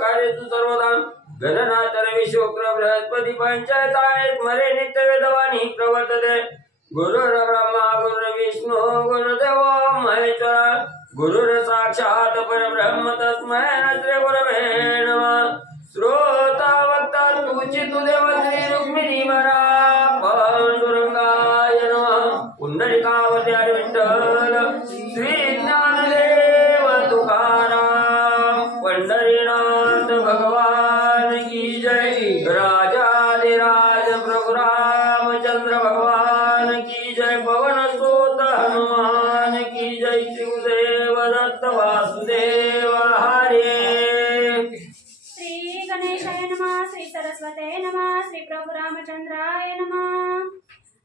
कार्येषु सर्वदा गणनाथ रवि शुक्र बृहस्पति पंचायताने स्मरे नित्य वेदवाणी प्रवर्तते गुरुर्ब्रह्मा गुरुर्विष्णु गुरुर्देवो महेश्वरा गुरुर् साक्षात् परब्रह्म तस्मै श्री गुरवे नमः। श्रोता वक्ता तुचितु देव श्री रुक्मिणी मरा पांडुरंगाय नमः। पुंडलिकावती विठ्ठल श्री ज्ञानदेव तुकाराम पंढरीनाथ भगवान की जय। राजाधिराज प्रभु रामचंद्र भगवान की जय। पवन सुत हनुमान की जय। शिवदेव दत्त वासुदेव हरे। श्री गणेशाय नमः। श्री सरस्वते नमः। श्री प्रभु रामचंद्राय नमः।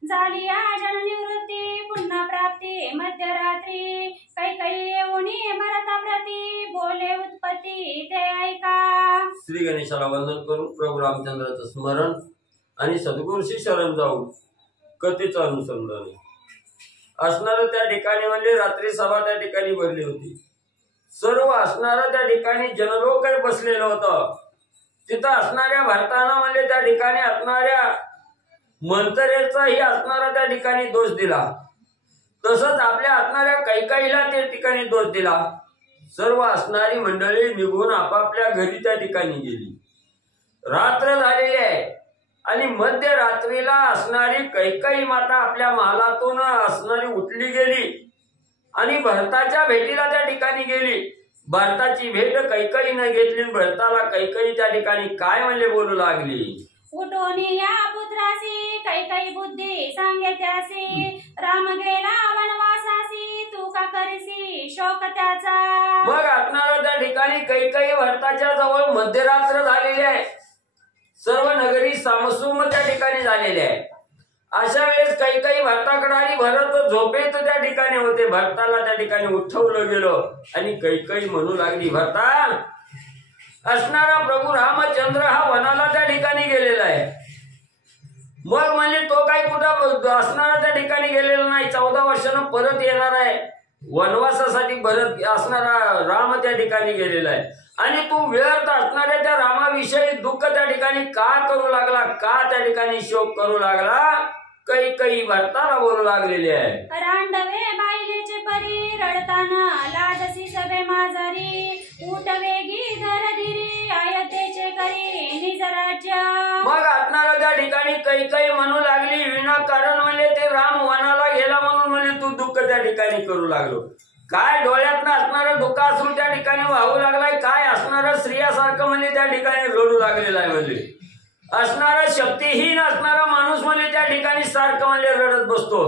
झाली जननिवृत्ती पुन्हा प्राप्ती मध्यरात्री कैकई येऊनी भरता प्रती बोले उत्पत्ती ते ऐका। श्री गणेशाला वंदन करून प्रभू रामचंद्राचं स्मरण आणि सद्गुरूशी शरण जाऊन कथेचं अनुसंधान असणार त्या ठिकाणी म्हणजे रात्री सभा त्या ठिकाणी भरली होती। सर्व असणारं त्या ठिकाणी जनलोक बसलेलं होतं। तिथं असणाऱ्या भरताना म्हणजे त्या ठिकाणी असणाऱ्या मंतरेचाही असणारा त्या ठिकाणी दोष दिला। तसंच आपल्या असणाऱ्या कैकाईला त्या ठिकाणी दोष दिला। सर्व असणारी मंडळी निघून आपापल्या घरी त्या ठिकाणी गेली। रात्र झालेली आहे आणि मध्यरात्रीला असणारी कैकाई माता आपल्या महालातून असणारी उठली गेली आणि भरताच्या भेटीला त्या ठिकाणी गेली। भरताची भेट कैकाईने घेतली। भरताला कैकाई त्या ठिकाणी काय म्हणले बोलू लागली। उठून या पुत्रासी कैकई बुद्धी सांगे त्यासी राम गेला वनवासासी तू का करीसी शोक त्याचा। मग असणारा त्या ठिकाणी कैकाई भरताच्या जवळ मध्यरात्र झालेली आहे। सर्व नगरी सामसूम त्या ठिकाणी झालेले आहे। अशा वेळेस कैकाई भरताकडे आली। भरत झोपेत त्या ठिकाणी होते। भरताला त्या ठिकाणी उठवलं गेलं आणि कैकाई म्हणू लागली भरता असणारा प्रभू रामचंद्र हा वनाला त्या ठिकाणी गेलेला आहे। मग म्हणजे तो काही कुठं असणारा त्या ठिकाणी गेलेला नाही। 14 वर्षांनी परत येणार आहे। वनवासासाठी भरत असणारा राम त्या ठिकाणी गेलेला आहे आणि तू व्यर्थ असणाऱ्या त्या रामाविषयी दुःख त्या ठिकाणी का करू लागला, का त्या ठिकाणी शोक करू लागला। कैकाई भरताला बोलू लागलेली आहे। रांडवे बाईलेचे परी रडताना लाजसी सभे माझारी उठ वेगी धरधिरी अयोध्येचे करी निज राज्य। मग असणारा त्या ठिकाणी कैकाई म्हणू लागली विनाकारण म्हणजे ते राम वनाला गेला म्हणून म्हणजे तू दुःख त्या ठिकाणी करू लागलो। काय डोळ्यातनं असणारं दुःख असून त्या ठिकाणी वाहू लागलाय। काय असणारं स्त्रियासारखं म्हणजे त्या ठिकाणी रडू लागलेला आहे। म्हणजे असणारा शक्तीहीन असणारा माणूस म्हणजे त्या ठिकाणी सारखं म्हणजे रडत बसतो।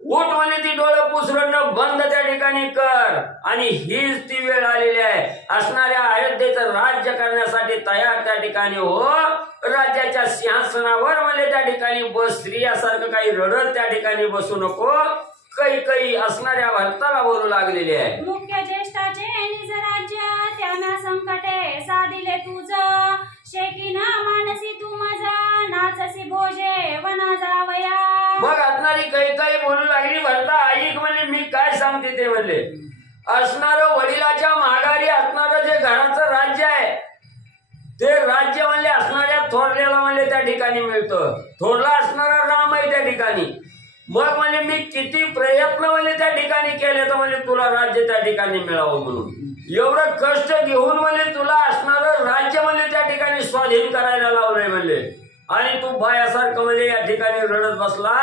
उठ म्हणजे ती डोळं पुसरणं बंद त्या ठिकाणी कर आणि हीच ती वेळ आलेली आहे। असणाऱ्या अयोध्येचं राज्य करण्यासाठी तयार त्या ठिकाणी हो। राज्याच्या सिंहासनावर म्हणजे त्या ठिकाणी बस। स्त्रियासारखं काही रडत त्या ठिकाणी बसू नको। कैकाई असणाऱ्या भरताला बोलू लागलेली आहे। मुख्य ज्येष्ठाचे निज राज्य त्यांना संकटे साधिले तुझ शेकीना मानसी तू माझा नाचसी भोजे वना जावया। मग असणारी कैकाई बोलू लागली भरता ऐक म्हणजे मी काय सांगते ते म्हणले। असणारं वडिलाच्या माघारी असणारं जे घराचं राज्य आहे ते राज्य म्हणले असणाऱ्या थोरल्याला म्हणले त्या ठिकाणी मिळतं। थोरला असणारा राम आहे त्या ठिकाणी। मग म्हणजे मी किती प्रयत्न म्हणजे त्या ठिकाणी केले तर म्हणजे तुला राज्य त्या ठिकाणी मिळावं म्हणून एवढं कष्ट घेऊन म्हणजे तुला असणारं राज्य म्हणजे त्या ठिकाणी स्वाधीन करायला लावलंय म्हणले। आणि तू बायासारखं म्हणजे या ठिकाणी रडत बसला।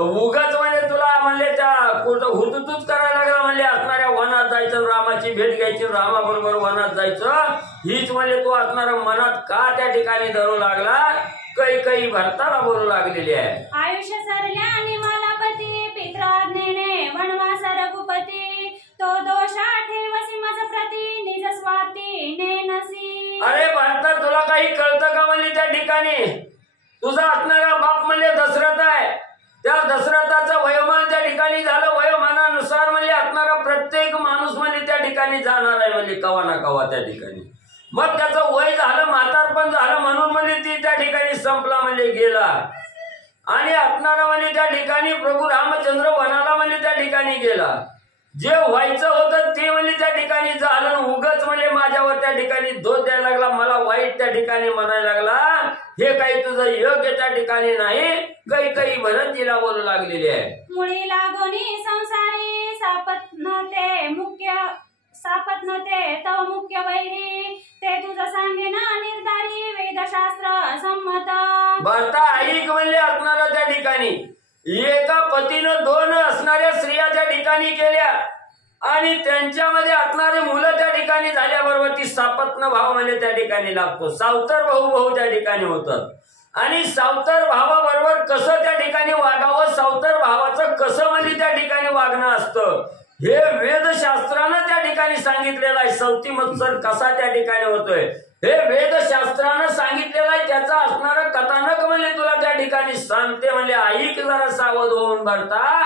उगाच म्हणजे तुला म्हणजे त्या हुतूच करायला लागला। म्हणजे असणाऱ्या वनात जायचं, रामाची भेट घ्यायची, रामाबरोबर वनात जायचं, हीच म्हणजे तू असणारा मनात का त्या ठिकाणी धरू लागला। कैकाई भरताला बोलू लागलेली आहे। आयुष्य सरल्या आणि मालापती पित्राज्ञेने वनवास रघुपती तो दोषा ठेवसी मज प्रती निज स्वार्थी नेनसी। अरे भरता तुला काही कळतं का म्हणजे त्या ठिकाणी तुझा असणारा बाप म्हणजे दशरथ आहे। त्या दशरथाचं वयोमान त्या ठिकाणी झालं। वयोमानानुसार म्हणजे असणारा प्रत्येक माणूस म्हणजे त्या ठिकाणी जाणार आहे म्हणजे कवा ना कवा त्या ठिकाणी। मग त्याचं वय झालं, म्हातारपण झालं म्हणून म्हणजे ती त्या ठिकाणी संपला म्हणजे गेला। आणि असणारा म्हणजे त्या ठिकाणी प्रभू रामचंद्र वनाला म्हणजे त्या ठिकाणी गेला। जे व्हायचं होतं ते म्हणजे त्या ठिकाणी झालं, उगच म्हणजे माझ्यावर त्या ठिकाणी दोष द्यायला लागला, मला वाईट त्या ठिकाणी म्हणायला लागला, हे काही तुझं योग्य त्या ठिकाणी नाही, काही भरतजीला बोलू लागलेली आहे. मुळी लागोनी संसारी सापत नव्हते तव मुख्य वैरी, ते तुझं सांगे ना निर्धारी वेदशास्त्र संमत. भरता ऐक म्हणले असणारा त्या ठिकाणी एका पतीनं 2 असणाऱ्या स्त्रिया त्या ठिकाणी केल्या आणि त्यांच्यामध्ये असणारे मुलं त्या ठिकाणी झाल्याबरोबर ती सापत्न भाव म्हणजे त्या ठिकाणी लागतो. सावतर भाऊ त्या ठिकाणी होतात आणि सावतर भावाबरोबर कसं त्या ठिकाणी वागावं, सावतर भावाचं कसं म्हणजे त्या ठिकाणी वागणं असतं हे वेदशास्त्रानं त्या ठिकाणी सांगितलेलं आहे. सवती मत्सर कसा त्या ठिकाणी होतोय हे वेदशास्त्रानं सांगितलेलं आहे. त्याचा असणारं कथानक म्हणजे तुला त्या ठिकाणी सांगते म्हणजे ऐक जरा सावध होऊन भरता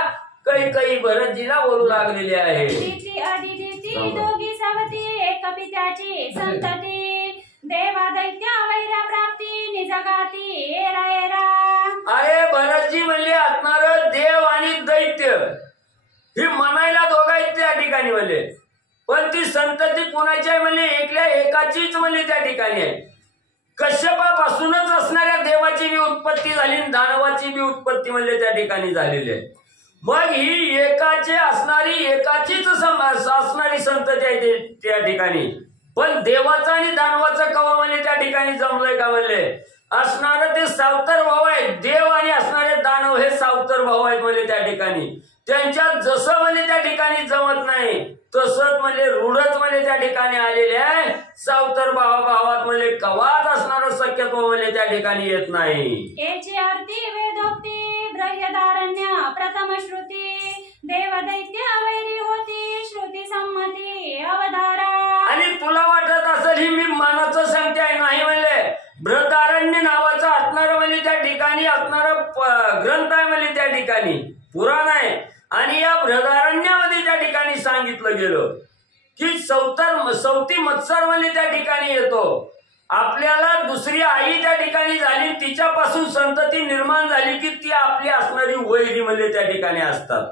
काही भरतजीला बोलू लागलेली आहे. दोघी सवती एक पित्याची संतती, देवा दैत्य वैरा प्राप्ती निजगाती एरा एरा. अरे भरतजी म्हणले असणार देव आणि दैत्य ही म्हणायला दोघांची त्या ठिकाणी म्हणले, पण ती संतती कोणाची आहे म्हणले एकल्या एकाचीच म्हणले त्या ठिकाणी आहे. कश्यपापासूनच असणाऱ्या देवाची बी उत्पत्ती झाली, दानवाची बी उत्पत्ती म्हणले त्या ठिकाणी झालेली आहे. मग ही एकाची असणारी संतती आहे त्या ठिकाणी, पण देवाचं आणि दानवाचं कवा म्हणले त्या ठिकाणी जमलंय का म्हणले असणार ते सावतर भाव आहे. देव आणि असणारे दानव हे सावतर भाव आहेत म्हणजे त्या ठिकाणी, त्यांच्यात जसं म्हणजे त्या ठिकाणी जमत नाही तसंच म्हणजे रूढच म्हणजे त्या ठिकाणी आलेले आहे. सावतर भावात म्हणजे कवाच असणार शक्यतो म्हणजे त्या ठिकाणी येत नाही. याची आरती वेदोक्ती ब्रह्यदारण्य प्रथम श्रुती, देव दैत्य वैरी होती श्रुती संमती अवधारा. आणि तुला वाटत असेल ही मी मनाचं सांगते आहे नाही म्हणले, बृहदारण्य नावाचं असणार म्हणजे त्या ठिकाणी असणार ग्रंथ आहे म्हणजे त्या ठिकाणी पुराण आहे आणि या बृहदारण्यामध्ये त्या ठिकाणी सांगितलं गेलं की सवती मत्सर म्हणजे त्या ठिकाणी येतो. आपल्याला दुसरी आई त्या ठिकाणी झाली, तिच्यापासून संतती निर्माण झाली की ती आपली असणारी वैरी म्हणजे त्या ठिकाणी असतात.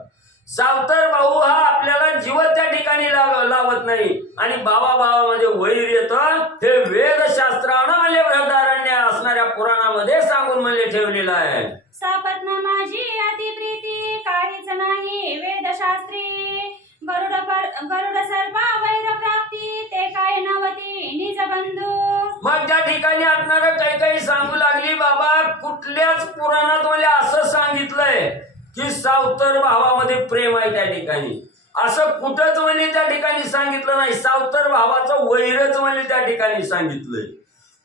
सावतर भाऊ हा आपल्याला जीवन त्या ठिकाणी लावत नाही आणि भावामध्ये वैर येतं. हे वेदशास्त्रानं म्हणजे बृहदारण्य असणाऱ्या पुराणामध्ये सांगून म्हणजे ठेवलेलं आहे. सापत्न माझी अतिप्रीती काहीच नाही वेदशास्त्री, गरुड सर्पा वैर प्राप्ती ते काय नवती निज बंधू. मग त्या ठिकाणी असणार काही सांगू लागली बाबा कुठल्याच पुराणात मला असं सांगितलंय की सावतर भावामध्ये प्रेम आहे त्या ठिकाणी, असं कुठंच म्हणजे त्या ठिकाणी सांगितलं नाही. सावतर भावाचं वैरच म्हणजे त्या ठिकाणी सांगितलंय.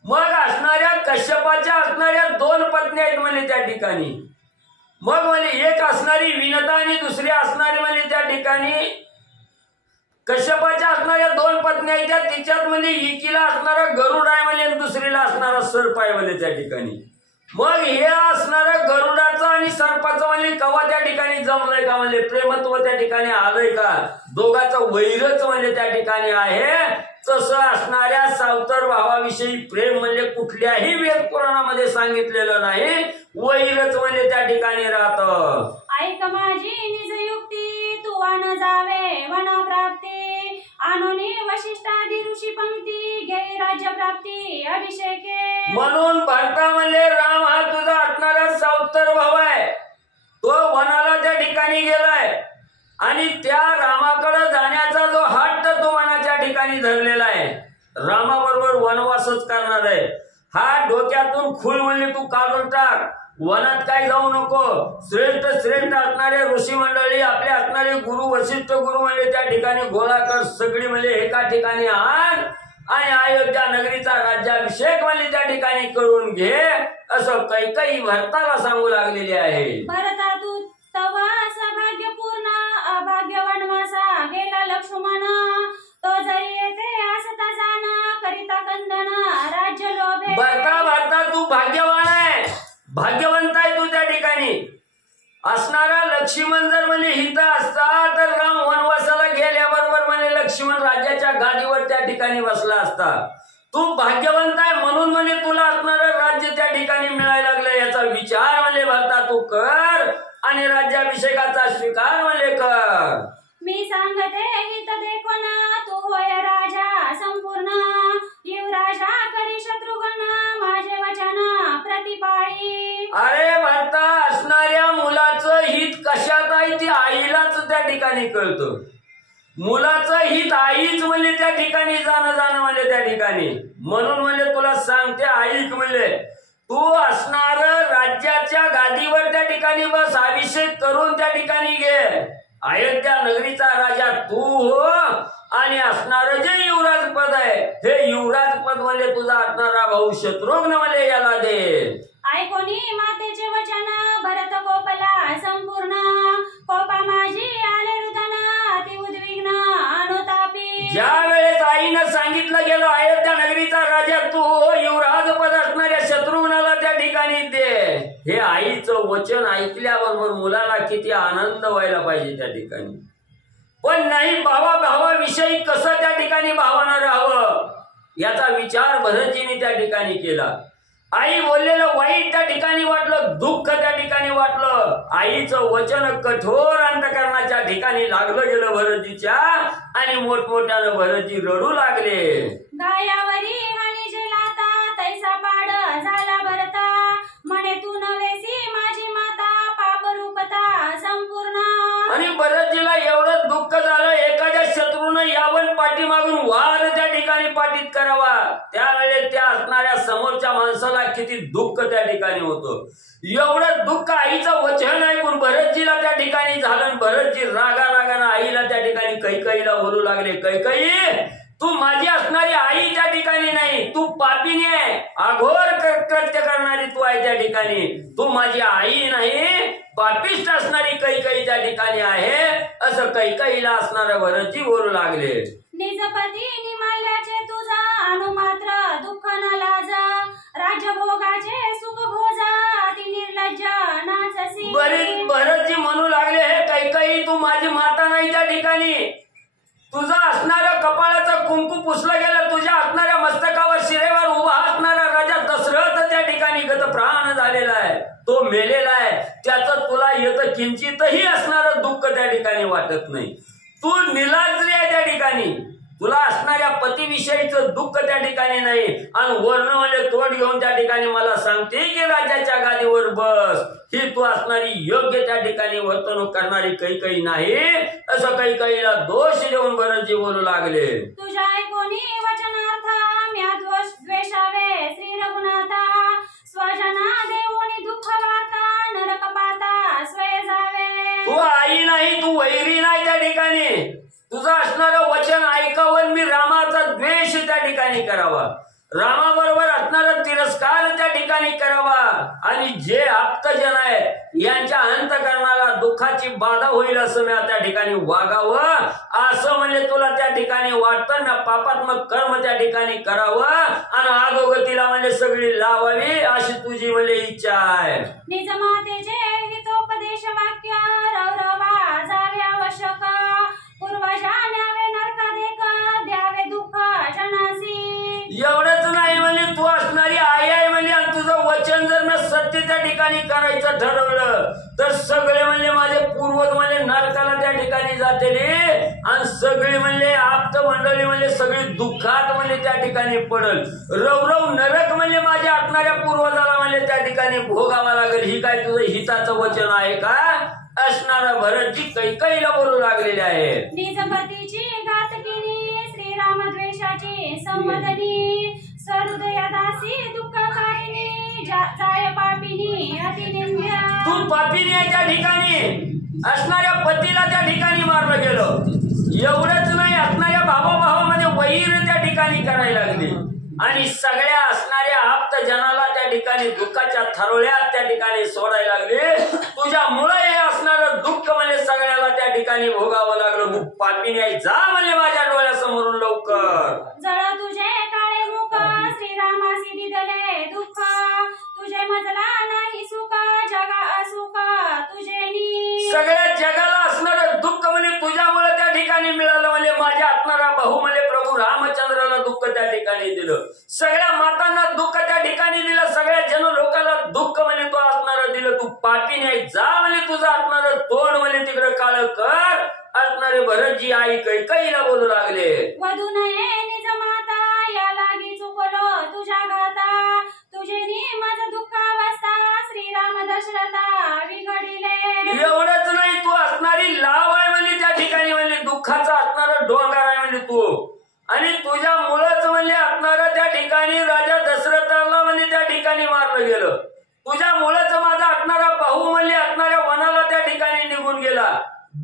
मग असणाऱ्या कश्यपाच्या असणाऱ्या 2 पत्नी आहेत म्हणजे त्या ठिकाणी, मग म्हणजे एक असणारी विनता आणि दुसरी असणारी म्हणजे त्या ठिकाणी कश्यपाच्या असणाऱ्या 2 पत्नी आहेत, तिच्यात म्हणजे एकीला असणारा गरुड आहे म्हणजे दुसरीला असणारा सर्प आहे म्हणजे त्या ठिकाणी. मग हे असणारं गरुडाचं आणि सर्पाचं म्हणजे कवा त्या ठिकाणी जमलंय का म्हणजे प्रेमत्व त्या ठिकाणी आलंय का, दोघांचं वैरच म्हणजे त्या ठिकाणी आहे. तसं असणाऱ्या सावतर भावाविषयी प्रेम म्हणजे कुठल्याही वेद पुराणामध्ये सांगितलेलं नाही, वैरच म्हणजे त्या ठिकाणी राहतं. ऐक माझी निजयुक्ती तू वन जावे वन प्राप्ती, अनुनी वशिष्ठादी ऋषी पंक्ती घे राज्य प्राप्ती अभिषेके. म्हणून भरता म्हणले राम हा तुझा असणारा सावतर भाव आहे, तो वनाला त्या ठिकाणी गेलाय आणि त्या रामाकडे जाण्याचा जो हट्ट तो वनाच्या ठिकाणी धरलेला आहे, रामाबरोबर वनवासच करणार आहे. हा डोक्यातून खूळ म्हणजे तू काढून टाक, वनात काय जाऊ नको. श्रेष्ठ असणारे ऋषी मंडळी आपले असणारे गुरु वशिष्ठ गुरु म्हणजे त्या ठिकाणी गोळा कर, सगळी म्हणजे एका ठिकाणी आण आणि अयोध्या नगरीचा राज्याभिषेक म्हणजे त्या ठिकाणी करून घे, असं काही भरताला सांगू लागलेले आहे. भरता तू तवा सौभाग्यपूर्ण अभाग्य वनवासा गेला लक्ष्मण, तो जरी येते असता जाना करिता कंदना राज्य लोभे. भरता तू भाग्यवान आहे, भाग्यवंत आहे तू त्या ठिकाणी. असणारा लक्ष्मण जर म्हणजे हित असता तर राम वनवासाला गेल्याबरोबर म्हणजे लक्ष्मण राज्याच्या गादीवर त्या ठिकाणी बसला असता. तू भाग्यवंत आहे म्हणून म्हणजे तुला असणारं राज्य त्या ठिकाणी मिळायला लागलं, याचा विचार म्हणजे भरता तू कर आणि राज्याभिषेकाचा स्वीकार म्हणजे कर. मी सांगते हित देखो ना तू होय राजा संपूर्ण युवराजा करी शत्रुघ्न माझे वचन प्रतिपाळी. अरे भारता असणाऱ्या मुलाचं हित कशात आहे ते आईलाच त्या ठिकाणी कळतं. मुलाचं हित आईच म्हणजे त्या ठिकाणी जाणं म्हणजे त्या ठिकाणी. म्हणून म्हणजे तुला सांगते ऐक म्हणजे तू असणार राज्याच्या गादीवर त्या ठिकाणी बस, अभिषेक करून त्या ठिकाणी घे. अयोध्या नगरीचा राजा तू हो आणि असणार जे युवराज पद आहे हे युवराज पद म्हणजे तुझा असणारा भाऊ शत्रुघ्न म्हणजे याला दे. ऐकोनी मातेचे वचन भरत कोपला संपूर्ण कोपा माझी आले रुदन अति उद्विग्न अनुतापी. ज्या वेळेस आईनं सांगितलं गेलं अयोध्या नगरीचा राजा तू हो युवराज पद असणाऱ्या शत्रुघ्नाला त्या ठिकाणी दे, हे आईचं वचन ऐकल्याबरोबर मुलाला किती आनंद व्हायला पाहिजे त्या ठिकाणी. पण नाही भावाविषयी कसं त्या ठिकाणी भावानं राहावं याचा विचार भरतजींनी त्या ठिकाणी केला. आई बोललेलं वाईट त्या ठिकाणी वाटलं, दुःख त्या ठिकाणी वाटलं. आईचं वचन कठोर अंतकरणाच्या ठिकाणी लागलं गेलं भरतजीच्या आणि मोठमोठ्यानं भरतजी रडू लागले. गायावरी हानी जेलाता तैसा पाड झाला भरता म्हणे तू नव्हेसी माझी माता पाप रूपता संपूर्ण. आणि भरतजीला एवढं दुःख झालं, एखाद्या शत्रूनं यावं पाठीमागून वार त्या ठिकाणी पाठीत करावा, त्यावेळेस त्या असणाऱ्या समोरच्या माणसाला किती दुःख त्या ठिकाणी होतं. एवढं दुःख आईचं वचन ऐकून भरतजीला त्या ठिकाणी झालं. भरतजी रागानं आईला त्या ठिकाणी कैकेयीला बोलू लागले, कैकेयी तू माझी असणारी आई त्या ठिकाणी नाही, तू पापिनी आहे, अघोर कृत्य करणारी तू आहे त्या ठिकाणी. तू माझी आई नाही, पापिष्ट असणारी कैकेयी त्या ठिकाणी आहे असं कैकेयीला असणारा भरतजी बोलू लागले. निजपती निमाल्याचे तुझा अनुमात्र दुःख न लाजा राज्यभोगाचे सुख भोजा अति निर्लज्ज नाचसी. बरेच भरतजी म्हणू लागले, हे कैकेयी तू माझी माता नाही त्या ठिकाणी. तुझा असणाऱ्या कपाळाचं कुंकू पुसलं गेलं, तुझ्या असणाऱ्या मस्तकावर शिरेवर उभा असणारा राजा दशरथ त्या ठिकाणी गतप्राण झालेला आहे, तो मेलेला आहे. त्याचं तुला येतं किंचितही असणारं दुःख त्या ठिकाणी वाटत नाही. तू निलाज्री आहे त्या ठिकाणी, तुला असणाऱ्या पतीविषयीचं दुःख त्या ठिकाणी नाही. आणि वर्ण म्हणजे तोंड घेऊन त्या ठिकाणी मला सांगते की राज्याच्या गादीवर बस, ही तू असणारी योग्य त्या ठिकाणी वर्तणूक करणारी कैकेयी नाही असं कैकेयीला दोष देऊन भरतजी बोलू लागले. तुझ्या ऐकोनी वचनार्थ म्या द्वेषावे श्री रघुनाथा स्वजना देऊनी दुःख वार्ता नरक पाता स्वय जावे. तू आई नाही, तू वैरी नाही त्या ठिकाणी. तुझं असणारं वचन ऐकावं, मी रामाचा द्वेष त्या ठिकाणी करावा, रामाबरोबर असणारा तिरस्कार त्या ठिकाणी करावा आणि जे आप्तजन आहेत यांच्या अंतकरणाला दुःखाची बाधा होईल असं मी त्या ठिकाणी वागावं असं म्हणजे तुला त्या ठिकाणी वाटतं ना. पापात्मक कर्म त्या ठिकाणी करावं आणि अधोगतीला म्हणजे सगळी लावावी अशी तुझी म्हणजे इच्छा आहे. निज मातेचे हितोपदेश वाक्य रौरवा जावे आवश्यक पूर्वजा न्यावे नरका देख द्यावे दुःख जनासी. एवढंच नाही म्हणजे तू असणारी आई आहे म्हणजे तुझं वचन जर मी सत्य त्या ठिकाणी करायचं ठरवलं तर सगळे म्हणजे माझे पूर्वज म्हणजे नरकाला त्या ठिकाणी जातेले आणि सगळी म्हणजे आप्त मंडळी म्हणजे सगळी दुःखात म्हणजे त्या ठिकाणी पडल. रवरव नरक म्हणजे माझ्या असणाऱ्या पूर्वजाला म्हणजे त्या ठिकाणी भोगावा लागेल. ही काय तुझं हिताचं वचन आहे का असणारा भरतजी कैकेयीला बोलू लागलेले आहे. निजपतीची घातकिनी श्रीराम द्वेषाची संवदनी सहृदयादासी दुःखकारिणी जाय पापिनी अतिनिंद्या. तू पापिनी आहे त्या ठिकाणी, असणाऱ्या पतीला त्या ठिकाणी मारलं गेलं. एवढंच नाही, असणाऱ्या भावाभावामध्ये वैर त्या ठिकाणी करायला लागली आणि सगळ्या असणाऱ्या आप्त जनाला त्या ठिकाणी दुःखाच्या थरोळ्यात त्या ठिकाणी सोडायला लागले. तुझ्यामुळे हे असणारं दुःख म्हणजे सगळ्याला त्या ठिकाणी भोगावं लागलं. तू पापिनी आहे, जा म्हणजे माझ्या डोळ्यासमोरून लवकर. जळ तुझे काळे मुख श्रीरामासी दिदले दुःख तुझे मजला नाही सुख जगा असुख तुझे. सगळ्या जगाला असणारं दुःख म्हणजे तुझ्यामुळे त्या ठिकाणी मिळालं. म्हणजे माझ्या असणारा भाऊ म्हणजे प्रभू रामचंद्राला दुःख त्या ठिकाणी दिलं, सगळ्या मातांना दुःख त्या ठिकाणी दिलं, सगळ्या जन लोकांना दुःख म्हणजे तू असणारं दिलं. तू पापी नाही, जा म्हणजे तुझं असणारं तोंड म्हणजे तिकडे काळ कर. असणारे असणारे भरतजी आई कैकईला बोलू लागले, वधू नये निज माता या लागी चुकलो तुझ्या घाता, तुझे माझ दुःख अवस्था श्रीराम दशरथा बिघडिले. एवढंच नाही, तू असणारी लाव आहे म्हणजे त्या ठिकाणी म्हणजे दुःखाचा असणारा डोंगर आहे म्हणजे तू, आणि तुझ्या मुळच म्हणजे असणारा त्या ठिकाणी राजा दशरथाला म्हणजे त्या ठिकाणी मारलं गेलं. तुझ्या मुळच माझा असणारा भाऊ म्हणजे असणाऱ्या वनाला त्या ठिकाणी निघून गेला.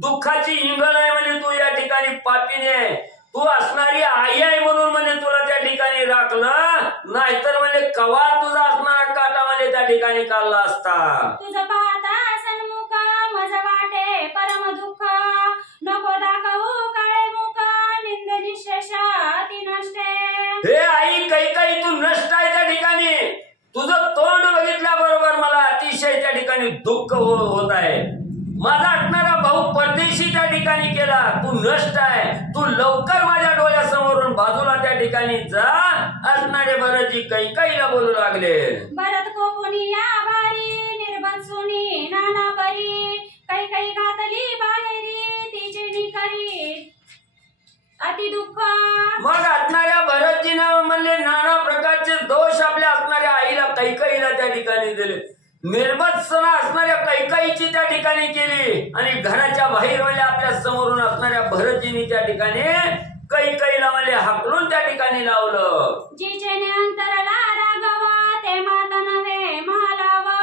दुःखाची इंगळ आहे म्हणजे तू या ठिकाणी पापीने आहे. तू असणारी आई आहे म्हणून म्हणजे तुला त्या ठिकाणी राखलं, नाहीतर म्हणजे कवा तुझा असणारा काटा म्हणजे त्या ठिकाणी काढला असता. तुझं पाहता सन्मुख मज वाटे परम दुःख, नको दाखवू काळे मुख निंद निशेष अति नष्टे. हे आई कैकई तू नष्ट आहे त्या ठिकाणी. तुझं तोंड बघितल्याबरोबर मला अतिशय त्या ठिकाणी दुःख होत आहे. माझा असणारा भाऊ परदेशी त्या ठिकाणी गेला, तू नष्ट आहे. तू लवकर माझ्या डोळ्यासमोरून बाजूला त्या ठिकाणी जा. असणारे भरतजी कैकईला बोलू लागले, भरत कोपुनी या भारी निर्बंसुनी नाना परी, कैकई घातली बाहेरी तिची निकरी अति दुःख. मग असणाऱ्या भरतजीनं म्हणले नाना प्रकारचे दोष आपल्या असणाऱ्या आईला कैकईला त्या ठिकाणी दिले. निर्बत्सना असणाऱ्या कैकईची त्या ठिकाणी केली, आणि घराच्या बाहेर म्हणजे आपल्या समोरून असणाऱ्या भरतजीनी त्या ठिकाणी कैकईला म्हणजे हाकलून त्या ठिकाणी लावलं. जिचेने अंतरला राघवा ते माता नव्हे महालावा,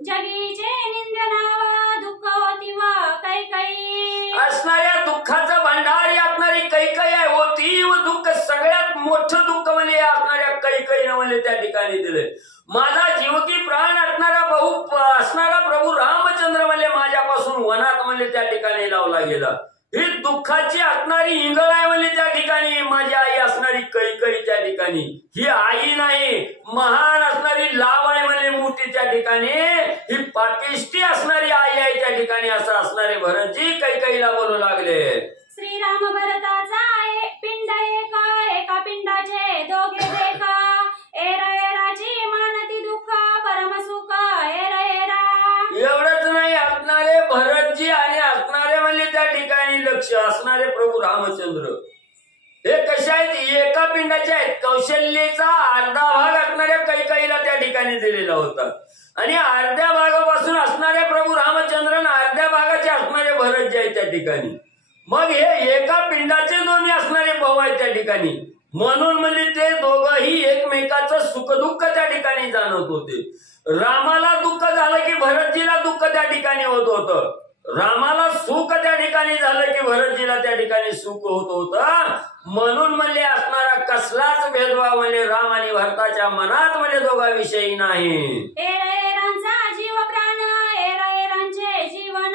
जगीचे निंदनावा दुःख होती व कैकई. असणाऱ्या दुःखाचं भांडार असणारी कैकई आहे होती, व दुःख सगळ्यात मोठं दुःख म्हणजे असणाऱ्या कैकईनं म्हणजे त्या ठिकाणी दिले. माझा जीवकी प्राण असणारा भाऊ असणारा प्रभू रामचंद्र म्हणजे माझ्यापासून वनात म्हणजे त्या ठिकाणी लावला गेला. ही दुःखाची असणारी इंगळ आहे म्हणजे त्या ठिकाणी माझी आई असणारी कैकई त्या ठिकाणी. ही आई नाही, महान असणारी लाव आहे म्हणजे मोठी त्या ठिकाणी. ही पापिष्टी असणारी आई आहे त्या ठिकाणी, असं असणारे भरतजी कैकईला बोलू लागले. श्रीराम भरताचा पिंड एक, एका पिंडाचे दोघे देख, एरा एराची मानती दुःख परम सुख एरा एरा. एवढंच नाही, असणारे भरतजी आणि असणारे म्हणजे त्या ठिकाणी लक्ष असणारे प्रभू रामचंद्र हे कसे आहेत, एका पिंडाचे आहेत. कौशल्याचा अर्धा भाग असणाऱ्या कैकईला त्या ठिकाणी दिलेला होता, आणि अर्ध्या भागापासून असणारे प्रभू रामचंद्र अर्ध्या भागाचे असणारे भरतजी आहेत त्या ठिकाणी. मग हे एका पिंडाचे दोन्ही असणारे भाऊ आहेत त्या ठिकाणी, म्हणून म्हणजे ते दोघंही एकमेकाचं सुखदुःख त्या ठिकाणी जाणत होते. रामाला दुःख झालं की भरतजीला दुःख त्या ठिकाणी होत होतं. रामाला सुख त्या ठिकाणी झालं की भरतजीला त्या ठिकाणी सुख होत होतं. म्हणून म्हणजे असणारा कसलाच भेदभाव म्हणजे राम आणि भरताच्या मनात म्हणजे दोघांविषयी नाही. एरा एरांचा जीव प्राण एरा एरांचे जीवन,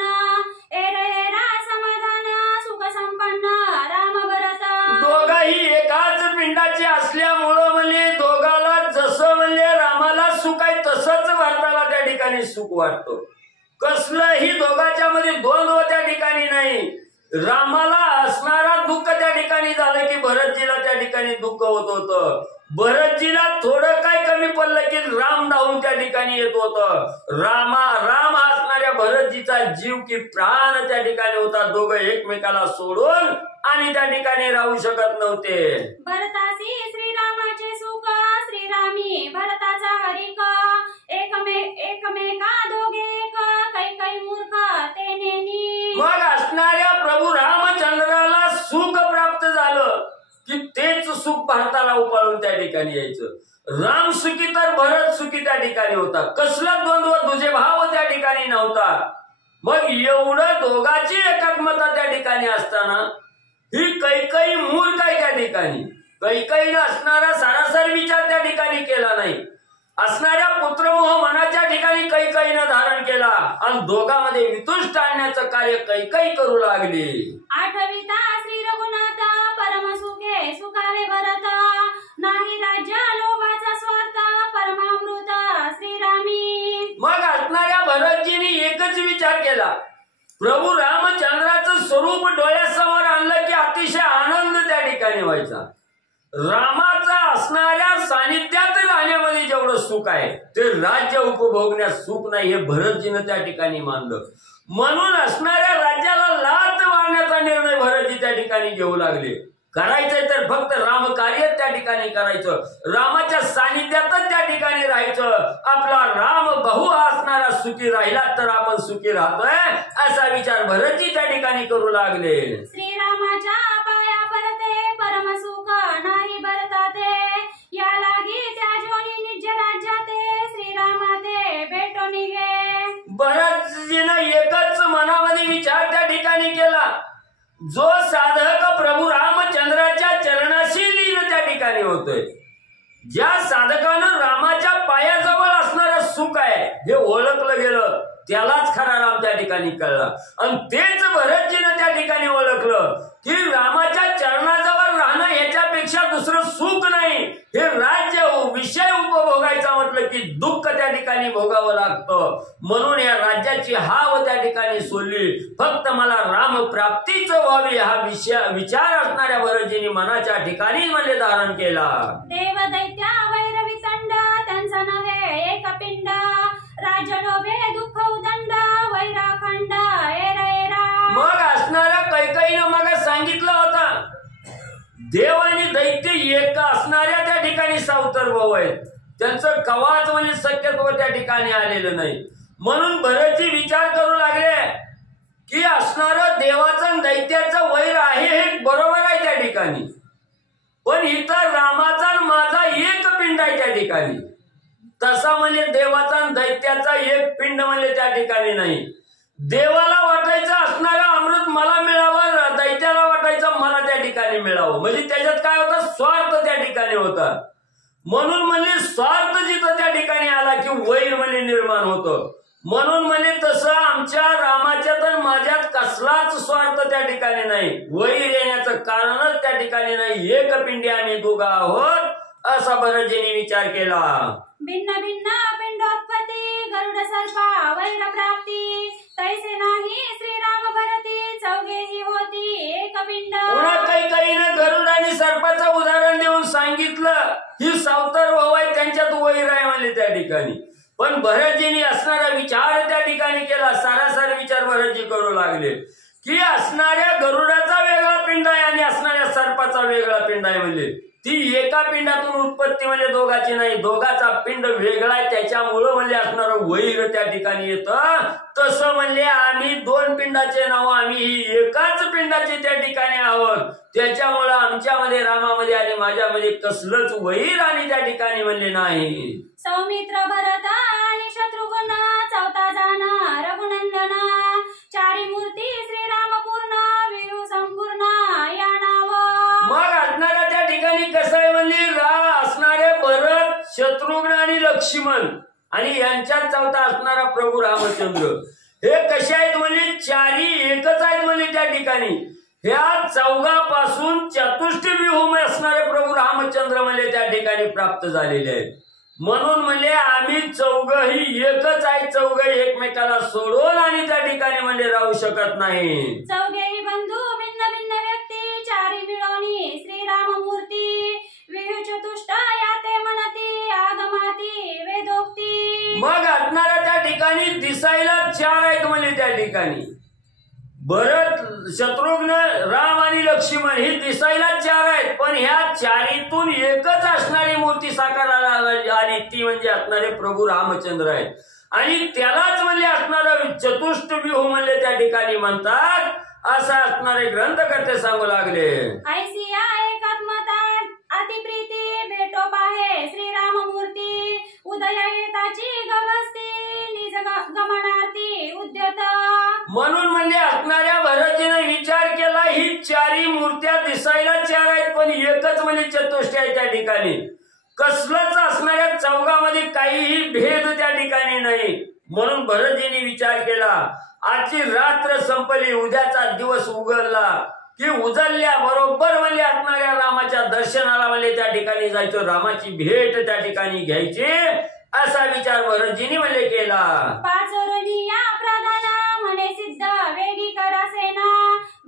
एरा एरा समाधान सुख संपन्न राम भरत. दोघाही एकाच पिंडाचे असल्यामुळं म्हणजे दोघाला जसं म्हणजे रामाला सुख आहे तसंच भरताला त्या ठिकाणी सुख वाटतं. कसलंही दोघांच्या मध्ये द्वंद्व त्या ठिकाणी नाही. रामाला असणारा दुःख त्या ठिकाणी झालं की भरतजीला त्या ठिकाणी दुःख होत होतं. भरतजीला थोडं काय कमी पडलं की राम धावून त्या ठिकाणी येत होतं. राम हा असणाऱ्या भरतजीचा जीव की प्राण त्या ठिकाणी होता. दोघं एकमेकाला सोडून आणि त्या ठिकाणी राहू शकत नव्हते. भरतासी श्रीरामाचे सुख श्रीरामी भरताचा हरिक, एकमेका दोघे एक कैकई मूर्ख ते नेनी. मग असणाऱ्या प्रभू रामचंद्राला सुख प्राप्त झालं की तेच सुख भारताला उपाळून त्या ठिकाणी यायचं. राम सुखी तर भरत सुखी त्या ठिकाणी होता. कसला द्वंद्व दुजे भाव त्या ठिकाणी नव्हता. मग एवढं दोघांची एकात्मता त्या ठिकाणी असताना ही कैकई मूर्ख आहे त्या ठिकाणी. कैकईनं असणारा सारासार विचार त्या ठिकाणी केला नाही. असणाऱ्या पुत्रमोह मनाच्या ठिकाणी कैकईनं धारण केला आणि दोघांमध्ये वितुष्ट आणण्याचं कार्य कैकई करू लागली. आठविता श्री रघुनाथ परम सुखे सुखावे भरत, नाही राज्य लोभाचा स्वार्थ परमामृत श्रीरामी. मग असणाऱ्या भरतजींनी एकच विचार केला. प्रभू रामचंद्राचं स्वरूप डोळ्यासमोर आणलं की अतिशय आनंद त्या ठिकाणी व्हायचा. रामाचा असणाऱ्या सानिध्यात राहण्यामध्ये जेवढं सुख आहे, ते राज्य उपभोगण्यास सुख नाही हे भरतजीनं त्या ठिकाणी मानलं. म्हणून असणाऱ्या राज्याला लाथ मारण्याचा निर्णय भरतजी त्या ठिकाणी घेऊ लागले. करायचंय तर फक्त रामकार्य त्या ठिकाणी करायचं, रामाच्या सानिध्यातच त्या ठिकाणी राहायचं. आपला राम बहु असणारा सुखी राहिला तर आपण सुखी राहतोय असा विचार भरतजी त्या ठिकाणी करू लागले. श्रीरामाच्या पाया परते परम सुख नाही भरताते, या लागी त्या जोनी निज राज्याते श्रीरामाते भेटो निघे. भरतजीनं एकच मनामध्ये विचार त्या ठिकाणी केला, जो साधक प्रभू रामचंद्राच्या चरणाशी लीन त्या ठिकाणी होतोय, ज्या साधकानं रामाच्या पायाजवळ असणारं सुख आहे हे ओळखलं गेलं, त्यालाच खरा राम त्या ठिकाणी कळला. आणि तेच भरतजीनं त्या ठिकाणी ओळखलं की रामाच्या चरणाजवळ राहणं ह्याच्यापेक्षा दुसरं सुख नाही. हे राज्य विषय उपभोगायचा म्हटलं की दुःख त्या ठिकाणी भोगावं लागतं. म्हणून या राज्याची हाव त्या ठिकाणी सोडली, फक्त मला राम प्राप्तीच व्हावी हा विचार असणाऱ्या भरतजींनी मनाच्या ठिकाणी म्हणजे धारण केला. देव दैत्या वैरवी तंड त्यांचा नव्हे एक पिंड, राज्य डोबे दुःख उदंड वैराखंड एरा. मग असणाऱ्या कैकईनं मग सांगितलं होतं, देव आणि दैत्य एक असणाऱ्या त्या ठिकाणी सावतर भाऊ आहेत, त्यांचं कवाच म्हणजे शक्यत्व त्या ठिकाणी आलेलं नाही. म्हणून भरतजी विचार करू लागले की असणारं देवाचं आणि दैत्याचं वैर आहे हे बरोबर आहे त्या ठिकाणी, पण इथं रामाचा आणि माझा एक पिंड आहे त्या ठिकाणी. तसा म्हणजे देवाचा आणि दैत्याचा एक पिंड म्हणजे त्या ठिकाणी नाही. देवाला वाटायचं असणारं अमृत मला मिळावं, दैत्याला वाटायचं मला त्या ठिकाणी मिळावं, म्हणजे त्याच्यात काय होतं, स्वार्थ त्या ठिकाणी होता. म्हणून म्हणजे स्वार्थ जिथं त्या ठिकाणी आला की वैर म्हणजे निर्माण होतं. म्हणून म्हणजे तसं आमच्या रामाच्यात आणि माझ्यात कसलाच स्वार्थ त्या ठिकाणी नाही, वैर येण्याचं कारणच त्या ठिकाणी नाही. एक पिंडी आम्ही दोघा आहोत असा भरतजींनी विचार केला. भिन्न भिन्न पिंडोत्पत्ती गरुड सर्पा वैर प्राप्ती, तैसे नाही श्रीराम भरती चौघेही होती एक पिंड. कैकईनं गरुड आणि सर्पाचं उदाहरण देऊन सांगितलं ही सावतर भाऊ आहे, त्यांच्यात वैर आहे म्हणजे त्या ठिकाणी. पण भरतजींनी असणारा विचार त्या ठिकाणी केला, सारासार विचार भरतजी करू लागले की असणाऱ्या गरुडाचा वेगळा पिंड आहे आणि असणाऱ्या सर्पाचा वेगळा पिंड आहे. म्हणजे ती एका पिंडातून उत्पत्ती म्हणजे दोघाची नाही, दोघाचा पिंड वेगळा आहे, त्याच्यामुळं म्हणजे असणारं वैर त्या ठिकाणी येतं. तसं म्हणजे आम्ही दोन पिंडाचे नाव, आम्ही एकाच पिंडाचे त्या ठिकाणी आहोत, त्याच्यामुळं आमच्यामध्ये रामामध्ये आणि माझ्यामध्ये कसलंच वैर आणि त्या ठिकाणी म्हणले नाही. सौमित्र भरत आणि शत्रुघ्न चौथा जाना रघुनंदन, चारी मूर्ती श्रीराम पूर्ण विभू संपूर्ण या नाव. मग असणाऱ्या त्या ठिकाणी कसं आहे म्हणजे असणारे भरत, शत्रुघ्न आणि लक्ष्मण आणि यांच्यात चौथा असणारा प्रभू रामचंद्र, हे कसे आहेत म्हणजे चारी एकच आहेत म्हणजे त्या ठिकाणी. ह्या चौघापासून चतुष्ट व्यूह असणारे प्रभू रामचंद्र म्हणजे त्या ठिकाणी प्राप्त झालेले आहेत. म्हणून म्हणजे आम्ही चौघही एकच आहे, चौघ एकमेकाला सोडून आणि त्या ठिकाणी म्हणजे राहू शकत नाही. चौघेही बंधू भिन्न भिन्न व्यक्ती, चारी मिळवणी श्रीराम मूर्ती, विहू चतुष्ट याते म्हणती आगमाती वेदोक्ती. मग असणाऱ्या त्या ठिकाणी दिसायला चार आहेत म्हणजे त्या ठिकाणी भरत, शत्रुघ्न, राम आणि लक्ष्मण ही दिसायला चार आहेत, पण ह्या चारीतून एकच असणारी मूर्ती साकाराला आली, ती म्हणजे असणारे प्रभू रामचंद्र आहेत. आणि त्यालाच म्हणजे असणारं चतुष्ट व्यूह म्हणजे त्या ठिकाणी म्हणतात असं असणारे ग्रंथकर्ते सांगू लागले. ऐसिया एकात्मता अतिप्रीती भेटो पाहे श्रीराम मूर्ती, उदय येताची गवस्ती निज गमनार्थी उद्यत. म्हणून म्हणजे असणाऱ्या भरतजीने विचार केला ही चारी मूर्त्या दिसायला चार आहेत पण एकच म्हणजे चतुष्ट आहे त्या ठिकाणी, कसलंच असणाऱ्या चौघामध्ये काहीही भेद त्या ठिकाणी नाही. म्हणून भरतजीने विचार केला आजची रात्र संपली, उद्याचा दिवस उगवला की उजळल्या बरोबर म्हणजे असणाऱ्या रामाच्या दर्शनाला म्हणजे त्या ठिकाणी जायचं, रामाची भेट त्या ठिकाणी घ्यायची असा विचार भरतजीने म्हणजे केला. पाचोरनिया प्रधाना म्हणे सिद्ध वेगी करा सेना,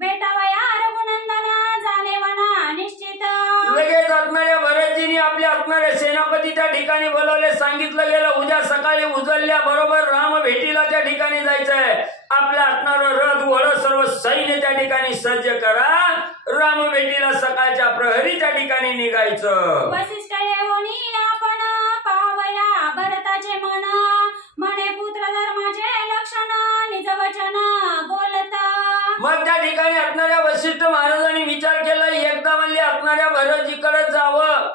भेटावया रघुनंदना जाणे वना निश्चित. लगेच असणाऱ्या भरतजीने आपल्या असणारे सेनापती त्या ठिकाणी बोलवले. सांगितलं गेलं उद्या सकाळी उजळल्या बरोबर राम भेटीला त्या ठिकाणी जायचंय. आपल्या असणारं रथ घोडं सर्व सैन्य त्या ठिकाणी सज्ज करा. राम भेटीला सकाळच्या प्रहरी त्या ठिकाणी निघायचं. वसिष्ठ येऊनी आपण पावया भरताचे मन, म्हणे पुत्र धर्माचे लक्षण निज वचन बोलता. मग त्या ठिकाणी असणाऱ्या वशिष्ठ महाराजांनी विचार केला. एकदा म्हणले असणाऱ्या भरतजीकडे जावं,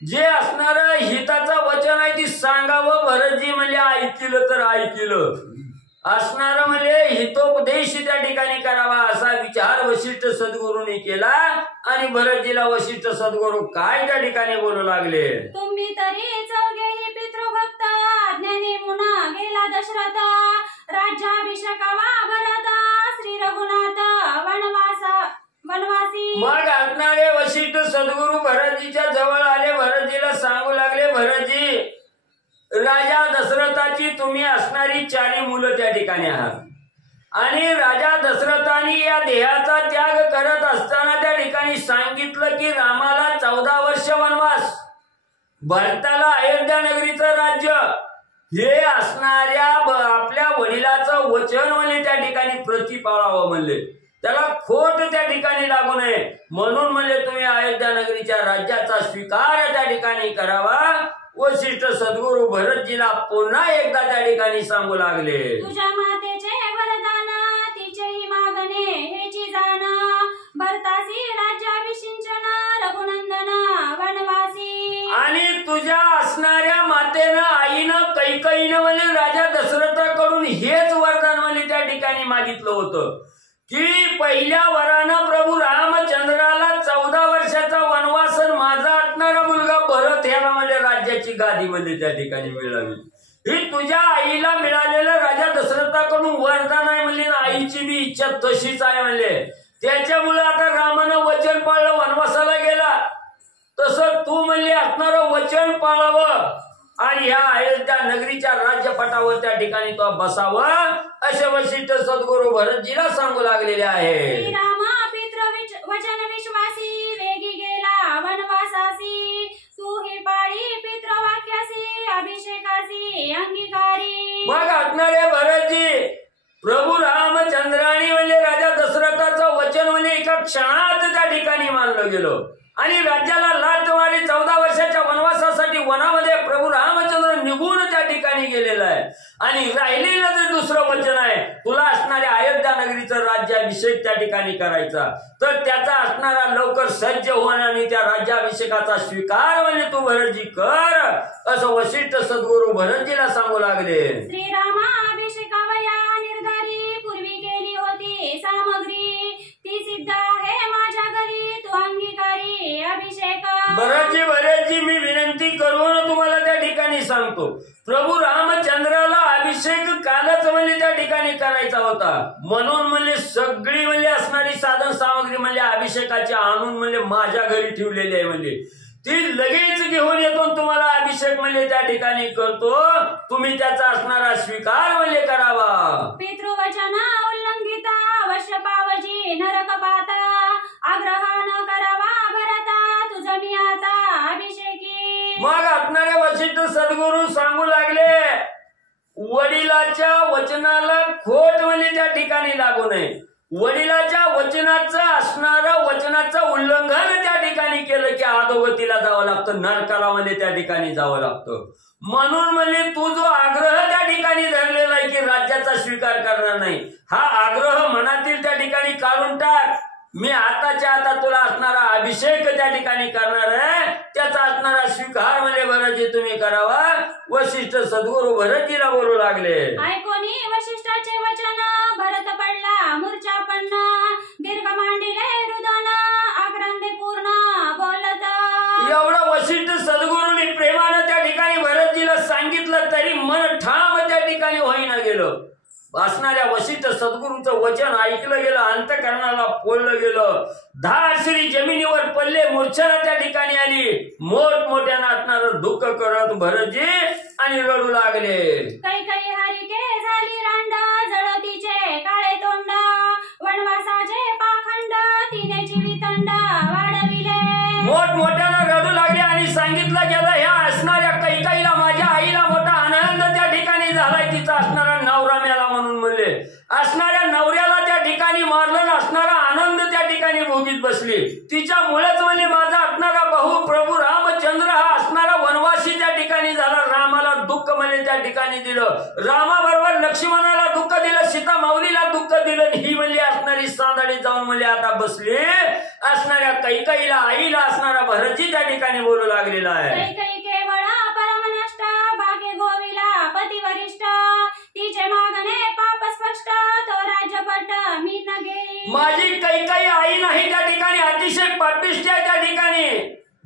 जे असणार हिताचं वचन आहे ती सांगावं. भरतजी म्हणले ऐकलं तर ऐकलं, असणार म्हणजे हितोपदेश त्या ठिकाणी करावा असा विचार वशिष्ठ सद्गुरूंनी केला. आणि भरतजीला वशिष्ठ सद्गुरू काय त्या ठिकाणी बोलू लागले. तुम्ही तरी चौघेही पितृभक्त, ज्ञानी मुना गेला दशरथ, राज्याभिषेकावा भरत, श्री रघुनाथ वनवासी. मग असणारे वशिष्ठ सद्गुरू भरतजीच्या जवळ आले. भरतजीला सांगू लागले, भरतजी राजा दशरथाची तुम्ही असणारी 4 मुलं त्या ठिकाणी आहात. आणि राजा दशरथाने या देहाचा त्याग करत असताना त्या ठिकाणी सांगितलं की रामाला 14 वर्ष वनवास, भरताला अयोध्या नगरीचं राज्य, हे असणाऱ्या आपल्या वडिलाचं वचन म्हणले त्या ठिकाणी प्रति पाळावं म्हणले. त्याला खोट त्या ठिकाणी लागू नये म्हणून म्हणले तुम्ही अयोध्या नगरीच्या राज्याचा स्वीकार त्या ठिकाणी करावा. वशिष्ठ सद्गुरू भरतजीला पुन्हा एकदा त्या ठिकाणी सांगू लागले. तुझ्या मातेचे वरदान तिचेही मागणे हेची जाण, भरतासी राज्याभिषिंचन रघुनंदन वनवासी. आणि तुझ्या असणाऱ्या मातेनं आईनं कैकईनं म्हणजे राजा दशरथाकडून हेच वरदान म्हणजे त्या ठिकाणी मागितलं होतं की पहिल्या वरानं प्रभू रामचंद्राला 14 वर्षाचा वनवास, माझा असणारा मुलगा भरत ह्याला म्हणजे राज्याची गादी म्हणजे त्या ठिकाणी मिळावी. ही तुझ्या आईला मिळालेलं राजा दशरथाकडून वरदान आहे म्हणले. आईची बी इच्छा तशीच आहे म्हणले. त्याच्यामुळे आता रामानं वचन पाळलं, वनवासाला गेला. तसं तू म्हणले असणारं वचन पाळावं आणि ह्या अयोध्या नगरीच्या राज्यपटावर त्या ठिकाणी तो बसावं असे वशिष्ठ सद्गुरू भरतजीला सांगू लागलेले आहे. श्रीराम पितृ वचन विश्वासी, वेगी गेला वनवासासी, तू ही पाळी पितृवाक्यासी, अभिषेकासी अंगीकारी. मग असणारे भरतजी प्रभू रामचंद्राणी म्हणजे राजा दशरथाचं वचन म्हणजे एका क्षणात त्या ठिकाणी मानलं गेलं. आणि राज्याला लाथ मारी 14 वर्षाच्या वनवासासाठी वनामध्ये प्रभू रामचंद्र निघून त्या ठिकाणी गेलेला आहे. आणि राहिलेलं जे दुसरं वचन आहे, तुला असणाऱ्या अयोध्या नगरीचं राज्याभिषेक त्या ठिकाणी करायचा, तर त्याचा असणारा लवकर सज्ज होणं आणि त्या राज्याभिषेकाचा स्वीकार म्हणजे तू भरतजी कर असं वशिष्ठ सद्गुरू भरतजीला सांगू लागले. श्रीरामाभिषेकावया निर्धारी पूर्वी केली होती सामग्री, ती सिद्ध आहे माझ्या घरी, तू अंगीकारी अभिषेक. भरतजी मी विनंती करून तुम्हाला त्या ठिकाणी सांगतो. प्रभू रामचंद्राला अभिषेक कालच म्हणजे त्या ठिकाणी करायचा होता. म्हणून म्हणजे सगळी म्हणजे असणारी साधन सामग्री म्हणजे अभिषेकाची आणून म्हणजे माझ्या घरी ठेवलेली आहे. म्हणजे ती लगेच घेऊन येतो तुम्हाला अभिषेक म्हणजे त्या ठिकाणी करतो. तुम्ही त्याचा असणारा स्वीकार म्हणजे करावा. पितृवचन उल्लंघिता अवश्य पावजी नरक पाता, आग्रह न करावा भरता तुझ मी आता अभिषेकी. मग असणारे वशिष्ठ सद्गुरू सांगू लागले, वडिलाच्या वचनाला खोट म्हणजे त्या ठिकाणी लागू नये. वडिलाच्या वचनाचं असणारं वचनाचं उल्लंघन त्या ठिकाणी केलं की अधोगतीला जावं लागतं, नरकाला म्हणजे त्या ठिकाणी जावं लागतं. म्हणून म्हणजे तू जो आग्रह त्या ठिकाणी धरलेला आहे की राज्याचा स्वीकार करणार नाही, हा आग्रह मनातील त्या ठिकाणी काढून टाक. मी आताच्या आता तुला असणारा अभिषेक त्या ठिकाणी करणार आहे, त्याचा असणारा स्वीकार म्हणजे भरतजी तुम्ही करावा. वशिष्ठ सद्गुरू भरतजीला बोलू लागले. ऐकोनी वशिष्ठाचे वचन भरत पडला मूर्छा पन्न, दीर्घ मांडिले रुदन आक्रांते पूर्ण बोलत. एवढं वशिष्ठ सद्गुरूंनी प्रेमानं त्या ठिकाणी भरतजीला सांगितलं तरी मन ठाम त्या ठिकाणी होईना गेलं. असणाऱ्या वशिष्ठ सद्गुरूंचं वचन ऐकलं गेलं, अंतकरणाला पोळलं गेलं. 10 श्री जमिनीवर पडले, मूर्छा त्या ठिकाणी आली. मोठमोठ्यानं असणारं दुःख करत भरतजी आणि रडू लागले. कैकई हरिके झाली रांड, जळतीचे काळे तोंड, वनवासाचे पाखंड तिने जीवितंड वाढविले. मोठमोठ्यानं रडू लागले आणि तिच्यामुळेच म्हणजे माझा असणारा भाऊ प्रभू रामचंद्र हा असणारा वनवासी त्या ठिकाणी झाला. रामाला दुःख म्हणजे त्या ठिकाणी दिलं, रामाबरोबर लक्ष्मणाला दुःख दिलं, सीता माऊलीला दुःख दिलं. ही म्हणजे असणारी सांदळी जाऊन म्हणजे आता बसली असणाऱ्या कैकेयीला, आईला असणारा भरतजी त्या ठिकाणी बोलू लागलेला आहे. कैकेयी केवळ परमनष्ट, भाग्य गोविला पतिवरिष्ठ, तिचे मागणे पाप स्पष्ट, तो राज्यपट मी न घेई. माझी कैकेयी आई नाही त्या ठिकाणी, अतिशय पापिष्ट आहे त्या ठिकाणी.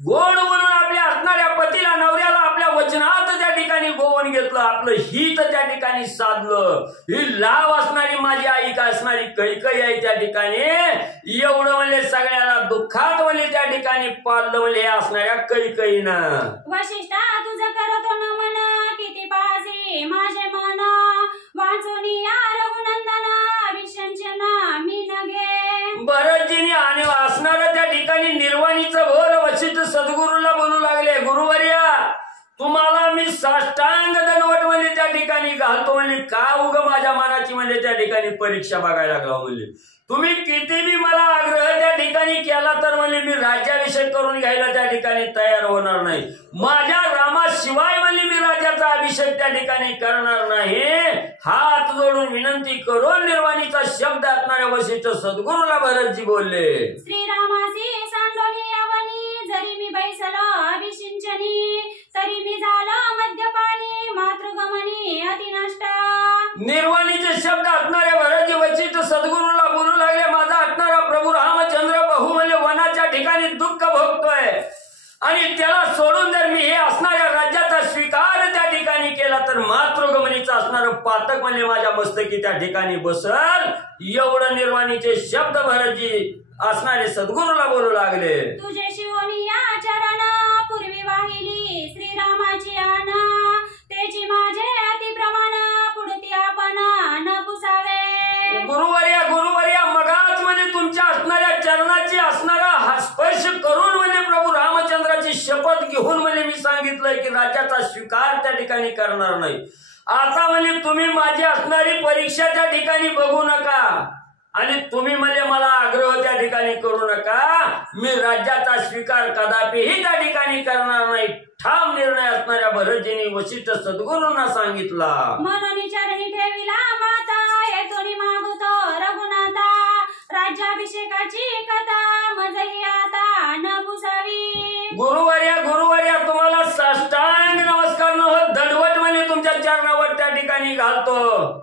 गोड बोलून आपल्या असणाऱ्या पतीला, नवऱ्याला आपल्या वचनात त्या ठिकाणी गोवन घेतलं, आपलं हित त्या ठिकाणी साधलं. ही लाभ असणारी माझी आई का असणारी कैकेयी आहे त्या ठिकाणी. एवढं म्हणजे सगळ्याला दुःखात म्हणजे त्या ठिकाणी पाळलं म्हणजे असणाऱ्या कैकेयीनं. वशिष्ठा तुझं करतो नमन, किती पासी माझे मन, वाचून या रघुनंदन, विषंचन मी न घे. भरतजीने आणि असणाऱ्या त्या ठिकाणी निर्वाणीचं बोल वशिष्ठ सद्गुरूला बोलू लागले, गुरुवर्या तुम्हाला मी साष्टांग दंडवत म्हणजे त्या ठिकाणी घालतो. म्हणजे का उग माझ्या मनाची म्हणजे त्या ठिकाणी परीक्षा बघायला लागला. म्हणजे तुम्ही किती बी मला आग्रह त्या ठिकाणी केला तर म्हणजे मी राज्याभिषेक करून घ्यायला त्या ठिकाणी तयार होणार नाही. माझ्या रामाशिवाय म्हणजे मी राज्याचा अभिषेक त्या ठिकाणी करणार नाही. हात जोडून विनंती करून निर्वाणीचा शब्द असणाऱ्या वशिष्ठ सद्गुरूला भरतजी बोलले. श्रीरामासी सांडोनी यावनी, जरी मी बैसलो अभिषिंचनी, तरी मी झालं मद्यपानी, मातृगमनी अतिनष्ट. निर्वाणीचे शब्द असणाऱ्या भरतजी वशिष्ठ सद्गुरूला बोलू लागले, माझा असणारा प्रभू रामचंद्र बहु म्हणजे वनाच्या ठिकाणी दुःख भोगतोय आणि त्याला सोडून जर मी हे असणाऱ्या राज्याचा स्वीकार त्या ठिकाणी केला तर मातृगमनीचा असणारं पातक म्हणजे माझ्या मस्तकी त्या ठिकाणी बसल. एवढं निर्वाणीचे शब्द भरतजी असणारे सद्गुरूला बोलू लागले. तुझे शिवोनी या चरण, पूर्वी वाहिली श्रीरामाची आण, त्याची माझे अतिप्रमाण, पुढती आपण न पुसावे. गुरुवर्या मगाच म्हणजे तुमच्या असणाऱ्या चरणाची असणारा हा स्पर्श करून म्हणजे प्रभू रामचंद्राची शपथ घेऊन म्हणजे मी सांगितलंय की राज्याचा स्वीकार त्या ठिकाणी करणार नाही. आता म्हणजे तुम्ही माझी असणारी परीक्षा त्या ठिकाणी बघू नका आणि तुम्ही म्हणजे मला आग्रह त्या ठिकाणी करू नका. मी राज्याचा स्वीकार कदापिही त्या ठिकाणी करणार नाही. ठाम निर्णय असणाऱ्या भरतजींनी वशिष्ठ सद्गुरूंना सांगितला. म्हणून चरणी ठेविला माता, येतोनी मागतो रघुनाथा, राज्याभिषेकाची कथा मजही आता न पुसावी. गुरुवर्या तुम्हाला साष्टांग नमस्कार न होत दंडवत म्हणजे तुमच्या चरणावर त्या ठिकाणी घालतो.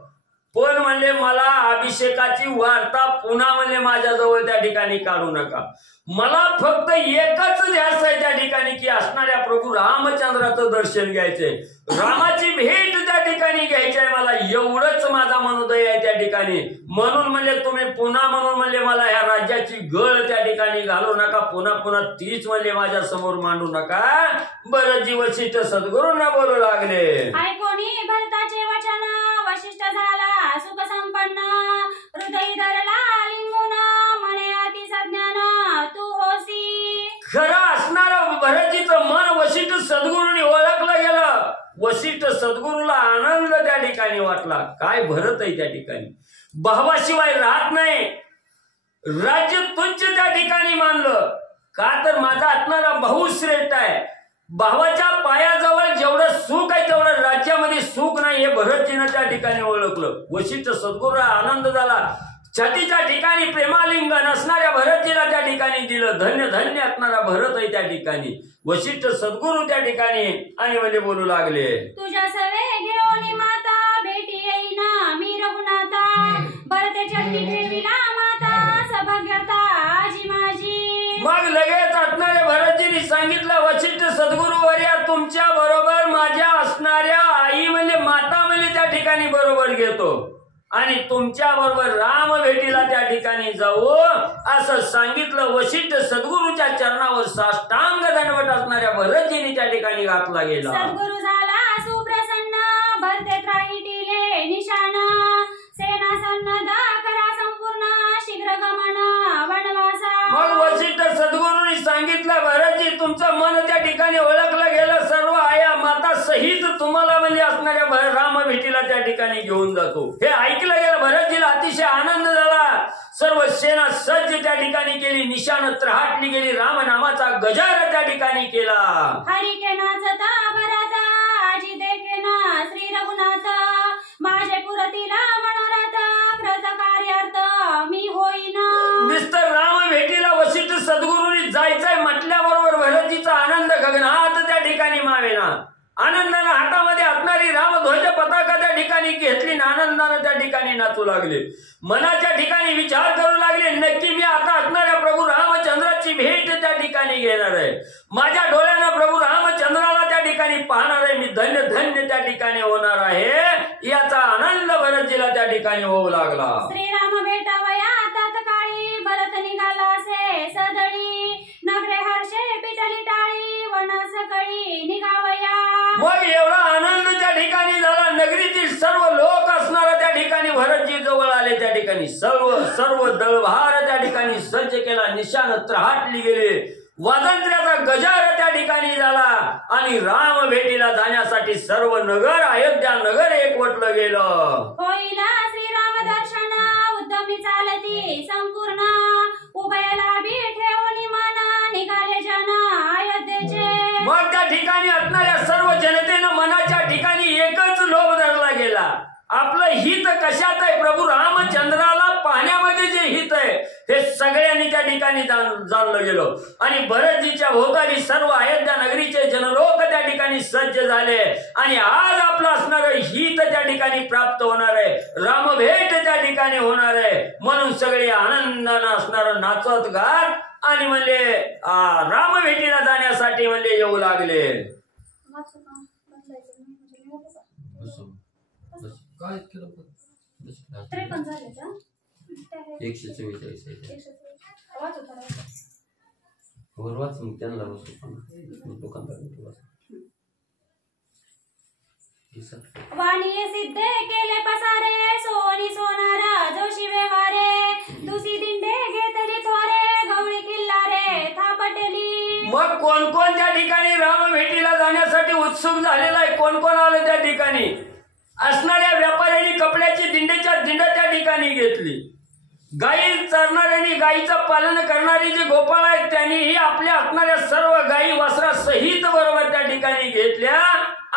पण म्हणले मला अभिषेकाची वार्ता पुन्हा म्हणजे माझ्याजवळ त्या ठिकाणी काढू नका. मला फक्त एकच ध्यास आहे त्या ठिकाणी की असणाऱ्या प्रभू रामचंद्राचं दर्शन घ्यायचंय, रामाची भेट त्या ठिकाणी घ्यायची आहे. मला एवढंच माझा मनोदय आहे त्या ठिकाणी. म्हणून म्हणजे तुम्ही पुन्हा म्हणून म्हणजे मला ह्या राज्याची गळ त्या ठिकाणी घालू नका. पुन्हा तीच म्हणजे माझ्या समोर मांडू नका. भरतजी वशिष्ठ सद्गुरूंना बोलू लागले. ऐकोनी भरताचे वचन, वशिष्ठ झाला सुख संपन्न, हृदय धरला लिंगून, म्हणे अति सज्ञान तू होसी. खरं असणारं भरतजीचं मन वशिष्ठ सद्गुरूंनी ओळखलं गेलं. वशिष्ठ सद्गुरूला आनंद त्या ठिकाणी वाटला. काय भरत आहे त्या ठिकाणी, भावाशिवाय राहत नाही, राज्य तुच्छ त्या ठिकाणी मानलं. का तर माझा असणारा भाऊ श्रेष्ठ आहे. भावाच्या पायाजवळ जेवढं सुख आहे तेवढं राज्यामध्ये सुख नाही हे भरतजीनं त्या ठिकाणी ओळखलं. वशिष्ठ सद्गुरूला आनंद झाला. छातीच्या ठिकाणी प्रेमालिंगन असणाऱ्या भरतजीला त्या ठिकाणी दिलं. धन्य धन्य असणारा भरत आहे त्या ठिकाणी. वशिष्ठ सद्गुरू त्या ठिकाणी आणि म्हणजे बोलू लागले. तुझ्या सवे घेऊन माता, भेटी येईना मी रघुनाथा, भरते चरणी ठेविला माता, सभाग्यता आजी माझी. मग लगेच असणाऱ्या भरतजींनी सांगितलं, वशिष्ठ सद्गुरूवर्या तुमच्या बरोबर माझ्या असणाऱ्या आई म्हणजे माता म्हणजे त्या ठिकाणी बरोबर घेतो आणि तुमच्या बरोबर राम भेटीला त्या ठिकाणी जाऊ असं सांगितलं. वशिष्ठ सद्गुरूच्या चरणावर साष्टांग दंडवत असणाऱ्या भरतजींनी त्या ठिकाणी घातला गेला. सद्गुरू झाला सुप्रसन्न, भरते त्राहिटिले निशाण, सेना सन्नदा करा संपूर्ण, शीघ्र गमन वनवासा. मग वशिष्ठ सद्गुरूंनी सांगितलं, भरतजी तुमचं मन त्या ठिकाणी ओळखलं गेलं. सर्व आया माता सहित तुम्हाला म्हणजे असणाऱ्या राम भेटीला त्या ठिकाणी घेऊन जातो. हे ऐकलं गेलं. भरतजीला अतिशय आनंद झाला. सर्व सेना सज्ज त्या ठिकाणी केली. निशाण त्राटली गेली. रामनामाचा गजर त्या ठिकाणी केला. हरी के नाचता भरता आजी देखे ना श्री रघुनाथ माझे पुरतीला मनोरथ कृत कार्यार्थ मी होईना. मिस्टर राम भेटीला वशिष्ठ सद्गुरूंनी जायचंय म्हटल्याबरोबर भरतजीचा आनंद गगनात त्या ठिकाणी मावेना. आनंदानं हातामध्ये असणारी रामध्वज पताका त्या ठिकाणी घेतली. आनंदानं त्या ठिकाणी नाचू लागले. मनाच्या ठिकाणी विचार करू लागले, नक्की मी आता असणाऱ्या प्रभू रामचंद्राची भेट त्या ठिकाणी घेणार आहे. माझ्या डोळ्यानं प्रभू रामचंद्राला त्या ठिकाणी पाहणार आहे. मी धन्य धन्य त्या ठिकाणी होणार आहे. याचा आनंद भरतजीला त्या ठिकाणी होऊ लागला. श्रीराम भेटावया तत्काळी भरत निघाला असे सदळी नगरे हर्षे पिटली टाळी वन सकळी निघावया. मग एवढा आनंद त्या ठिकाणी झाला. नगरीतील सर्व लोक असणारा त्या ठिकाणी भरतजी जवळ आले. त्या ठिकाणी सर्व दळभार त्या ठिकाणी सज्ज केला. निशाण त्राटली गेले. वाजंत्र्याचा गजर त्या ठिकाणी झाला आणि राम भेटीला जाण्यासाठी सर्व नगर अयोध्या नगर एकवटलं गेलं. होईला श्रीराम दर्शन उद्यमी चालती संपूर्ण उभयला बी ठेवून मन निघाले जन अयोध्येचे. मग त्या ठिकाणी असणाऱ्या सर्व जनतेनं मनाच्या ठिकाणी एकच लोभ धरला गेला. आपलं हित कशात आहे? प्रभू रामचंद्राला पाहण्यामध्ये जे हित आहे हे सगळ्यांनी त्या ठिकाणी जाणलं गेलं. आणि भरतजीच्या भोवताली सर्व अयोध्या नगरीचे जनलोक त्या ठिकाणी सज्ज झाले. आणि आज आपलं असणारं हित त्या ठिकाणी प्राप्त होणार आहे. रामभेट त्या ठिकाणी होणार आहे. म्हणून सगळे आनंदानं असणारं नाचत गात आणि म्हणले रामभेटीला जाण्यासाठी म्हणले येऊ लागले. काय केलं 144 वाच मग त्यांना वाणी सिद्धे केले पसारे सोनी सोनारा जोशी व्यवहारे दुसी दिंडे घेतली थोरे गवळी किल्लारे थापटली. मग कोण कोण त्या ठिकाणी राम भेटीला जाण्यासाठी उत्सुक झालेला आहे? कोण कोण आलं त्या ठिकाणी? असणाऱ्या व्यापाऱ्यांनी कपड्याची दिंडीच्या दिंड त्या ठिकाणी घेतली. गायी चरणाऱ्यांनी गायीचं पालन करणारी जी गोपाळ आहेत त्यांनीही आपल्या असणाऱ्या सर्व गायी वस्त्रा सहित बरोबर त्या ठिकाणी घेतल्या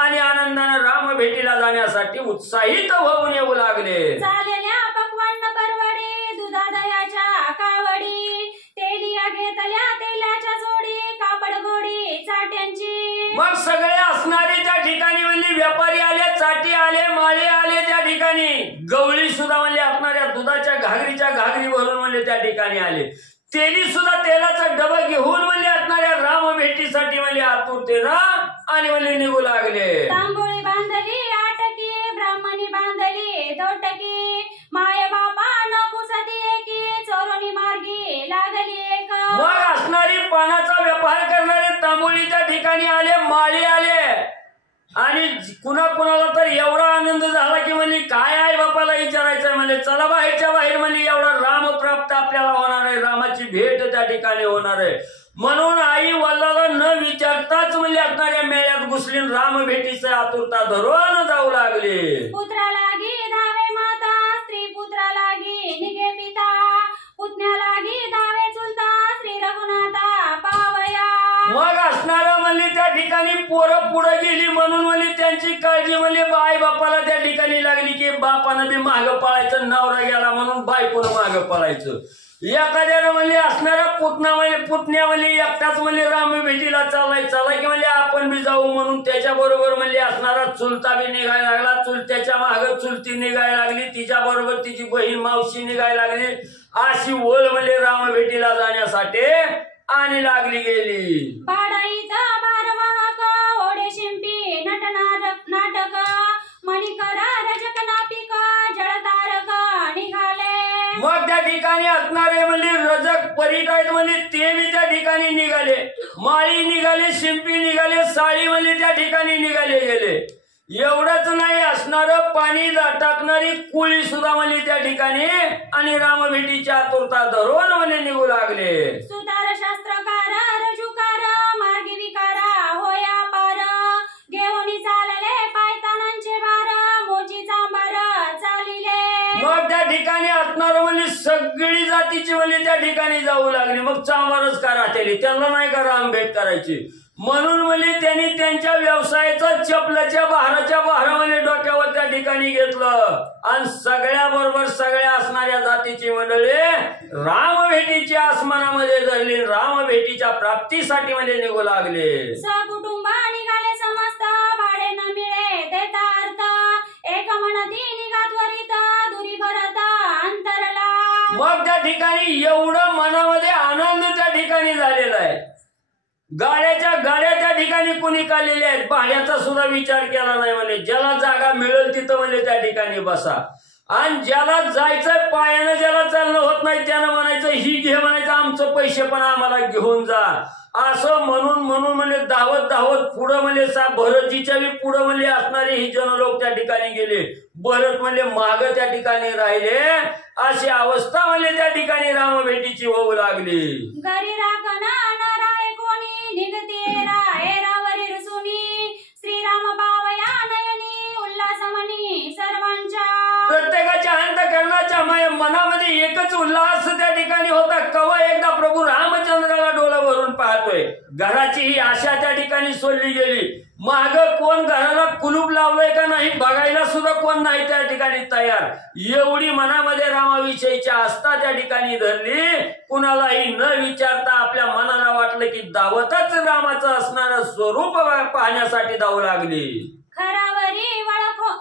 आणि आनंदानं राम भेटीला जाण्यासाठी उत्साहित होऊन येऊ लागले. चालल्या पक्वान्न परवडी दुधा दयाच्या कावडी तेलिया घेतल्या तेलाच्या जोडी कापड गोडी चाट्यांची. मग सगळे असणारे त्या ठिकाणी म्हणजे व्यापारी आले, चाटी आले, माळे आले त्या ठिकाणी. गवळी सुद्धा म्हणजे असणाऱ्या दुधाच्या घागरीच्या घागरी भरून म्हणजे त्या ठिकाणी आले. तेली सुद्धा तेलाचं डबं घेऊन म्हणजे असणाऱ्या राम भेटीसाठी म्हणजे आतुरतेनं आणि म्हणजे निघू लागले. तांबोळी बांधली आटकी ब्राह्मणी बांधली दोटकी माय बापा न पुसती एकी चोरणी मार्गी लागली एक. मग असणारी पानाचा व्यापार करणारे तांबोळी त्या ठिकाणी आले, माळी आले. आणि कुणा कुणाला तर एवढा आनंद झाला की म्हणजे काय आहे बापाला विचारायचंय म्हणजे चला बाहेरच्या बाहेर म्हणजे एवढा राम प्राप्त आपल्याला होणार आहे. रामाची भेट त्या ठिकाणी होणार आहे. म्हणून आई वडिलाला न विचारताच म्हणजे असणाऱ्या मेळ्यात घुसली. राम भेटीची आतुरता धरून जाऊ लागले. पुत्रा लागी धावे माता स्त्री पुत्रा लागी निघे पिता पुतण्या लागी धावे चुलता श्री रघुनाथा पावया. मग असणारा म्हणजे त्या ठिकाणी पोरं पुढे गेली म्हणून म्हणजे त्यांची काळजी म्हणजे आई बापाला त्या ठिकाणी लागली की बापानं बी मागं पळायचं. नवरा गेला म्हणून बायकोनं मागं पळायचं. एखाद्यानं म्हणजे असणारा पुतण्या म्हणजे एकटाच म्हणजे राम भेटीला चालला की म्हणजे आपण बी जाऊ म्हणून त्याच्या बरोबर म्हणजे असणारा चुलता बी निघायला लागला. चुलत्याच्या माग चुलती निघायला लागली. तिच्या बरोबर तिची बहीण मावशी निघायला लागली. अशी ओळ म्हणजे राम भेटीला जाण्यासाठी आणि लागली गेली. पाडाईचा भारवाहक ओढे शिंपी नाटक मणिकरा रजक नापिक जळतारक निघाले. मग त्या ठिकाणी असणारे म्हणजे रजक परीट आहेत म्हणजे ते बी त्या ठिकाणी निघाले. माळी निघाले, शिंपी निघाले, साळी म्हणजे त्या ठिकाणी निघाले गेले. एवढंच नाही असणारं पाणी टाकणारी कुळी सुद्धा म्हणजे त्या ठिकाणी आणि रामभेटीची आतुरता धरून म्हणजे निघू लागले. सुतार शास्त्रकार रजुकार मार्गी विकारा होया पार घेऊन चालले पायतानांचे भार मोची जातीची म्हणजे त्या ठिकाणी जाऊ लागली. मग चांभारच का राहतेली, त्यांना नाही का राम भेट करायची. म्हणून म्हणजे त्यांनी त्यांच्या व्यवसायाचं चपलाच्या बहाराच्या बहारामध्ये डोक्यावर त्या ठिकाणी घेतलं आणि सगळ्या बरोबर सगळ्या असणाऱ्या जातीची मंडळी राम भेटीच्या आसमानामध्ये धरली. राम भेटीच्या प्राप्तीसाठी म्हणजे निघू लागले. सकुटुंब निघाले समस्त, भाडे न मिळे देता अर्थ, एक म्हणती निघा त्वरित, दुरी भरत अंतरला. मग त्या ठिकाणी एवढं मनामध्ये आनंद त्या ठिकाणी झालेला आहे. गाड्या त्या ठिकाणी कुणी काढलेल्या आहेत, भाड्याचा सुद्धा विचार केला नाही. म्हणजे ज्याला जागा मिळेल तिथं म्हणजे त्या ठिकाणी बसा. आणि ज्याला जायचंय पायानं, ज्याला चालणं होत नाही त्यानं म्हणायचं ही घे, म्हणायचं आमचं पैसे पण आम्हाला घेऊन जा. असं म्हणून म्हणजे धावत पुढं म्हणजे भरतजीच्या बी पुढं म्हणजे असणारे ही जन लोक त्या ठिकाणी गेले. भरत म्हणजे माग त्या ठिकाणी राहिले. अशी अवस्था म्हणजे त्या ठिकाणी रामभेटीची होऊ लागली. घरी राखणा न राहे कोणी, निघते राहेरावरी रुसुनी, श्रीराम पावया नयनी, उल्हास मनी सर्वांच्या. प्रत्येकाच्या अंतःकरणाच्या मनामध्ये एकच उल्हास त्या ठिकाणी होता. कवा एकदा प्रभू रामचंद्राला डोळा भरून पाहतोय. घराची ही आशा त्या ठिकाणी सोडली गेली. माग कोण घराला कुलूप लावलंय का नाही बघायला सुद्धा कोण नाही त्या ठिकाणी तयार. एवढी मनामध्ये रामाविषयीची आस्था त्या ठिकाणी धरली. कुणालाही न विचारता आपल्या मनाला वाटलं की दावतच रामाचं असणारं स्वरूप पाहण्यासाठी धावू लागली. खरावरी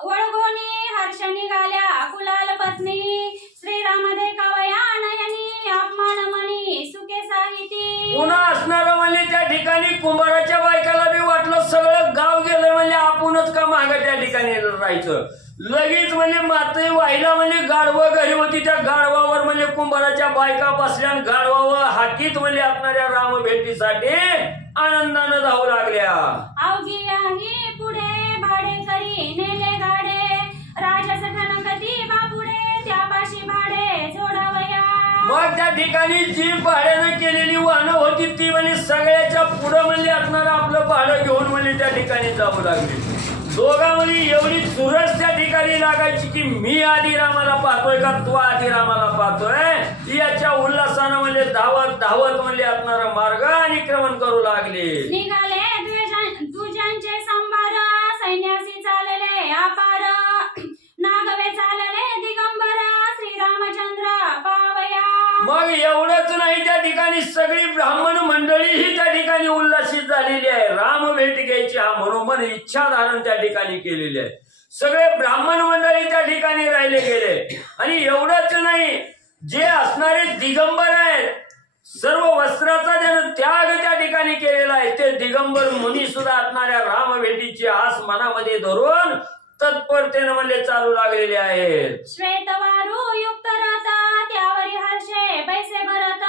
वळगोनी हर्ष निघाल्या कुलाल पत्नी, श्रीराम देखावया नयनी, अपमान मनी सुखे साहिती. पुन्हा असणारं म्हणजे त्या ठिकाणी कुंभाराच्या बायकाला बी वाटलं सगळं गाव गेलं म्हणजे आपणच का माग त्या ठिकाणी राहायचं. लगेच म्हणजे मात्र वाहिला म्हणजे गाढवं घरी होती. त्या गाढवावर म्हणजे कुंभाराच्या बायका बसल्या आणि गाढवावर हाकीत म्हणजे असणाऱ्या राम भेटीसाठी आनंदानं धावू लागल्या. अवघी आहे पुढे भाडेकरी नेले गाडे, राजसखन कधी बापुडे त्यापाशी भाडे जोडावया. मग त्या ठिकाणी जी भाड्यानं केलेली वाहनं होती ती म्हणजे सगळ्याच्या पुढं म्हणजे असणारं आपलं भाडं घेऊन म्हणजे त्या ठिकाणी जाऊ लागली. दोघांमध्ये एवढी चुरस त्या ठिकाणी लागायची की मी आधी रामाला पाहतोय का तू आधी रामाला पाहतोय, याच्या उल्हासानं म्हणजे धावत म्हणजे असणारा मार्ग अतिक्रमण करू लागले. निघाले दुजांचे संभार, सैन्यासी चालले अपार, नागवे चालले दिगंबर, श्रीरामचंद्र पावया. मग एवढंच नाही, त्या ठिकाणी सगळी ब्राह्मण मंडळी ही त्या ठिकाणी उल्हासित झालेली आहे. राम भेट घ्यायची हा मनोमन इच्छा धारण त्या ठिकाणी केलेली आहे. सगळे ब्राह्मण मंडळी त्या ठिकाणी राहिले गेले. आणि एवढंच नाही, जे असणारे दिगंबर आहेत, सर्व वस्त्राचा ज्यानं त्याग त्या ठिकाणी केलेला आहे, ते दिगंबर मुनी सुद्धा असणाऱ्या राम भेटीची आस मनामध्ये धरून तत्परतेने म्हणजे चालू लागलेले आहेत. श्वेतवारू युक्त राहता त्यावरी हर्षे पैसे भरत,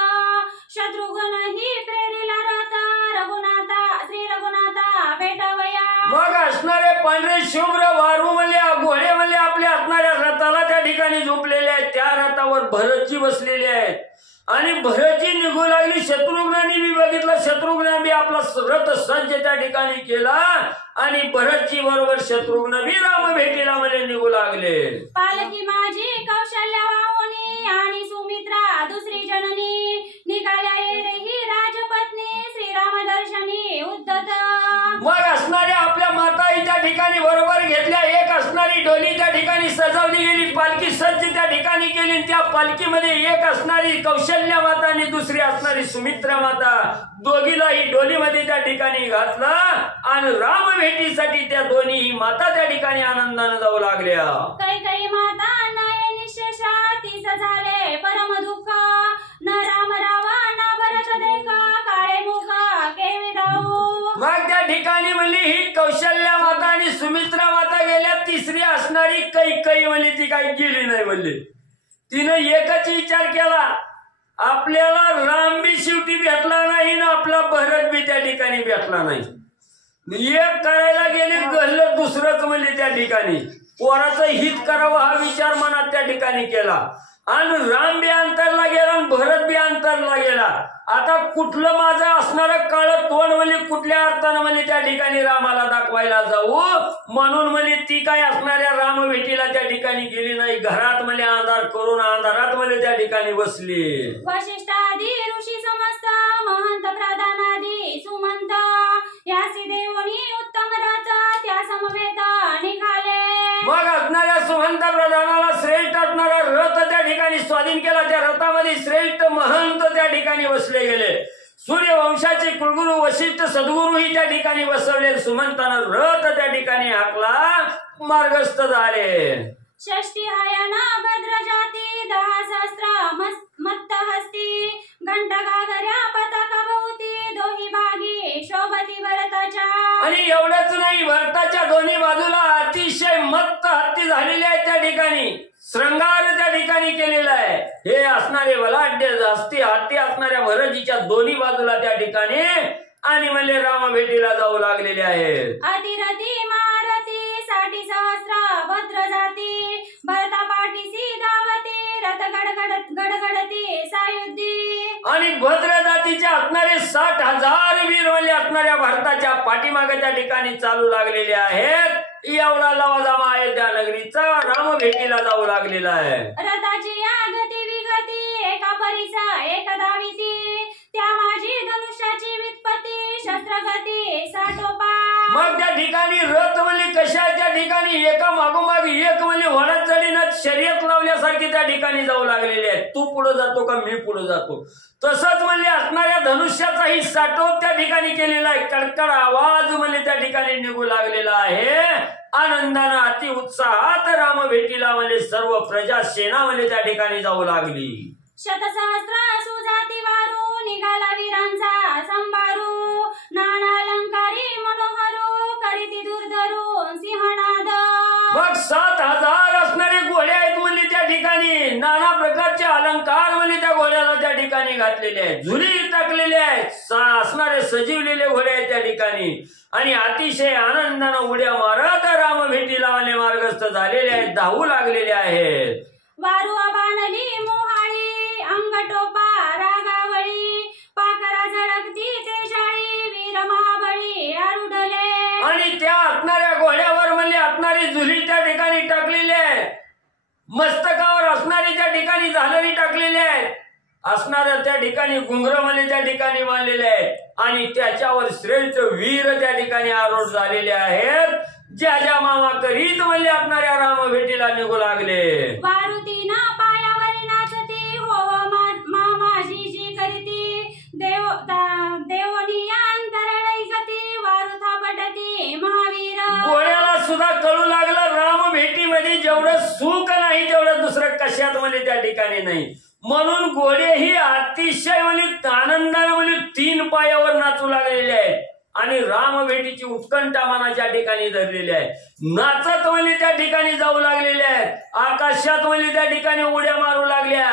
शत्रुघ्नही प्रेरिला राहता, रघुनाथा श्री रघुनाथा भेटावया. मग असणारे पांढरे शुभ्र वारू म्हणजे घोडे म्हणजे आपल्या असणाऱ्या रथाला त्या ठिकाणी झोपलेले आहेत. त्या रथावर भरतजी बसलेले आहेत. आणि भरतजी निघू लागली. शत्रुघ्नांनी बी बघितलं, शत्रुघ्न बी आपला रथ सज्ज त्या ठिकाणी केला आणि भरतजी बरोबर शत्रुघ्न बी राम भेटीला म्हणजे निघू लागले. पालकी माझी कौशल्या वाहुनी आणि सुमित्रा दुसरी जननी, निघाल्या येरेही राजपत्नी श्रीराम दर्शनी उद्धत. मग असणाऱ्या आपल्या माताही त्या ठिकाणी बरोबर घेतल्या. एक असणारी डोली त्या ठिकाणी सजवली गेली, पालखी सज्ज त्या ठिकाणी केली. त्या पालखीमध्ये एक असणारी कौशल्या माता आणि दुसरी असणारी सुमित्रा माता, दोघीलाही डोलीमध्ये त्या ठिकाणी घातलं आणि राम भेटीसाठी त्या दोन्ही माता त्या ठिकाणी आनंदाने जाऊ लागल्या. काही माता नये निशेषा तीच झाले परम दुःख, न राम रावा न भरत देखा, काळे मुख केवी धावू. मग त्या ठिकाणी म्हणली ही कौशल्या माता आणि सुमित्रा माता गेल्या. तिसरी असणारी कैकेयी म्हणली ती काही गेली नाही. म्हणली तिने एकच विचार केला, आपल्याला राम बी शेवटी भेटला नाही ना आपला भरत बी त्या ठिकाणी भेटला नाही. एक करायला गेले घडलं दुसरंच म्हणजे त्या ठिकाणी पोराचं हित करावं हा विचार मनात त्या ठिकाणी केला. आणि राम बी अंतरला गेला आणि भरत बी अंतरला गेला. आता कुठलं माझं असणारं काळं तोंड म्हणजे कुठल्या अर्थानं म्हणजे त्या ठिकाणी रामाला दाखवायला जाऊ, म्हणून म्हणजे ती काय असणाऱ्या राम भेटीला त्या ठिकाणी गेली नाही. घरात म्हणजे अंधार करून अंधारात म्हणजे त्या ठिकाणी बसली. वशिष्ठादी ऋषी समस्त महंत प्रधानादी सुमंत यासी देवणी उत्तम रथ त्या समवेत निघाले. मग असणाऱ्या सुमंत प्रधानाला श्रेष्ठ असणारा रथ त्या ठिकाणी स्वाधीन केला. त्या रथामध्ये श्रेष्ठ महंत त्या ठिकाणी बसले गेले. सूर्यवंशाचे कुलगुरू वशिष्ठ सद्गुरू ही त्या ठिकाणी बसवले. सुमंतानं रथ त्या ठिकाणी हाकला मार्गस्थ झाले. षष्टी हयना भद्र जाती 10 सहस्त्र मत्त हस्ती घंटा गागऱ्या पताका भोवती दोही भागी शोभती भरताच्या. आणि एवढंच नाही, भरताच्या दोन्ही बाजूला अतिशय मत्त हत्ती झालेली आहे. त्या ठिकाणी श्रंगार त्या ठिकाणी केलेला आहे. हे असणारे बलाढ्य हस्ती हत्ती असणाऱ्या भरतीच्या दोन्ही बाजूला त्या ठिकाणी आणि म्हणजे राम भेटीला जाऊ लागलेले आहेत. अतिरथी महारथी 60 सहस्त्र भद्र जाती भरता पाठीसी धावती रथ गडगडती सायुधी. आणि भद्र जातीचे असणारे 60,000 वीर म्हणजे असणाऱ्या भारताच्या पाठीमागे त्या ठिकाणी चालू लागलेले आहेत. एवढा लवाजमा अयोध्या नगरीचा राम भेटीला जाऊ लागलेला आहे. रथाची या गती विगती एका परीचा एक धाविती त्या माझी धनुष्याची वित्पत्ती शस्त्रगती साठोपा. मग त्या ठिकाणी रथ म्हणजे कशा त्या ठिकाणी एका मागोमाग एक म्हणजे वनात चढीनं शर्यत लावल्यासारखी त्या ठिकाणी जाऊ लागलेली आहे. तू पुढे जातो का मी पुढे जातो, तसंच म्हणजे असणाऱ्या धनुष्याचाही साठोप त्या ठिकाणी केलेला आहे. कडकड आवाज म्हणजे त्या ठिकाणी निघू लागलेला आहे. आनंदानं अति उत्साहात राम भेटीला म्हणजे सर्व प्रजा सेना म्हणजे त्या ठिकाणी जाऊ लागली. शतसहस्र सुजाती वारू निघाला वीरांचा संभारू नाना अलंकारी मनोहरू करीती दुर्धरू सिंहनाद. मग 7,000 असणारे घोडे आहेत म्हणजे त्या ठिकाणी नाना प्रकारचे अलंकार म्हणजे त्या घोड्याला त्या ठिकाणी घातलेले आहेत. झुली टाकलेले आहेत. असणारे सजीवलेले घोडे आहेत त्या ठिकाणी आणि अतिशय आनंदानं उड्या मारत राम भेटीला मार्गस्थ झालेले आहेत, धावू लागलेले आहेत. वारू बाणली मोहाळी अंगटोपा रागावळी पाखरा झळकती तेजाळी वीर महाबळी आरुडले. आणि त्या असणाऱ्या घोड्यावर म्हणजे असणारी झुली त्या ठिकाणी टाकलेली आहे. मस्तकावर असणारी त्या ठिकाणी झालरी टाकलेली आहे. असणाऱ्या त्या ठिकाणी घुंगर म्हणजे त्या ठिकाणी बांधलेले आहेत आणि त्याच्यावर श्रेष्ठ वीर त्या ठिकाणी आरूढ झालेले आहेत. ज्या ज्या मामा करीत म्हणजे असणाऱ्या राम भेटीला निघू लागले. वारुती ना पायावरी नाचती हो मामाजी जी करीती देवनी अंतरळी गती वारू थापटती महावीर. घोड्याला सुद्धा कळू लागलं राम भेटीमध्ये जेवढं सुख नाही तेवढं दुसरं कशात म्हणजे त्या ठिकाणी नाही. म्हणून घोडे ही अतिशय म्हणजे आनंदाने म्हणजे 3 पायावर नाचू लागलेले आहेत आणि राम भेटीची उत्कंठा मनाच्या ठिकाणी धरलेली आहे. नाचत म्हणजे त्या ठिकाणी जाऊ लागलेले आहेत. आकाशात म्हणजे त्या ठिकाणी उड्या मारू लागल्या.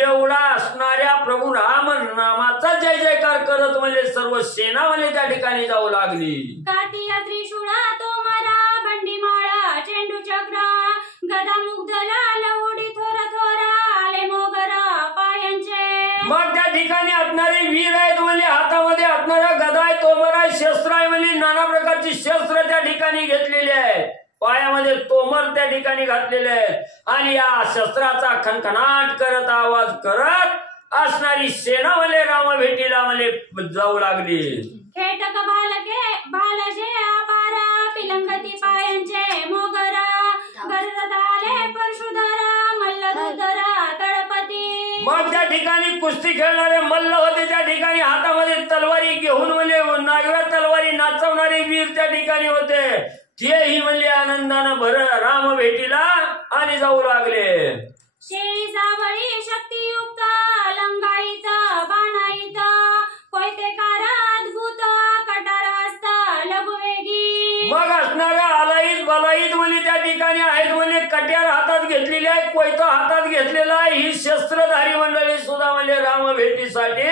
एवढा असणाऱ्या प्रभू राम नामाचा जय जयकार करत म्हणजे सर्व सेना म्हणजे त्या ठिकाणी जाऊ लागली. कातिया त्रिशूळा तोमरा बंडी माळा चेंडू चक्र गदा मुग्धला लवडी थोर थोरा आले मोगरा पायांचे. मग त्या ठिकाणी असणारे वीर आहेत म्हणजे हातामध्ये असणारा गदा आहे तोमर आहे शस्त्र आहे म्हणजे नाना प्रकारची शस्त्र त्या ठिकाणी घेतलेली आहेत. पायामध्ये तोमर त्या ठिकाणी घातलेले आहेत आणि या शस्त्राचा खणखणाट करत आवाज करत असणारी सेना म्हणजे राम भेटीला म्हणजे जाऊ लागली. खेटक भालजे अपारा पिलंगती पायांचे मोगरा गरजत आले परशुधरा मल्लधरा तळपती. मग त्या ठिकाणी कुस्ती खेळणारे मल्ल होते. त्या ठिकाणी हातामध्ये तलवारी घेऊन म्हणजे नागव्या तलवारी नाचवणारे वीर त्या ठिकाणी होते. तेही म्हणजे आनंदानं राम भेटीला आणि जाऊ लागले. शेळी सावळी शक्तियुक्त लंगाईत बाणाईत कोयतेकार अद्भुत कटार असता लघुवेगी. मग असणाऱ्या आलाईत बलाईत म्हणजे त्या ठिकाणी आहेत म्हणजे कट्यार हातात घेतलेली आहे कोयता हातात घेतलेला आहे. ही शस्त्रधारी मंडळी सुद्धा म्हणजे राम भेटीसाठी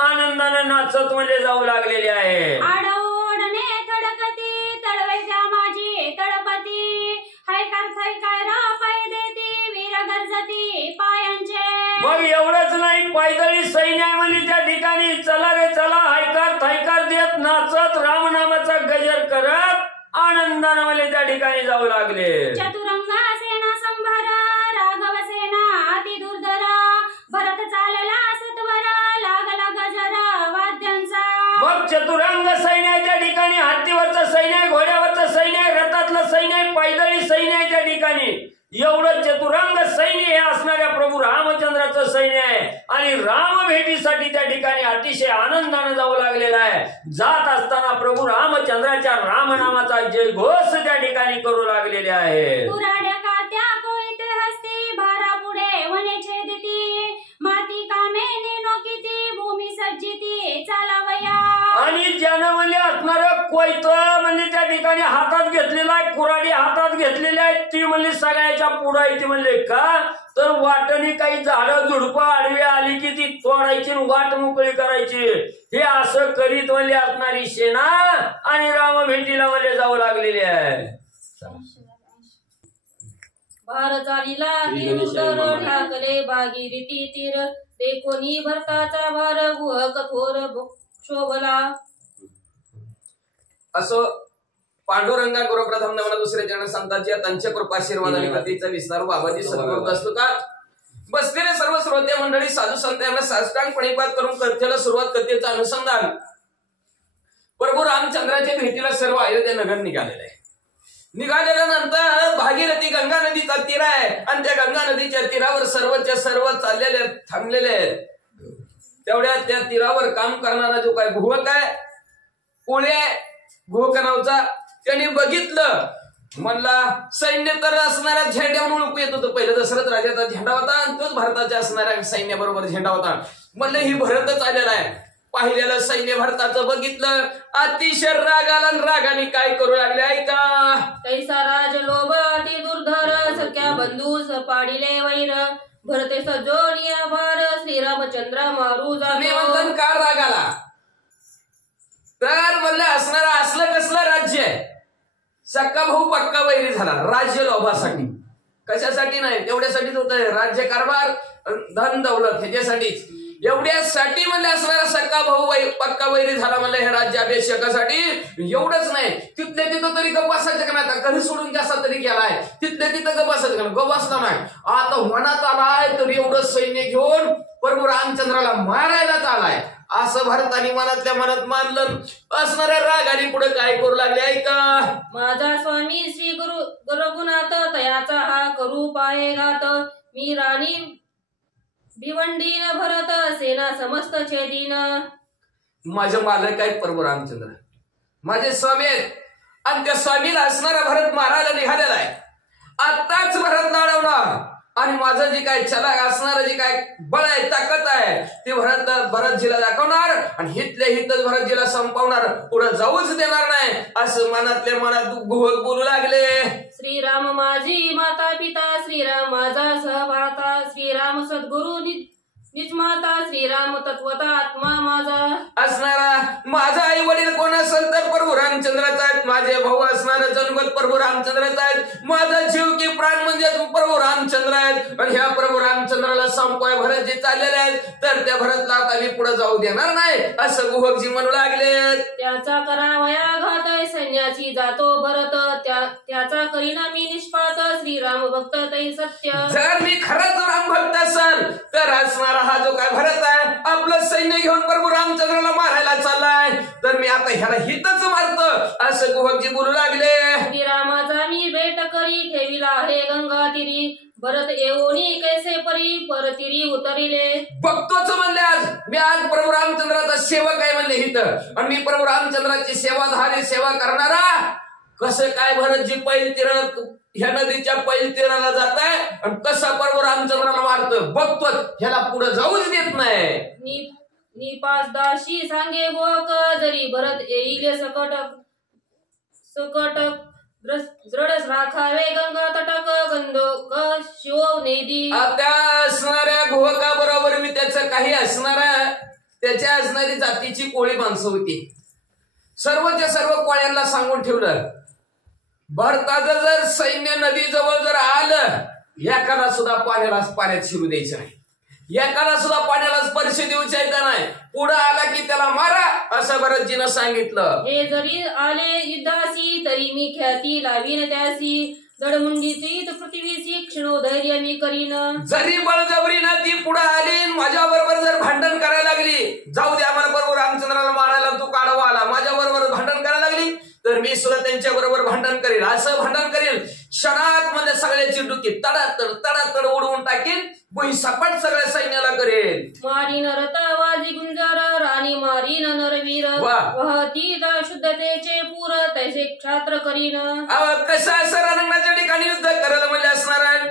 आनंदानं नाचत म्हणजे जाऊ लागलेली आहे. आडवडणे थडकती तळवे त्या माझी तळपती हैकार थैकार पाय देती वीर गरजती पायांचे. म्हणली त्या ठिकाणी चला रे चला, हायकार थायकार देत नाचत रामनामाचा गजर करत आनंदानं मला त्या ठिकाणी जाऊ लागले. चतुरंगा सेना संभार राघव सेना अति दुर्धर, भरत चालला सत्वर लागला गजर वाद्यांचा. मग चतुरंग सैन्य आहे त्या ठिकाणी, हत्तीवरचं सैन्य आहे, घोड्यावरचं सैन्य आहे, रथातलं सैन्य आहे, पैदळी सैन्य आहे त्या ठिकाणी. एवढं चतुरंग सैन्य हे असणाऱ्या प्रभू रामचंद्राचं सैन्य आहे आणि राम भेटीसाठी त्या ठिकाणी अतिशय आनंदाने जाऊ लागलेला आहे. जात असताना प्रभू रामचंद्राच्या रामनामाचा जय घोष त्या ठिकाणी करू लागलेले आहे. कुऱ्हाड्या कात्या कोळीत हस्ती भारा पुढे वने छेदिती, माती कामे नेनो किती भूमी सज्जिती चालावया. आणि ज्यानं म्हणजे असणार कोयत म्हणजे त्या ठिकाणी हातात घेतलेला आहे, कुऱ्हाडी हातात घेतलेली आहे, ती म्हणजे सगळ्याच्या पुढे ती म्हणले का तर वाटणी काही झाडं झुडपं आडवी आली की ती तोडायची वाट मोकळी करायची. हे असं करीत म्हणजे असणारी सेना आणि राम भेटीला म्हणजे जाऊ लागलेली आहे. भार चालीला उदर ठाकले भागीरथी तीर, देखोनी भरताचा भार गुह कठोर शोभला. असो पांडुरंगा गुरुप्रथम नमन दुसरे जण संतांच्या त्यांच्या कृपाशीर्वाद आणि कथेचा विस्तार बाबाजी सद्गुरू दस्तुकार. बसलेले सर्व श्रोते मंडळी साधू संत यांना साष्टांग प्रणिपात करून कथेला सुरुवात, कथेचं अनुसंधान प्रभू रामचंद्राच्या भेटीला सर्व अयोध्या नगर निघालेलं आहे. निघाल्यानंतर भागीरथी गंगा नदीचा तीर आहे आणि त्या गंगा नदीच्या तीरावर सर्वच्या सर्व चाललेले थांबलेले आहेत. तेवढ्या त्या तीरावर काम करणारा जो काय गुहक आहे, कोळी आहे गुहक नावचा, त्यांनी बघितलं म्हणला सैन्य तर असणाऱ्या झेंड्यावरून ओळखू येत होतं. पहिलं दशरथ राजाचा झेंडा होता आणि तोच भारताच्या असणाऱ्या सैन्याबरोबर झेंडा होता. म्हणलं ही भरतच आलेला आहे. पाहिलेलं सैन्य भारताचं बघितलं, अतिशय राग आला आणि रागाने काय करू लागले ऐका. तैसा राज लोभ अति दुर्धर, सख्या बंधू पाडिले वैर, भरते सजोनिया भार श्रीरामचंद्र मारू म्हणतात का राग आला तर म्हणलं असणारा असलं कसलं राज्य आहे. सक्का भाऊ पक्का वैरी झाला राज्य लोभासाठी, कशासाठी नाही तेवढ्यासाठीच होत राज्य कारभार धन दौलत ह्याच्यासाठीच. एवढ्यासाठी म्हणले असणारा सक्का भाऊ पक्का वैरी झाला म्हणलं हे राज्य अभिषेकासाठी. एवढंच नाही तिथल्या तिथं तरी गप बसायचं का नाही, घरी सोडून कसा तरी गेलाय तिथल्या तिथं गप बसायचं का गप बसला नाही. आता मनात आलाय तर एवढं सैन्य घेऊन प्रभू रामचंद्राला मारायलाच आलाय असं भारताने मनातल्या मनात मानलं. असणाऱ्या रागाने पुढे काय करू लागले ऐका. माझा स्वामी श्री गुरु रघुनाथ तयाचा हा करू पाये घात, मी राणी भिवंडीन भरत सेना समस्त छेदीन. माझे मालक आहेत प्रभू रामचंद्र, माझे स्वामी आहेत आणि त्या स्वामीला असणारा भरत मारायला निघालेला आहे. आताच भरत लढवणार आणि माझं जे काय चलाक असणारं जे काय बळ आहे ताकद आहे ते भरतजीला दाखवणार आणि हितल्या हितच भरतजीला संपवणार, पुढे जाऊच देणार नाही असं मनातल्या मनात गुहक बोलू लागले. श्रीराम माझी माता पिता, श्रीराम माझा सहभाता, श्रीराम सद्गुरु निज माता, श्रीराम तत्वता आत्मा माझा. असणारा माझा आई वडील कोण असेल तर प्रभू रामचंद्राचा आहेत, माझे भाऊ असणारा जन्मत प्रभू रामचंद्राचा आहेत, माझा जीव की प्राण म्हणजे प्रभू रामचंद्र आहेत. आणि ह्या प्रभू रामचंद्राला संपवाय भरत जे चाललेले आहेत तर त्या भरतला आम्ही पुढे जाऊ देणार नाही असं गुहकजी म्हणू लागले. त्याचा करावया घात सैन्याची जातो भरत, त्याचा करीना मी निष्पात, श्रीराम भक्त तै सत्य. जर मी खरंच राम भक्त असेल तर असणारा हा जो काय भरत आहे आपलं सैन्य घेऊन प्रभू रामचंद्राला मारायला चाललाय तर मी आता ह्याला हितच मारतो असं गुहकजी बोलू लागले. श्रीरामाचा मी भेट करी ठेविला आहे गंगा तिरी, भरत येऊनी कैसे परी परतिरी उतरिले. बघतोच म्हणले आज प्रभू रामचंद्राचा सेवक आहे म्हणले हिथं आणि मी प्रभू रामचंद्राची सेवाधारी सेवा करणारा कसं काय भरतजी पैल तीरात ह्या नदीच्या पैल तीराला जात आहे आणि कसा प्रभू रामचंद्राला मारतो बघतो ह्याला पुढे जाऊच देत नाही. निपासदाशी सांगे बोक जरी भरत येईल सकट दृढ राखावे गंगा तटक गंधोक शिव नेदी. आता असणाऱ्या गुहका बरोबर मी त्याचं काही असणाऱ्या त्याच्या असणारी जातीची कोळी माणसं होती. सर्वच्या सर्व कोळ्यांना सांगून ठेवलं भारताचं जर सैन्य नदी जवळ जर आलं एखादा सुद्धा पाण्यात शिरू द्यायचं नाही. एकाला सुद्धा पाण्याला स्पर्श देऊचा येत नाही, पुढे आला की त्याला मारा असं भरतजीनं सांगितलं. हे जरी आले युद्धासी तरी मी ख्याती लावीन त्यासी, जडमुंडीची पृथ्वीची क्षणो धैर्य मी करीन. जरी बळजबरीनं ती पुढे आली, माझ्या बरोबर जर भांडण करायला लागली, जाऊ द्या मला बरोबर रामचंद्राला मारायला तू काढवा आला, माझ्या बरोबर भांडण करायला लागली तर मी सुद्धा त्यांच्या बरोबर भांडण करेल. असं भांडण करेल क्षणात मध्ये सगळ्याची डुकी तडातड उडवून टाकीन, भुईसपाट सगळ्या सैन्याला करेल. मारीन रतावाजी गुंजर राणी मारीन नरवीर, वाह. वहती शुद्धतेचे पूर तैसे क्षात्र करीन. कसं असं रणांगणाच्या ठिकाणी युद्ध करायला म्हणजे असणार आहे,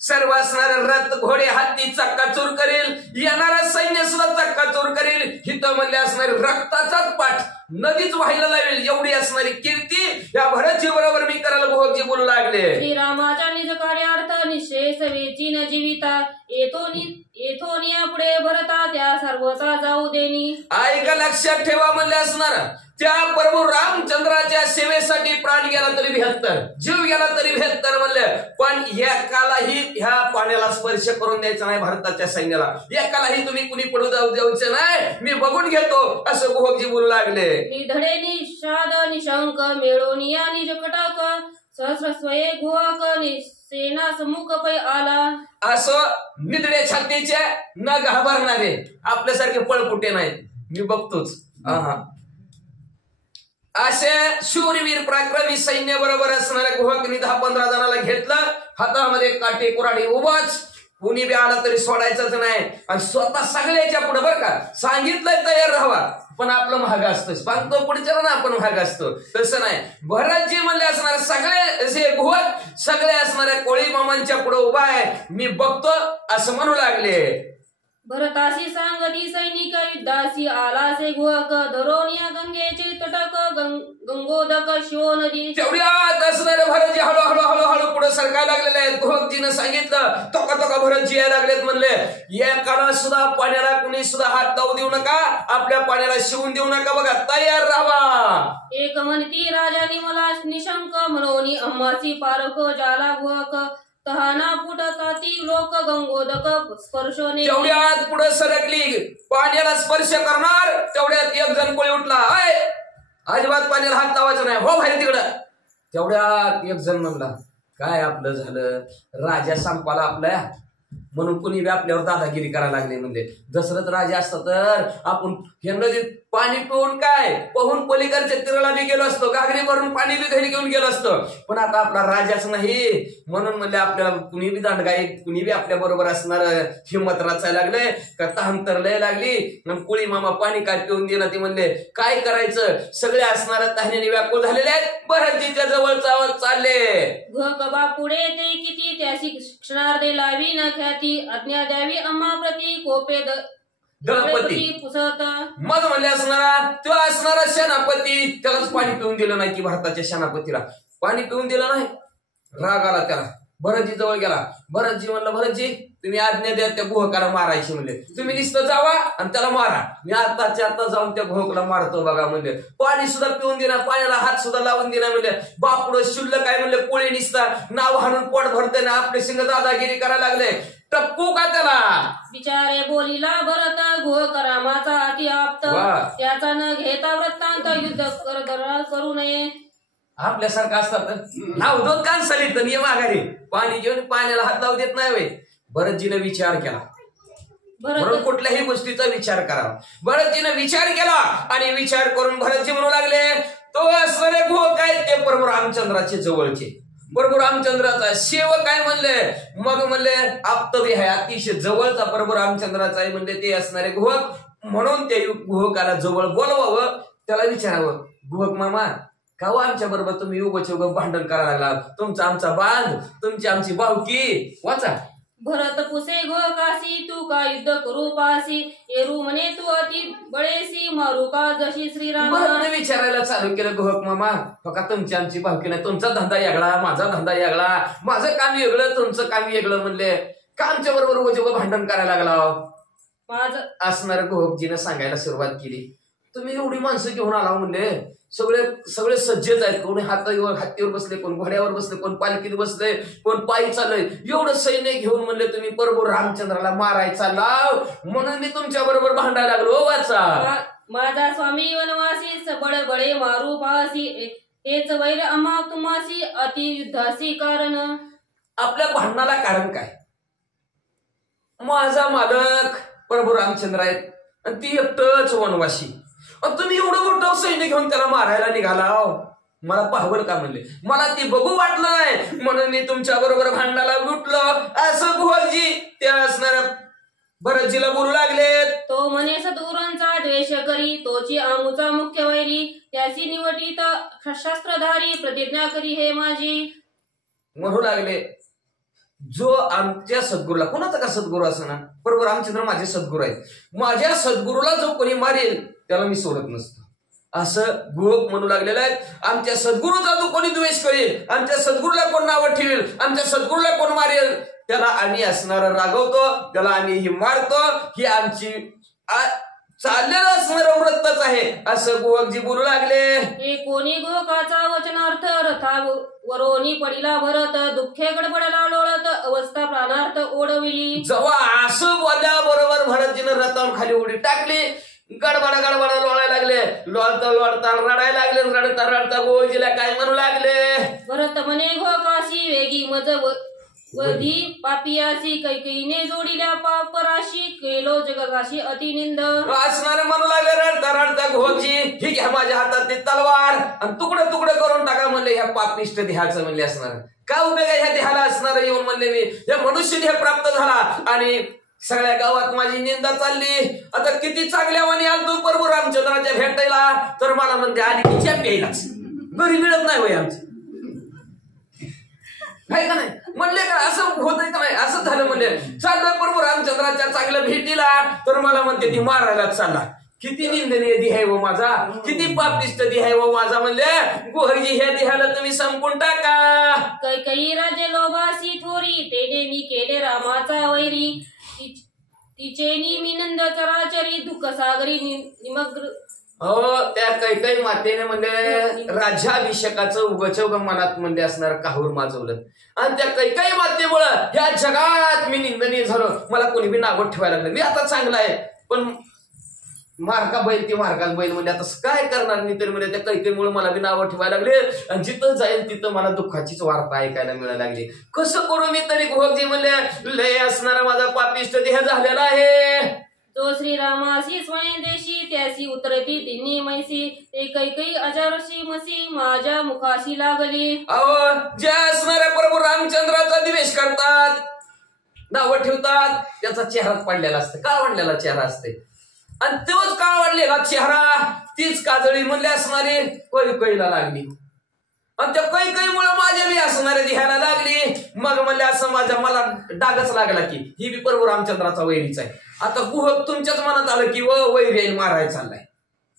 सर्व असणारे रथ घोडे हत्ती चक्काचूर करेल, येणारा सैन्य सुद्धा चक्काचूर करेल. हिथं म्हणले असणारे रक्ताचाच पाठ नदीच व्हायला लावेल एवढी असणारी कीर्ती या भरतजी बरोबर मी करायला भोगजी बोलू लागले. श्रीरामाच्या निज कार्यार्थ निशेष वेची न जीविता, येथोनिया पुढे भरता त्या सर्वचा जाऊ देनी. ऐका लक्षात ठेवा म्हणले असणार, त्या प्रभू रामचंद्राच्या सेवेसाठी प्राण गेला तरी 72, जीव गेला तरी 72 म्हणले, पण एकालाही ह्या पाण्याला स्पर्श करून द्यायचा नाही भारताच्या सैन्याला. एकालाही तुम्ही कुणी पडू द्यायचं नाही, मी बघून घेतो असं गोहकजी बोलू लागले. निधडे निषाद निशंक मेळोनिया निज कटक, सहस्र स्वये गुहक सेना समुख पै आला. असं निधडे छातीचे न घाबरणारे आपल्यासारखे पळपुटे नाहीत, मी बघतोच. असे शूरवीर पराक्रमी सैन्य बरोबर असणाऱ्या गुहकनी 10-15 जणांना घेतलं, हातामध्ये काटे कुऱ्हाडी उभाच, कुणी बी आला तरी सोडायचंच नाही. आणि स्वतः सगळ्याच्या पुढे बरं का सांगितलंय तयार राहावा, पण आपलं महाग असतं, सांगतो पुढच्या ना आपण महाग असतो, तसं नाही. भरतजी म्हणले असणारे सगळे असे गुहक सगळे असणाऱ्या कोळी मामांच्या पुढे उभा आहे, मी बघतो असं म्हणू लागले. भरतासी सांगती सैनिक युद्धासी आलासे गुहक, धरोनिया गंगेचे तटक गंगोदक शिव नदी. तेवढ्यात असणारे भरतजी हळूहळू पुढे सरकायला लागलेले आहेत. गुहकजीनं सांगितलं तोका भरतजी यायला लागलेत, म्हणले एकाला सुद्धा पाण्याला कुणी सुद्धा हात लावू देऊ नका, आपल्या पाण्याला शिवून देऊ नका, बघा तयार राहा. एक म्हणती राजानी मला निशंक म्हणून अम्माची पारख जाला गुहक, तहाना फुटकाती लोक गंगोदक स्पर्शोने. तेवढ्यात पुढे सरकली, पाण्याला स्पर्श करणार, तेवढ्यात एक जण कोळी उठला, अजिबात पाण्याला हात लावायचा नाही, हो बाहेर तिकडं. तेवढ्यात एक जण म्हणला, काय आपलं झालं, राजा संपाला आपल्या, म्हणून कुणी बी आपल्यावर दादागिरी करायला लागले. म्हणजे दशरथ राजा असता तर आपण हे नदीत पाणी पिऊन काय पाहून पलीकडच्या तीराला बी गेलो असतो, घागरी भरून पाणी बी घरी घेऊन गेलो असतो, पण आता आपला राजाच नाही, म्हणून म्हणजे आपल्याला कुणी बी दांडगाई कुणी बी आपल्या बरोबर असणार हिंमत रचायला लागले का तहान लय लागली. कुळी मामा पाणी काय पिऊन दिलं, ते म्हणले काय करायचं, सगळे असणाऱ्या तहानेने व्याकुळ झालेले आहेत, भरतजीच्या जवळ चालले. घकबा पुढे ते किती त्याशी क्षणार्धे लावी न ख्याती, आज्ञा द्यावी अम्मा प्रती कोपे दळपती पुसत. मग म्हणले असणारा तो असणारा सेनापती, त्यालाच पाणी पिऊन दिलं नाही की भारताच्या सेनापतीला पाणी पिऊन दिलं नाही, राग आला त्याला. भरतजी जवळ गेला, भरतजी म्हणलं भरतजी तुम्ही आज्ञा द्या त्या गुहकाला मारायची, म्हणले तुम्ही नुसतं जावा आणि त्याला मारा, मी आताच्या आता जाऊन त्या गुहकाला मारतो बघा. म्हणले पाणी सुद्धा पिऊन दिना, पाण्याला हात सुद्धा लावून दिना, म्हणले बापुड शुल्ल काय म्हणले कोळी निसता नाव हाणून पोट भरते ना, आपले सिंग दादागिरी करायला लागले, टप्पू का त्याला. बिचारे बोलीला भरत गुहक रामाचा अति आप्त, त्याचा न घेता वृत्तांत युद्ध करू नये. आपल्यासारखं असतात नाव दोन कान सलित नियम आघारी, पाणी घेऊन पाण्याला हात लावू देत नाही वय. भरतजीने विचार केला, म्हणून कुठल्याही गोष्टीचा विचार करावा. भरतजीने विचार केला आणि विचार करून भरतजी म्हणू लागले तो असणारे गुहक आहेत ते प्रभू रामचंद्राचे जवळचे, प्रभू रामचंद्राचा सेवक आहे म्हणले. मग म्हणले आप्तवी आहे, अतिशय जवळचा प्रभू रामचंद्राचा आहे म्हणले ते असणारे गुहक, म्हणून ते गुहकाला जवळ बोलवावं, त्याला विचारावं गुहक मामा का आमच्या बरोबर तुम्ही उगच भांडण करायला लागला, तुमचा आमचा बांध तुमची आमची भावकी वाचा. भरत पुसे घोकासी तू का युद्ध करू पासी, एरू म्हणे तू अति बळेसी मारू का जशी श्रीराम. विचारायला चालू केलं गुहक मामा फक्त तुमची आमची भावकी नाही, तुमचा धंदा वेगळा माझा धंदा वेगळा, माझं काम वेगळं तुमचं काम वेगळं, म्हणले का आमच्या बरोबर उगच भांडण करायला लागला. माझं असणार गुहकजीने सांगायला सुरुवात केली, तुम्ही एवढी माणसं घेऊन आला म्हणले, सगळे सगळे सज्जच आहेत, कोणी हत्तीवर बसले, कोण घोड्यावर बसले, कोण पालखीत बसले, कोण पायी चाललंय, एवढं सैन्य घेऊन म्हणले तुम्ही प्रभू रामचंद्राला मारायचा लाव, म्हणून मी तुमच्या बरोबर भांडायला लागलो वाचा. माझा स्वामी वनवासी सबळ बळे मारू पासी, हेच वैर आम्हा तुम्हासी अति युद्धासी कारण. आपल्या भांडणाला कारण काय? माझा मालक प्रभू रामचंद्र आहेत आणि ती एकटंच वनवासी, तुम्ही एवढं मोठं सैन्य घेऊन त्याला मारायला निघाला. मला पाहवल का म्हणले, मला ती बघू वाटलं नाही म्हणून मी तुमच्या बरोबर भांडणाला उठलो. असं गुहाजी त्या असणाऱ्या भरतजीला बोलू लागलेत. तो म्हणे सद्गुरूंचा द्वेष करी, तोची आमूचा मुख्य वैरी, त्याची निवटीत शस्त्रधारी प्रतिज्ञा करी हे माझी. म्हणू लागले जो आमच्या सद्गुरूला, कोणाचा का सद्गुरू असं ना, प्रभू रामचंद्र माझे सद्गुरू आहेत, माझ्या सद्गुरूला जो कोणी मारेल त्याला मी सोडत नसतो, असं गोप म्हणू लागलेलं आहे. आमच्या सद्गुरूचा जो कोणी द्वेष करेल, आमच्या सद्गुरूला कोण नावं ठेवेल, आमच्या सद्गुरूला कोण मारेल त्याला आम्ही असणार रागवतो, त्याला आम्ही ही मारतो, ही आमची चाललेलं असणारं व्रतच आहे, असं गोवकजी बोलू लागले. हे कोणी गोकाचा वचनार्थ रथावरोनी पडिला भरत, दुःखे गडबडला लोळत अवस्था प्राणार्थ ओढविली. जेव्हा असं बोलल्याबरोबर भरतजीनं रथावर खाली उडी टाकली, गडबड लोळायला लागले, लोळता रडायला लागले, रडता गोवकजीला काय म्हणू लागले. भरत म्हणे घोकाशी वेगी मज वधी पापियासी, कैकईने जोडिल्या पापराशी, केलो जगकाशी अतिनिंद. असणारे म्हणू लागले रडता घोकजी, ही घ्या माझ्या हातात तलवार आणि तुकडे तुकडे करून टाका म्हणले ह्या पापिष्ट देहाचं म्हणले असणार. काय उपयोग आहे ह्या देहाला असणार येऊन म्हणले मी, या मनुष्य देह प्राप्त झाला आणि सगळ्या गावात माझी निंदा चालली. आता किती चांगल्या वाणी आलतो प्रभू रामचंद्राच्या भेटायला, तर मला म्हणते आली की चॅप यायलाच, घरी मिळत नाही वय आमची, काय का नाही म्हणले का, असं होतंय का नाही, असं झालं म्हणले. चाललोय प्रभू रामचंद्राच्या चांगल्या भेटीला, तर मला म्हणते ती मारायला चालला. किती निंदनीय देह आहे व माझा, किती पापिष्ट देह आहे व माझा म्हणले. गोहरजी ह्या देहाला तुम्ही संपून टाका. कैकई राजे लोभासी थोरी, तेने मी केले रामाचा वैरी, तिचेनी मी नंद चराचरी, दुःख सागरी निमग्र. त्या कैकई मातेने म्हणजे राज्याभिषेकाचं उगचौग मनात म्हणजे असणार काहूर माजवलं आणि त्या कैकई मातेमुळं या जगात मी निंदनीय झालो. मला कोणी बी नावं ठेवायला लागलं. मी आता चांगला आहे पण मार्का बैल ती मार्काच बैल म्हणजे आता काय करणार मी तरी म्हणजे त्या कैकईमुळे मला बी नावं ठेवायला लागले आणि जिथं जाईल तिथं मला दुःखाचीच वार्ता ऐकायला मिळायला लागली. कसं करू मी तरी गोहकजी म्हणले लय असणारा माझा पापिष्ट देह झालेला आहे. तो श्रीरामासी स्वयंदेशी, त्यासी उतरती तिन्ही मैसी, ते कैकई अजारशी मसी, माझ्या मुखाशी लागली. अहो ज्या असणाऱ्या प्रभू रामचंद्राचा द्वेष करतात, नावं ठेवतात, त्याचा चेहराच पडलेला असते, काळ वाढलेला चेहरा असते आणि तोच काळ वाढलेला चेहरा, तीच काजळी म्हणले असणारी कैकईला लागली आणि त्या कैकईमुळे माझ्या बी असणारे देहाला लागली. मग म्हणले असं मला डागच लागला की ही बी प्रभू रामचंद्राचा वैरीच आहे. आता गुहक तुमच्याच मनात आलं की वैरी मारायला चाललाय,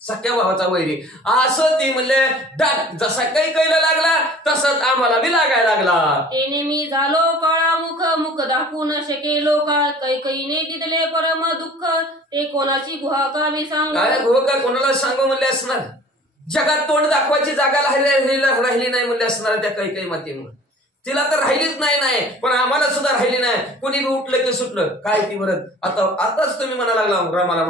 सख्या भावाचा वैरी, असं ती म्हणले डाग जसा कैकईला लागला तसंच आम्हाला बी लागायला लागला. तेने मी झालो काळा मुख, मुख दाखवू न शकेलो का, कैकईने दिदले परम दुःख, ते कोणाची गुहा का मी सांगू. काय गुहका कोणाला सांगू म्हणले असणार, जगात तोंड दाखवायची जागा राहिली नाही म्हणले असणार त्या कैकई मातेमुळे. तिला तर राहिलीच नाही पण आम्हाला सुद्धा राहिली नाही. कुणी बी उठलं की सुटलं काय ती बरं. आताच तुम्ही म्हणा लागला रमाला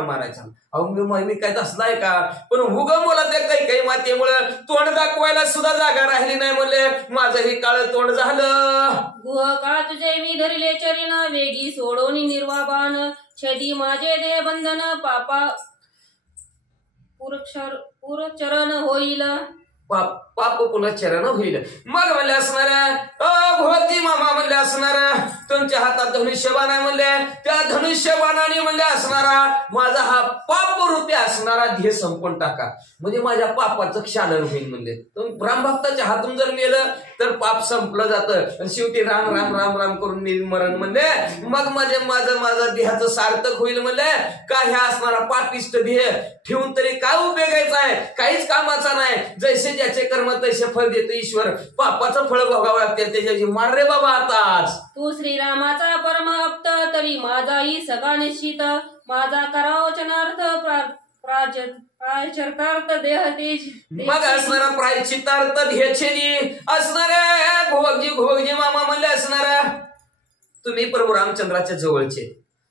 मारायचा. अहो मी काय तसलाय का, पण उगम मला त्या कैकई मातेमुळे तोंड दाखवायला सुद्धा जागा राहिली नाही म्हणले. माझं हे काळ तोंड झालं. गुह का तुझे मी धरले चरण, वेगी सोडोनी निर्वाबान, छेदी माझे दे बंधन, पापा पुरचरण होईल. पाप पुनश्चरण होईल. मग म्हणले असणाऱ्या भोवती मामा म्हणले असणाऱ्या तुमच्या हातात धनुष्यबाण आहे म्हणले, त्या धनुष्यबाणाने म्हणले असणारा माझा हा पाप रूपी असणारा ध्येय संपून टाका, म्हणजे माझ्या पापाचं क्षालन होईल म्हणले. रामभक्ताच्या हातून जर नेलं तर पाप संपलं जातं, शेवटी राम राम राम राम करून मी मरण म्हणले. मग माझं देहाचं सार्थक होईल म्हणले. का ह्या असणारा पापिष्ट ध्येय ठेवून तरी काय उपयोगायचा आहे, काहीच कामाचा नाही. जैसे ज्याचे कर्म तैसे फळ देतो ईश्वर, पापाचं फळ भोगावं लागते त्याच्याची मार रे बाबा. आताच तू श्रीरामाचा परम आप्त, तरी माझाही सगळा निश्चित, माझा करा वचनार्थ प्राचर्तार्थ देह तेज मग असणारा प्रायश्चित्तार्थ ध्येयेनी असणारे घोगजी मामा म्हणले असणारा तुम्ही प्रभू रामचंद्राच्या जवळचे,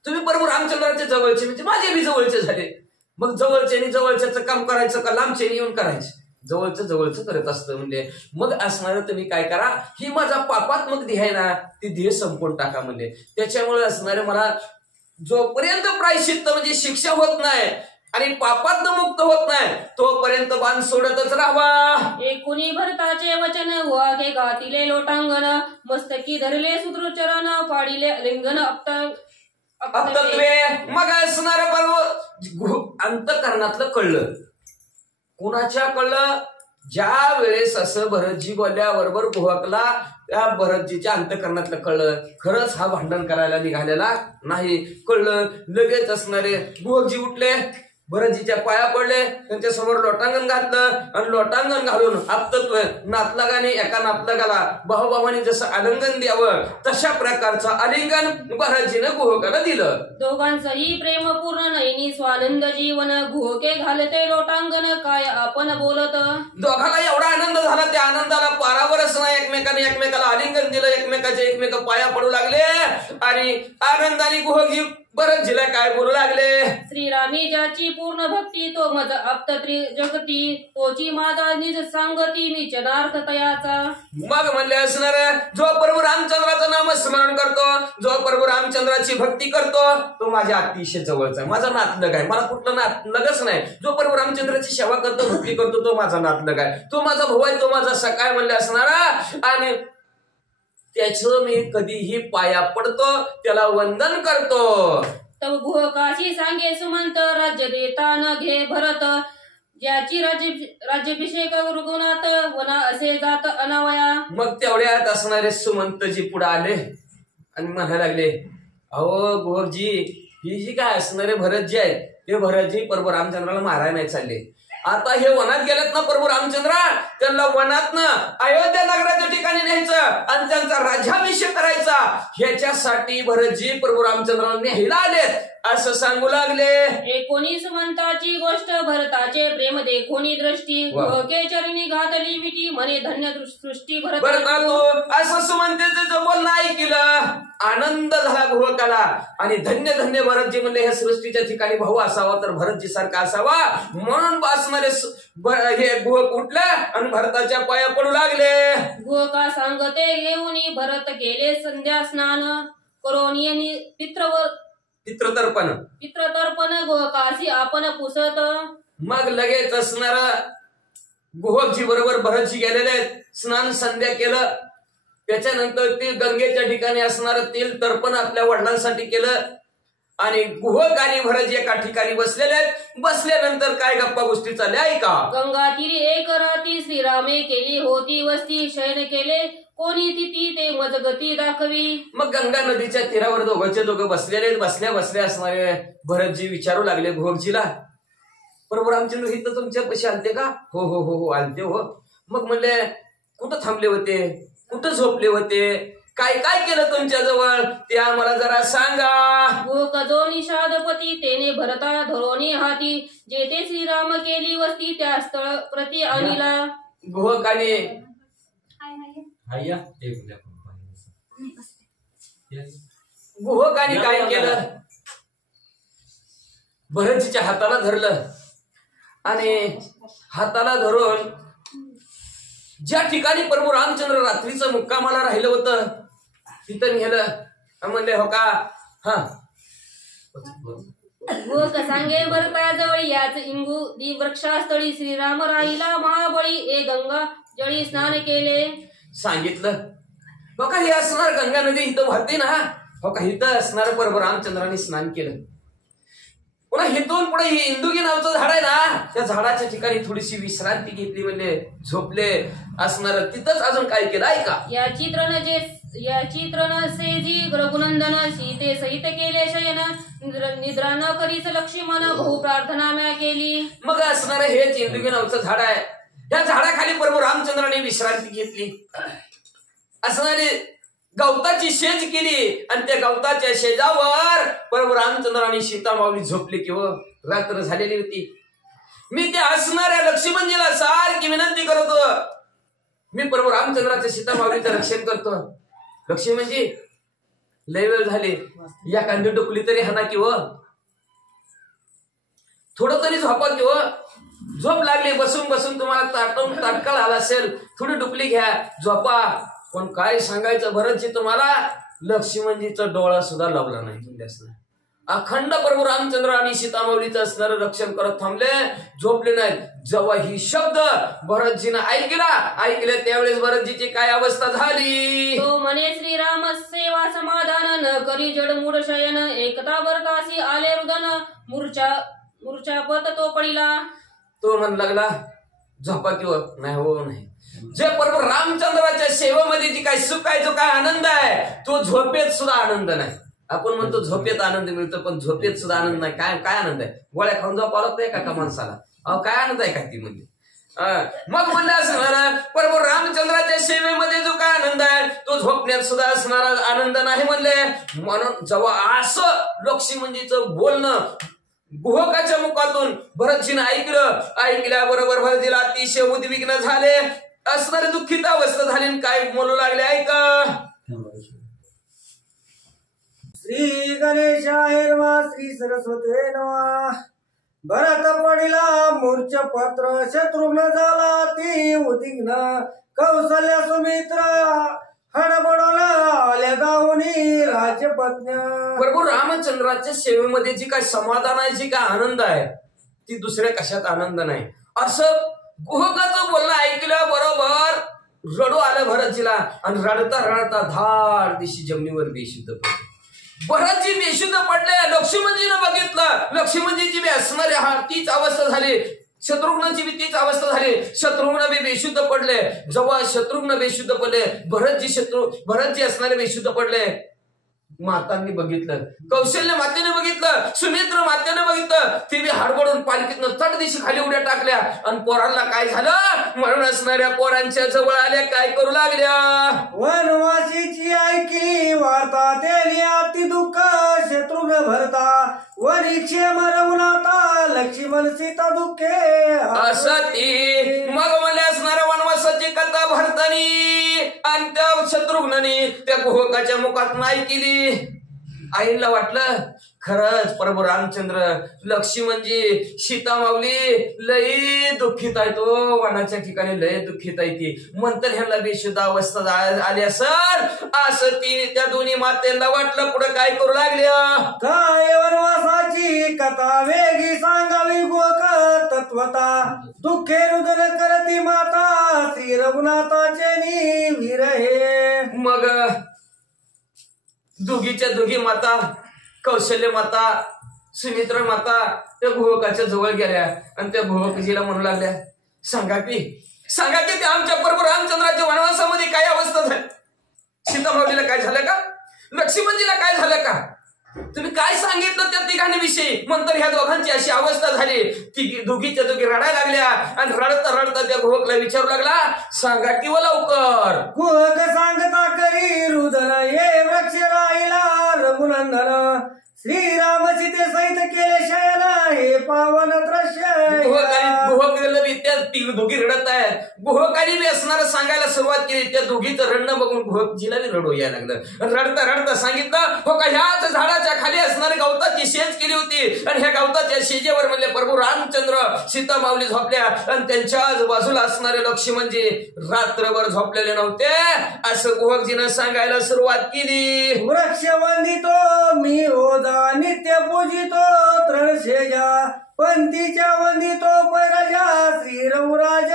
तुम्ही प्रभू रामचंद्राच्या जवळचे म्हणजे माझे बी जवळचे झाले. मग जवळच्यानी जवळच्याच काम करायचं का लांबच्यानी येऊन करायचं? जवळचं करत असतं. म्हणजे मग असणार तुम्ही काय करा, ही माझा पापात्मक ध्येय आहे ना, ती ध्येय संपवून टाका. म्हणजे त्याच्यामुळे असणारे मला जोपर्यंत प्रायश्चित्त म्हणजे शिक्षा होत नाही आणि पापातनं मुक्त होत नाही तोपर्यंत बाण सोडतच राहावा. एकुणी भरताचे वचन वागे गातिले लोटांगण मस्तकी धरले सूत्रचरण फाडिले लिंगन अपतत्वे. मग असणार पर्व अंतकरणातलं कळलं. कुणाच्या कळलं? ज्या वेळेस असं भरतजी बोलल्याबरोबर गुहकला त्या भरतजीच्या अंतकरणातलं कळलं खरंच हा भांडण करायला निघालेला नाही. कळलं लगेच असणारे गुहकजी उठले, भरतजीच्या पाया पडले, त्यांच्या समोर लोटांगण घातलं आणि लोटांगण घालून आपतत्व नातलगाने एका नातलगाला भाऊभावाने जसं आलिंगन द्यावं तशा प्रकारचं आलिंगन भरतजीनं गुहकाला दिलं. दोघांचंही प्रेमपूर्ण नयनी स्वानंद जीवन गुहके घालते लोटांगण काय आपण बोलत. दोघाला एवढा आनंद झाला, त्या आनंदाला पारावरच नाही. एकमेकाला आलिंगन दिलं, एकमेक पाया पडू लागले आणि आनंदाने गुहगी भरतजीला काय बोलू लागले. श्रीरामी ज्याची पूर्ण भक्ती तो मज आपतत्री जगती तोची माझा निज सांगती मी जनार्थ तयाचा. मग म्हणले असणार जो प्रभू रामचंद्राचं नाम स्मरण करतो, जो प्रभू रामचंद्राची भक्ती करतो तो माझ्या अतिशय जवळचा, माझा नातलग आहे. मला कुठलं नातलगच नाही. जो प्रभू रामचंद्राची सेवा करतो, भक्ती करतो तो माझा नातलग आहे, तो माझा भाऊ आहे, तो माझा सखा म्हणले असणारा. आणि त्याचं मी कधीही पाया पडतो, त्याला वंदन करतो. तब गुहकाशी सांगे सुमंत राज्य देता न घे भरत ज्याची राज्याभिषेक गुरुगुणात वना असे जात अनावया. मग तेवढ्यात असणारे सुमंतजी पुढे आले आणि म्हणायला लागले, अहो गुहजी, ही जी काय असणारे भरतजी आहेत ते भरतजी प्रभू रामचंद्राला मारायला नाही चालले. आता हे वनात गेलेत ना प्रभू रामचंद्र, त्यांना वनातनं अयोध्या नगराच्या ठिकाणी न्यायचं आणि त्यांचा राज्याभिषेक करायचा, ह्याच्यासाठी भरतजी प्रभू रामचंद्राला न्यायला आलेत असं सांगू लागले. एकोणीस मंताची गोष्ट भरताचे प्रेम देखोनी दृष्टी गुहके चरणी घातली मिठी म्हणे धन्य सृष्टी भरत. असं सुमंतेचं जो बोलणं ऐकलं आनंद झाला गुहकाला आणि धन्य धन्य भरतजी म्हणले हे सृष्टीच्या ठिकाणी भाऊ असावा तर भरतजी सारखा असावा. म्हणून असणारे हे गुहक उठले आणि भरताच्या पाया पडू लागले. गुहका सांगते घेऊन भरत केले संध्या स्नान करोनी पित्रतर्पण गुहकाशी आपण पुसत. मग लगेच असणार गुहकजी बरोबर भरतजी गेलेले आहेत, स्नान संध्या केलं. त्याच्यानंतर ते गंगेच्या ठिकाणी असणार तेल तर्पण आपल्या वडिलांसाठी केलं आणि गुहक आणि भरतजी एका ठिकाणी बसलेले आहेत. बसल्यानंतर काय गप्पा गोष्टी चालल्या ऐका. गंगा तीरी एक राती श्रीरामे केली होती वस्ती शयन केले कोणी तिथी ते मजगती दाखवी. मग गंगा नदीच्या तीरावर दोघं बसलेले आहेत. बसल्या बसल्या असणारे भरतजी विचारू लागले गुहकजीला, प्रभू रामचंद्र ही तर तुमच्या पैसे आलते का? हो हो हो हो आलते हो. मग म्हणले कुठं थांबले होते, कुठं झोपले होते, काय काय केलं तुमच्या जवळ ते आम्हाला जरा सांगा. गुहक जो निषादपती तेने भरता धरोनी हाती जेथे श्रीराम केली वस्ती त्या स्थळ प्रति आणिला. गुहकाने गुहकाने काय केलं, भरतजीच्या हाताला धरलं आणि हाताला धरून ज्या ठिकाणी प्रभू रामचंद्र रात्रीचं मुक्कामाला राहिलं होतं तिथं नेलं. म्हणले हो का? हा. गुहक सांगे भरता जवळ याच इंगू दी वृक्षास्थळी श्रीराम राहिला महाबळी ए गंगा जळी स्नान केले. सांगितलं हो का हे असणार गंगा नदी इथं वाहते ना, हो का इथं असणार प्रभू रामचंद्राने स्नान केलं. पुन्हा हिथून पुढे ही इंदुगी नावचं झाड आहे ना, त्या झाडाच्या ठिकाणी थोडीशी विश्रांती घेतली, म्हणजे झोपले असणार. तिथंच अजून काय केलं ऐका. या चित्रण सेजी रघुनंदन सीते सहित केले शयन निद्रा न करीच लक्ष्मण बहु प्रार्थना म्या केली. मग असणार हेच इंदुगी नावचं झाड आहे. या झाडाखाली प्रभू रामचंद्राने विश्रांती घेतली. असणारे गवताची शेज केली आणि त्या गवताच्या शेजावर प्रभू रामचंद्र आणि सीता माऊली झोपली किंवा रात्र झालेली होती. मी त्या असणाऱ्या लक्ष्मणजीला सारखी विनंती करतो, मी प्रभू रामचंद्राच्या सीता माऊलीचं रक्षण करतो. लक्ष्मणजी लय वेळ झाले, या कांदी डुकली तरी हाना की हो, थोडं तरी झोपा की हो. झोप लागली, बसून बसून तुम्हाला ताटकाळ आला असेल, थोडी डुकली घ्या, झोपा. पण काय सांगायचं भरतजी तुम्हाला, लक्ष्मणजीचा डोळा सुद्धा लावला नाही तुमच्यास. अखंड प्रभू रामचंद्र आणि सीतामाऊलीचं असणारं रक्षण करत थांबले, झोपले नाहीत. जेव्हा ही शब्द भरतजीनं ऐकले त्यावेळेस भरतजीची काय अवस्था झाली. तो म्हणे श्रीराम सेवा समाधान न करी जड मूढ शयन एकता भरतासी आले रुदन मूर्छा पत तो पडिला. तो म्हण लागला झोपा किंवा नाही हो नाही. जे प्रभू रामचंद्राच्या सेवेमध्ये जी काय सुख आहे, जो काय आनंद आहे, तो झोपेत सुद्धा आनंद नाही. आपण म्हणतो झोपेत आनंद मिळतो, पण झोपेत सुद्धा आनंद नाही. काय आनंद आहे, गोळ्या खाऊन जाऊ पावत का माणसाला, अहो काय आनंद आहे का ती म्हणजे. मग म्हणलं असणार प्रभू रामचंद्राच्या सेवेमध्ये जो काय आनंद आहे, तो झोपण्यात सुद्धा असणारा आनंद नाही म्हणले. म्हणून जेव्हा असं लक्ष्मणजीचं बोलणं गुहकाच्या मुखातून भरतजीनं ऐकल्याबरोबर भरतजीला अतिशय उद्विग्न झाले, असणारे दुःखित अवस्था झाली. काय बोलू लागले ऐका. श्री गणेशाय नमः, श्री सरस्वती नमः. भरत पडिला मूर्छ पत्र, शत्रुघ्न झाला ती उद्विग्न, कौशल्य सुमित्र हडबडवला आल्या गावनी राजपत्न्या. प्रभू रामचंद्राच्या सेवेमध्ये जी काय समाधान आहे, जी काय आनंद आहे, ती दुसऱ्या कशात आनंद नाही. असं गुहकाचं बोलणं ऐकल्याबरोबर रडू आलं भरतजीला, आणि रडता धाड दिशी जमिनीवर बेशुद्ध पडले. भरतजी बेशुद्ध पडले. लक्ष्मणजीनं बघितलं, लक्ष्मणजीची बी असणारी तीच अवस्था झाली, शत्रुघ्नाची बी तीच अवस्था झाली. शत्रुघ्न बी बेशुद्ध पडले. जेव्हा शत्रुघ्न बेशुद्ध पडले, भरतजी असणारे बेशुद्ध पडले. मातांनी बघितलं, कौशल्य मातेने बघितलं, सुमित्र मातेने बघितलं, ती बी हडबडून पालखीतनं तट दिशी खाली उड्या टाकल्या. आणि पोरांना काय झालं, म्हणून असणाऱ्या पोरांच्या जवळ आल्या, काय करू लागल्या. वनवासीची ऐकी वार्ता, तेली अति दुःख शत्रुघ्न भरता, वनी क्षेम रघुनाथा लक्ष्मण सीता दुःखे. असं ती मग मला असणाऱ्या वनवासाची कथा भरतानी आणि त्या शत्रुघ्नाने त्या गुहकाच्या मुखात नाही केली. आईला वाटलं खरंच प्रभू रामचंद्र लक्ष्मणजी सीता माऊली लई दुःखित आहे, तो वनाच्या ठिकाणी लय दुःखित आहे ती. नंतर ह्यांना बेशुद्ध अवस्था आली असल, असं ती त्या दोन्ही मातेला वाटलं. पुढे काय करू लागल्या. काय वनवासाची कथा वेगळी सांगावी गोक तत्वता, दुःखे रुदन करती माता श्री रघुनाथाचे वीर हे. मग दोघी माता, कौशल्य माता, सुमित्र माता त्या गुहकाच्या जवळ गेल्या आणि त्या गुहकजीला म्हणू लागल्या, सांगा की ते आमच्या प्रभू रामचंद्राच्या वनवासामध्ये काय अवस्था झाली. सीता माऊलीला काय झालं का, लक्ष्मणजीला काय झालं का, तुम्ही काय सांगितलं त्या तिघांविषयी. नंतर ह्या दोघांची अशी अवस्था झाली, दोघीच्या दोघी रडायला लागल्या. आणि रडता त्या गुहकला विचारू लागला, सांगा की लवकर. गुहक सांगता करी रुदन, ये वृक्ष राहिला रघुनंदन, श्रीराम सीते सहित केले शयन, हे पावन दृश्य. गुहकाने त्या दोघी रडत आहेत. गुहकाने बी असणारं सांगायला सुरुवात केली. त्या दोघीचं रडणं बघून गुहकजीला बी रडू यायला लागलं. रडता सांगितलं, हो का ह्याच झाडाच्या खाली असणारी गवताची शेज केली होती, आणि ह्या गवताच्या शेजेवर म्हणले प्रभू रामचंद्र सीता माऊली झोपल्या, आणि त्यांच्या आजूबाजूला असणारे लक्ष्मणजी रात्रभर झोपलेले नव्हते, असं गुहकजीनं सांगायला सुरुवात केली. वृक्ष वंदितो मी होदा, नित्य पूजितो तृणशेजा, पंथीच्या वंदितो परजा श्री रघुराज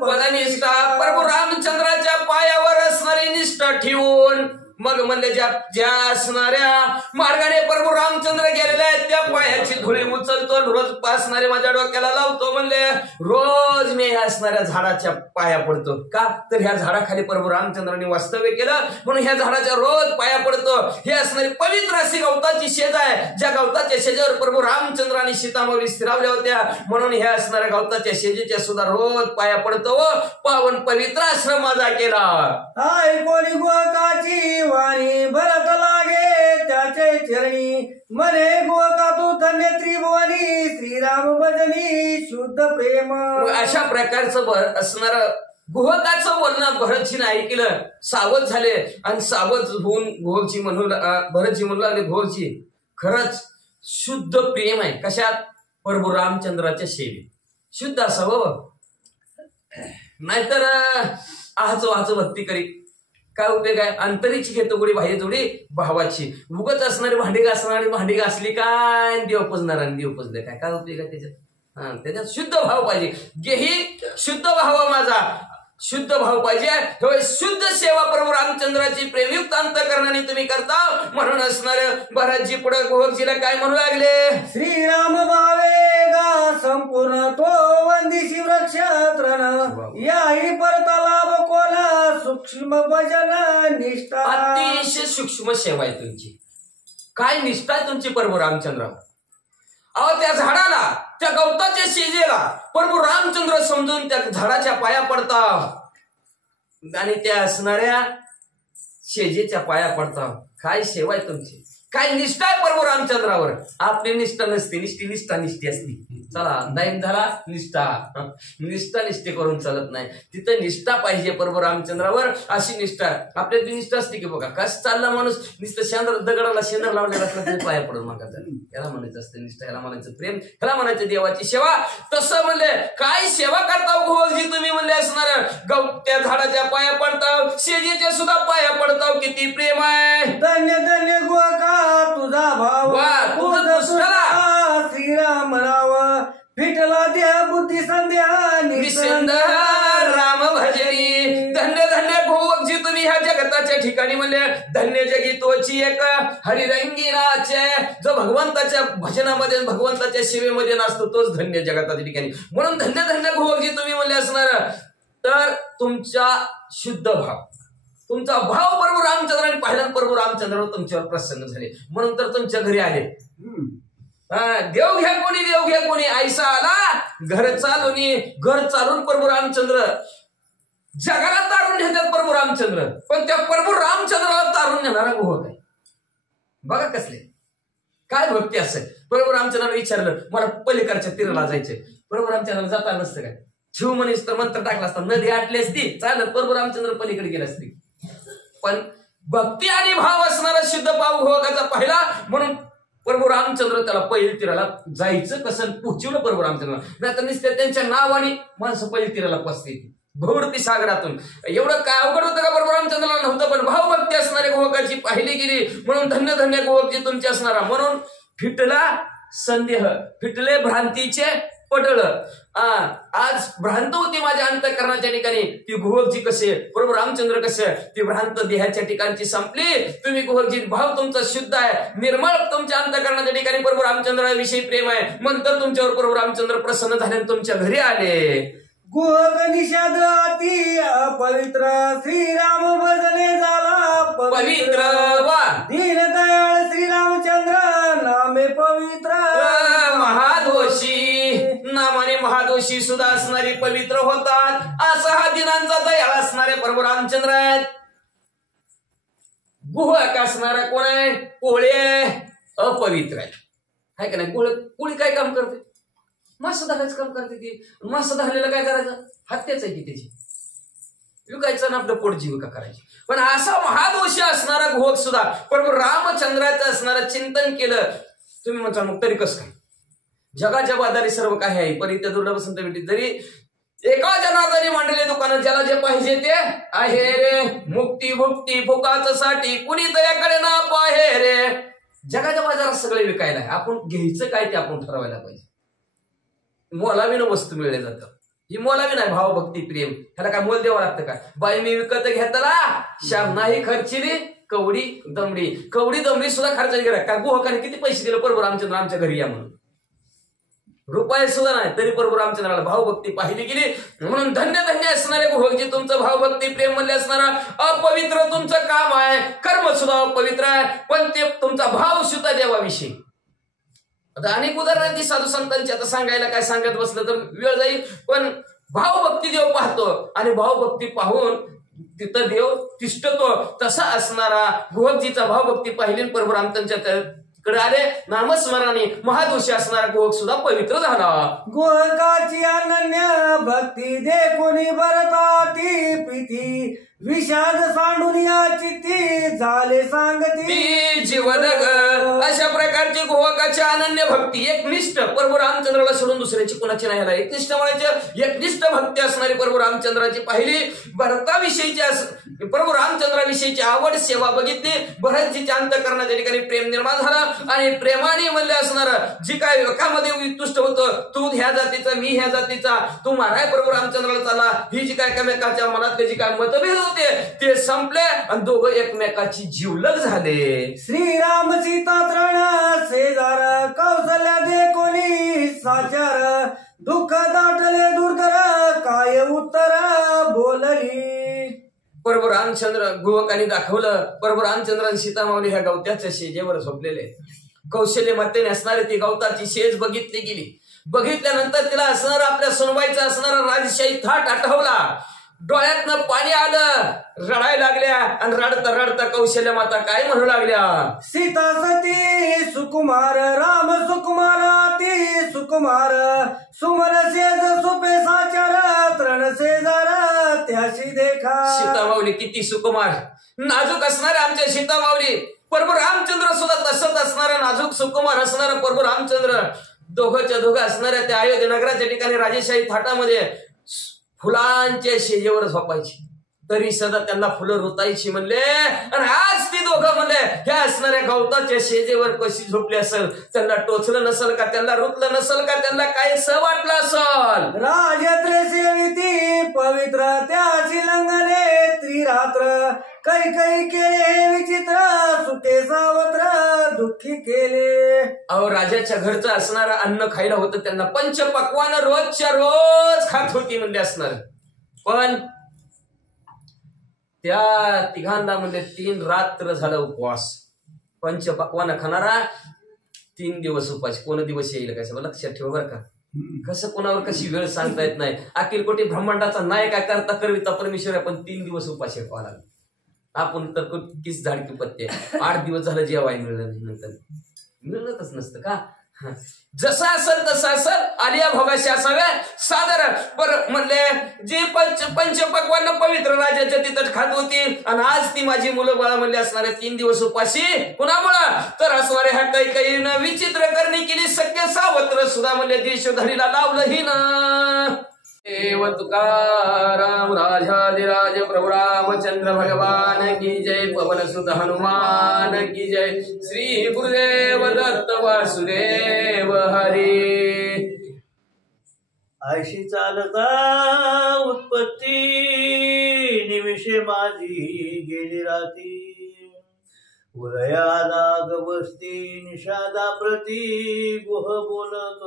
पदनिष्ठा. प्रभू रामचंद्राच्या पायावर असणारी निष्ठा ठेवून मग म्हणले ज्या असणाऱ्या मार्गाने प्रभू रामचंद्र गेलेले आहेत त्या पायाची धुळी उचलतो, रोज असणारे माझ्या डोक्याला लावतो. म्हणले रोज मी ह्या असणाऱ्या झाडाच्या पाया पडतो. का तर ह्या झाडाखाली प्रभू रामचंद्रांनी वास्तव्य केलं, म्हणून ह्या झाडाच्या रोज पाया पडतो. हे असणारी पवित्र अशी गवताची शेज आहे, ज्या गवताच्या शेजावर प्रभू रामचंद्र आणि सीता माऊली स्थिरावल्या होत्या. म्हणून ह्या असणाऱ्या गवताच्या शेजेच्या सुद्धा रोज पाया पडतो. पावन पवित्र आश्रम माझा केला. हाय कोणी गोकाची वाणी भरत लागे त्याचे चरणी, मने गोका तू धन्य त्रिभुवनी श्री श्रीराम भजनी शुद्ध प्रेम. अशा प्रकारचं असणार गुहकाचं बोलणं भरतजीने ऐकलं, सावध झाले आणि सावध होऊन भरतजी म्हणू लागले, भरतजी खरंच शुद्ध प्रेम आहे. कशात? प्रभू रामचंद्राच्या सेवेत शुद्ध असावं, नाहीतर आहच वाहच भक्ती करी काय उपयोग आहे? अंतरीची घेतो गोडी बाह्य जोडी भावाची. उगत असणारी भांडी घासली काय, देव पुजणार आणि देव पुजले काय, काय उपयोग आहे त्याच्यात? त्याच्यात शुद्ध भाव पाहिजे. ही शुद्ध भाव माझा शुद्ध भाव पाहिजे. शुद्ध सेवा प्रभू रामचंद्राची प्रेमयुक्त अंतःकरणाने तुम्ही करता म्हणून असणार भरतजी पुढे गोहकजीला काय म्हणू लागले? श्रीराम भावे गा संपूर्ण तो वंदिशी वृक्ष तृण याही परता लाभ कोला सूक्ष्म भजन निष्ठा. अतिशय सूक्ष्म सेवा आहे तुमची. काय निष्ठा आहे तुमची प्रभू रामचंद्रावर. अहो त्या झाडाला, त्या गवताच्या शेजेला प्रभू रामचंद्र समजून त्या झाडाच्या पाया पडता आणि त्या असणाऱ्या शेजेच्या पाया पडता. काय सेवा आहे तुमची, काय निष्ठा आहे प्रभू रामचंद्रावर. आपली निष्ठा नसते, निष्ठी असती. चला टाइम झाला. निष्ठा करून चालत नाही. तिथं निष्ठा पाहिजे प्रभू रामचंद्रावर. अशी निष्ठा आपल्यात निष्ठा असते की बघा कस चालला माणूस नुसतं दगडाला शेंदर लावलेला असला तरी पाया पडून मागायचा. याला म्हणायचं असतं निष्ठा, याला म्हणायचं प्रेम, याला म्हणायचं देवाची सेवा. तसं म्हणले काय सेवा करता गोहकजी तुम्ही म्हणले असणार. त्या झाडाच्या पाया पडताव, शेजेच्या सुद्धा पाया पडताव. किती प्रेम आहे. धन्य धन्य गोका तुझा भाव श्रीराम राव विठला देह बुद्धी संध्या निसंद राम भजनी. धन्य धन्य गोवकजी तुम्ही ह्या जगताच्या ठिकाणी म्हणले. धन्य जगी तोची एक हरिरंगी नाचे. जो भगवंताच्या भजनामध्ये भगवंताच्या सेवेमध्ये नसतो तोच धन्य जगताच्या ठिकाणी. म्हणून धन्य धन्य गोवकजी तुम्ही म्हणले असणार. तर तुमचा शुद्ध भाव, तुमचा भाव प्रभू रामचंद्राने पाहिला, प्रभू रामचंद्र तुमच्यावर प्रसन्न झाले म्हणून तर तुमच्या घरी आले. देव घ्या कोणी ऐसा आला घर चालून प्रभू रामचंद्र जगाला तारून घेतात प्रभू रामचंद्र. पण त्या प्रभू रामचंद्राला तारून नेणारा गोहक आहे बघा. कसले काय भक्ती असेल. प्रभू रामचंद्राला विचारलं मला पलीकडच्या तीराला जायचंय. प्रभू रामचंद्राला जाता नसतं काय, शिव म्हणीस तर मंत्र टाकला असता, नदी आटली असती चालत, प्रभू रामचंद्र पलीकडे गेले असते. पण भक्ती आणि भाव असणारा शुद्ध भाव गोहकाचा पहिला म्हणून प्रभू रामचंद्र त्याला पहिल्या तीराला जायचं कसं पोचवलं प्रभू रामचंद्र. नाही तर नुसते त्यांच्या नावाने माणसं पहिल्या तीराला पोचते भोवरती सागरातून. एवढं काय अवघड होतं का प्रभू रामचंद्राला नव्हतं. पण भावभक्ती असणाऱ्या गोहकाची पाहिली गेली म्हणून धन्य धन्य गोहकजी तुमचे असणारा. म्हणून फिटला संदेह, फिटले भ्रांतीचे पटळ. आज भ्रांत होती माझ्या अंतःकरणाच्या ठिकाणी. ती गोहकजी कसे, प्रभू रामचंद्र कसे, ती भ्रांत देहाच्या ठिकाणची संपली. तुम्ही गोहकजी भाव तुमचा शुद्ध आहे, निर्मळ तुमच्या अंतःकरणाच्या ठिकाणी प्रभू रामचंद्राविषयी प्रेम आहे. नंतर तुमच्यावर प्रभू रामचंद्र प्रसन्न झाले तुमच्या घरी आले. गोहक निषाद अति अपवित्र श्रीराम भजने झाला पवित्र. वा दीनदयाळ श्रीरामचंद्र नामे पवित्र. महादोषी नामाने महादोषी सुद्धा असणारी पवित्र होतात. असा हा दिनांचा दयाळ असणारे प्रभू रामचंद्र आहेत. गुहक असणारा कोण आहे? कोळे अपवित्र आहे का नाही. कोळी काय काम करते? मासा धरायचं काम करते. ती मासा धरलेलं काय करायचं? हत्याच आहे की त्याची, विकायचं ना आपलं पोट जीविका करायची. पण असा महादोषी असणारा गोहक सुद्धा प्रभू रामचंद्राचं असणारं चिंतन केलं. तुम्ही म्हणता मग तरी कसं काय? जगाच्या बाजारी सर्व काही आहे, परित्य दुर्लभ संत भेटी. जरी एका जनार्दनी मांडले दुकानं ज्याला जे पाहिजे ते आहे रे. मुक्ती भुक्ती फुकाच साठी कुणी तयाकडे ना पाहे रे. जगाच्या बाजारात सगळे विकायला आहे. आपण घ्यायचं काय ते आपण ठरवायला पाहिजे. मोलावीनं वस्तू मिळले जातं. ही मोलावी नाही भावभक्ती प्रेम. ह्याला काय मोल द्यावं लागतं का? बाई मी विकत घेतला श्याम नाही खर्चिली कवडी दमडी सुद्धा खर्चाची गरज काय. गोहकाने किती पैसे दिले प्रभू रामचंद्र आमच्या घरी या म्हणून? रुपये सुद्धा नाही. तरी प्रभू रामचंद्राला भावभक्ती पाहिली गेली. म्हणून धन्य धन्य असणारे गोहकजी तुमचं भावभक्ती प्रेम मध्ये असणारा. अपवित्र तुमचं काम आहे, कर्म सुद्धा अपवित्र आहे, पण ते तुमचा भाव सुद्धा देवाविषयी. आता अनेक उदाहरणांची साधू संतांची आता सांगायला काय सांगत बसलं तर वेळ जाईल. पण भावभक्ती देव पाहतो आणि भावभक्ती पाहून तिथं देव तिष्ठतो. तसा असणारा गोहकजीचा भावभक्ती पाहिली प्रभू रामचंद्राच्या कडे आले. नामस्मरणाने महादोषी असणारा गोहक सुद्धा पवित्र झाला. गोहकाची अनन्य भक्ती देखुनी भरता ती प्रीती विषाद सांडून या चित्ती झाले सांगती ती जीवन ग. अशा प्रकारची गोहकाची अनन्य भक्ती एकनिष्ठ प्रभू रामचंद्राला सोडून दुसऱ्याची कुणाची नाही आला. एकनिष्ठ म्हणायचे एकनिष्ठ भक्ती असणारी प्रभू रामचंद्राची पाहिली. भरताविषयीची प्रभू रामचंद्राविषयीची आवड सेवा बघितली. भरतजीच्या अंतःकरणाच्या ठिकाणी प्रेम निर्माण झाला आणि प्रेमाने म्हणले असणार जी काय एकामध्ये वितुष्ट होतं, तू ह्या जातीचा मी ह्या जातीचा, तू माराय प्रभू रामचंद्राला चाला, ही जी काय एकमेकाच्या मनातले जी काय मतभेद होते ते संपले आणि दोघं एकमेकाची जीवलग झाले. श्रीराम सीता तृण शेजार कौशल्या दे कोणी साचार दुःख दाटले दुर्धर काय उत्तर बोलली. प्रभू रामचंद्र गोहकाने दाखवलं. प्रभू रामचंद्र आणि सीतामाऊली ह्या गवत्याच्या शेजेवर झोपलेले. कौशल्य मातेने असणारी ती गवताची शेज बघितली गेली. बघितल्यानंतर तिला असणारा आपल्या सुनबाईचा असणारा राजशाही थाट आठवला. डोळ्यातनं पाणी आलं. रडायला लागल्या आणि रडता रडता कौशल्य माता काय म्हणू लागल्या. सीता सती सुकुमार राम सुकुमार ती सुकुमार सुमन सेज सुपे साचार तृण शेजार त्याशी देखा. सीतामाऊली किती सुकुमार नाजूक असणारे आमच्या सीतामाऊली. प्रभू रामचंद्र सुद्धा तसंच असणारा नाजूक सुकुमार असणारा प्रभू रामचंद्र. दोघंच्या दोघं असणाऱ्या त्या अयोध्या नगराच्या ठिकाणी राजेशाही थाटामध्ये फुलांच्या शेजेवर झोपायची. तरी सदा त्यांना फुलं रुतायची म्हणले. आणि आज ती दोघं म्हणले ह्या असणाऱ्या गवताच्या शेजेवर कशी झोपली असेल. त्यांना टोचलं नसल का, त्यांना रुतलं नसल का, त्यांना काय स वाटलं असल. राजत्र सेविती पवित्र त्याची लंगने त्रिरात्र काही केले विचित्र सुखे सावत्र दुःखी केले. अहो राजाच्या घरचं असणारं अन्न खायला होतं त्यांना. पंचपक्वान रोजच्या रोज खात होती म्हणले असणार. पण त्या तिघांना म्हणजे 3 रात्र झालं उपवास. पंचपक्वान खाणारा 3 दिवस उपास. कोण दिवस येईल काय सगळं लक्षात ठेवा बरं का. कसं कोणावर कशी वेळ सांगता येत नाही. अखिल कोटी ब्रह्मांडाचा नायक काय करता करविता परमेश्वर आहे, पण 3 दिवस उपास व्हावं लागला. आपण तर किस झाडकी पत्ते 8 दिवस झालं जेवाय मिळलं नाही. नंतर मिळतच नसतं का. जसं असेल तसं असेल आलिया भोगाशी असाव्या साधारण. पर म्हणले जी पंचपक्वान पवित्र राजाच्या तिथं खात होती आणि आज ती माझी मुलं बाळा म्हणले असणारे 3 दिवस उपाशी. कुणामुळं तर असणारे ह्या काही विचित्र करणी केली. सत्य सावत्र सुद्धा म्हणले देशधरीला लावलं ही ना. देव तुकाराम राजाधिराज प्रभु रामचंद्र भगवान की जय. पवन सुत हनुमान की जय. श्री गुरुदेव दत्त वासुदेव हरी. आयशी चालता उत्पत्ती निमिषे माझी गेली राती. उदयाला गवस्ती निषादा प्रती गुह बोलत.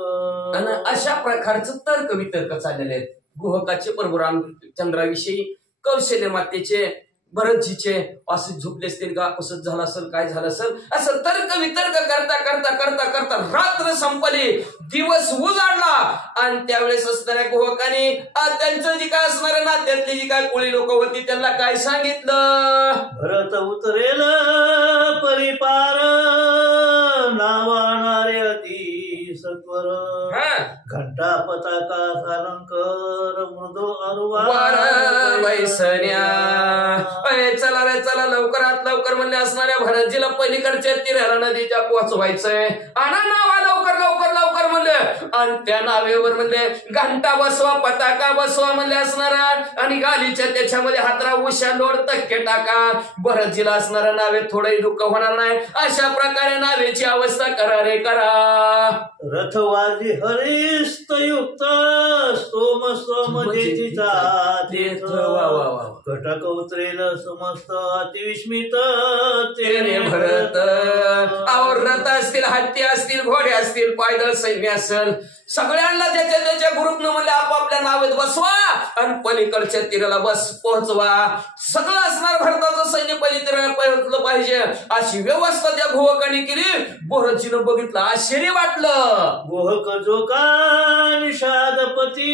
आणि अशा प्रकारचं तर्क वितर्क चाललेले आहेत. गुहकाचे प्रभू रामचंद्राविषयी, कौशल्य मातेचे, भरतजीचे असं झोपले असतील का, कसं झालं असेल, काय झालं असेल, असं तर्क वितर्क करता करता करता करता रात्र संपली. दिवस उजाडला आणि त्यावेळेस असणाऱ्या गुहकाने त्यांचं जी काय असणाऱ्या नात्यातली जी काय कोळी लोक होती त्यांना काय सांगितलं. भरत उतरेल परिपार नावाणारे अति सत्वर. घंटा पताका सालंकर मृदो अरुवार वैसन्या. चला रे चला लवकरात लवकर म्हणले असणाऱ्या भरतजीला पलीकडच्या तीराला नदीच्या पोहोचवायचंय. आणा नावा लवकर लवकर लवकर म्हणले. आणि त्या नावेवर म्हणले घंटा बसवा पताका बसवा म्हणले असणारा आणि गालीच्या त्याच्यामध्ये हातरा उशा लोड तक्के टाका. भरतजीला असणाऱ्या नावेत थोडंही दुःख होणार नाही. अशा प्रकारे नावेची अवस्था करा रे करा. रथवाजी हरिस्त युक्त स्तोम स्तोम जेतीचा कटक उतरेल समस्त अतिविस्मित तेने भरत. और रथ असतील, हत्ती असतील, घोडे असतील, पायदळ सैन्य असेल, सगळ्यांना ज्याच्या त्याच्या ग्रुपनं म्हणले आपापल्या नावेत बसवा आणि पलीकडच्या तीराला बस पोहोचवा. सगळं असणार भरताचं सैन्य पलीकडे पोहोचलं पाहिजे अशी व्यवस्था त्या गुहकाने केली. भरतजीनं बघितलं, आश्चर्य वाटलं. गुहक जो का निषादपती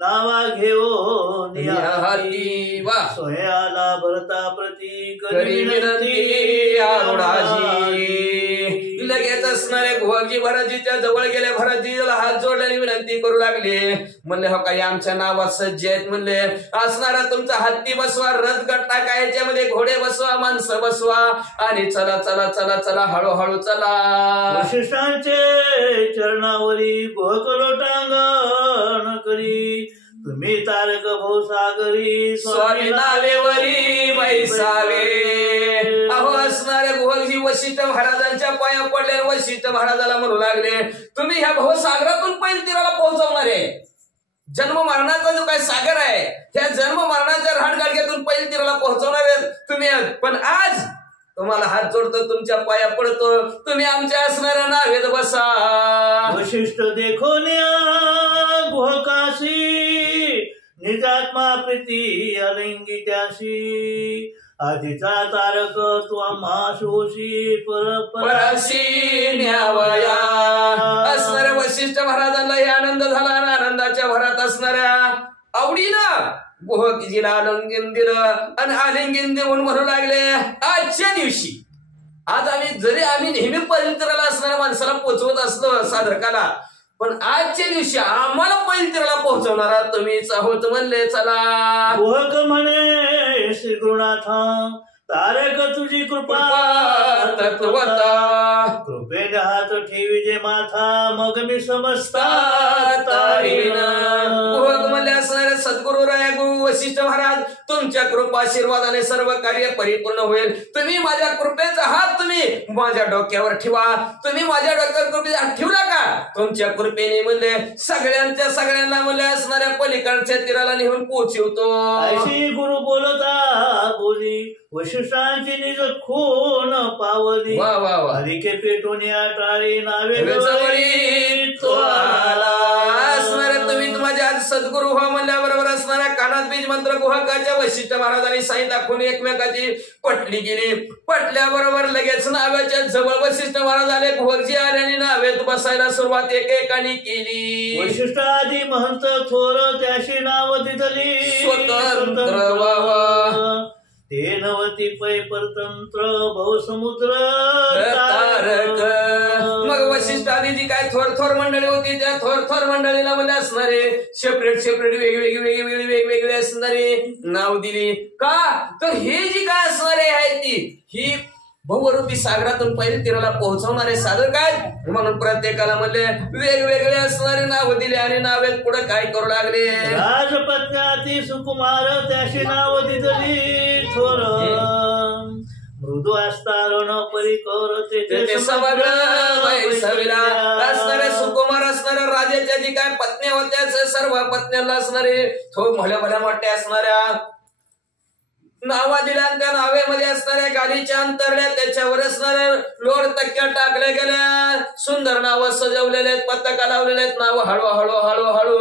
नावा घेऊन सोयाला भरता प्रती करी विनंती. आरुडाजी लगेच असणारे गुहाजी भरतजीच्या जवळ गेले. भरतजीला हात जोडल्याने विनंती करू लागले. म्हणले हो काही आमच्या नावात सज्ज आहेत. म्हणले असणारा तुमचा हत्ती बसवा, रथ गट्टा काय याच्यामध्ये घोडे बसवा, माणसं बसवा आणि चला चला चला चला हळूहळू चला. वशिष्ठांचे चरणावरी गुहक लोटांगण करी, तुम्ही तारक भवसागरी स्वामी नावेवरी बैसावे. अहो असणारे गुहजी वशिष्ठ महाराजांच्या पाया पडले. वशिष्ठ महाराजाला म्हणू लागले तुम्ही ह्या भवसागरातून पैल तीराला पोहोचवणार आहे. जन्म मरणाचा जो काय सागर आहे त्या जन्म मरणाच्या राहणगाडग्यातून पैल तीराला पोहोचवणार आहेत तुम्ही. पण आज तुम्हाला हात जोडतो, तुमच्या पाया पडतो, तुम्ही आमच्या असणाऱ्या नावेत बसा. वशिष्ठ देखोन्या गुहकाशी, निजात्मा प्रीती अलिंगी त्याशी, आधीचा तारक तू आम्हा शोषी परपराशी न्यावया. असणाऱ्या वशिष्ठ महाराजांना हे आनंद झाला आणि आनंदाच्या भरात असणाऱ्या आवडीनं गुहकीजीला आलिंगन दिलं आणि आलिंगन देऊन म्हणू लागले आजच्या दिवशी आज आम्ही नेहमी पवित्राला असणाऱ्या माणसाला पोहोचवत असलो साधकाला, पण आजच्या दिवशी आम्हाला पवित्राला पोहोचवणारा तुम्हीच आहोत. म्हणले चला. गुहक म्हणे श्री गुरुनाथा, तारक तुझी कृपा तत्वता, कृपेने हात ठेवी जे माथा, मग मी समजता तारीन. गुहक म्हणले असणारे सद्गुरु राय गुरु वशिष्ठ महाराज, तुमच्या कृपा आशीर्वादाने सर्व कार्य परिपूर्ण होईल. तुम्ही माझ्या कृपेचा हात तुम्ही माझ्या डोक्यावर ठेवा. तुम्ही माझ्या डोक्यावर कृपेचा हात ठेवला का तुमच्या कृपेने म्हणले सगळ्यांना म्हणले असणाऱ्या पलीकडच्या तीराला नेऊन पोहोचवतो. अशी गुरु बोलता बोली, वशिष्ठांची निज खून पावली. वा वा वा. हरिके पेटून या टाळी नावे तो आला. असणारे तुम्ही माझ्या सद्गुरु हो म्हणल्याबरोबर असणाऱ्या कानात बीज मंत्र गुहकाच्या वशिष्ठ महाराजांनी साई दाखवून एकमेकाची पटली गेली. पटल्याबरोबर लगेच नाव्याच्या जवळ वशिष्ठ महाराज आले. गुहकजी आले आणि नावेत बसायला सुरुवात एकेकाने केली. वशिष्ठ आदी महंत थोर त्याशी नाव दिधली स्वतंत्र व्हावा. ते नवती पै परतंत्र भवसमुद्र तारक. मग वशिष्ठ आदी जी काय थोर मंडळी होती त्या थोर मंडळीला म्हणजे असणारे सेपरेट वेगवेगळे असणारे नाव दिली का, तर हे जी काय असणारे आहे ती ही बहुरूपी सागरातून पहिले तीराला पोहोचवणारे साधक आहेत. म्हणून प्रत्येकाला म्हणले वेगवेगळे असणारे नाव दिले आणि नावे पुढे काय करू लागले. राजपत्न्याती सुकुमार त्याशी नाव दिधली थोर, मृदू असतारण परिकर ते समग्र बैसविला. असणारे सुकुमार असणाऱ्या राजाच्या जी काय पत्नी होत्या सर्व पत्न्यांना असणारे भल्या मोठ्या असणाऱ्या नावा दिल्या. त्या नावेमध्ये असणाऱ्या गालीच्या अंतरल्या त्याच्यावर असणाऱ्या लोड तक्क्या टाकल्या गेल्या. सुंदर नाव सजवलेले आहेत, पताका लावलेले आहेत. नाव हळूहळू हळूहळू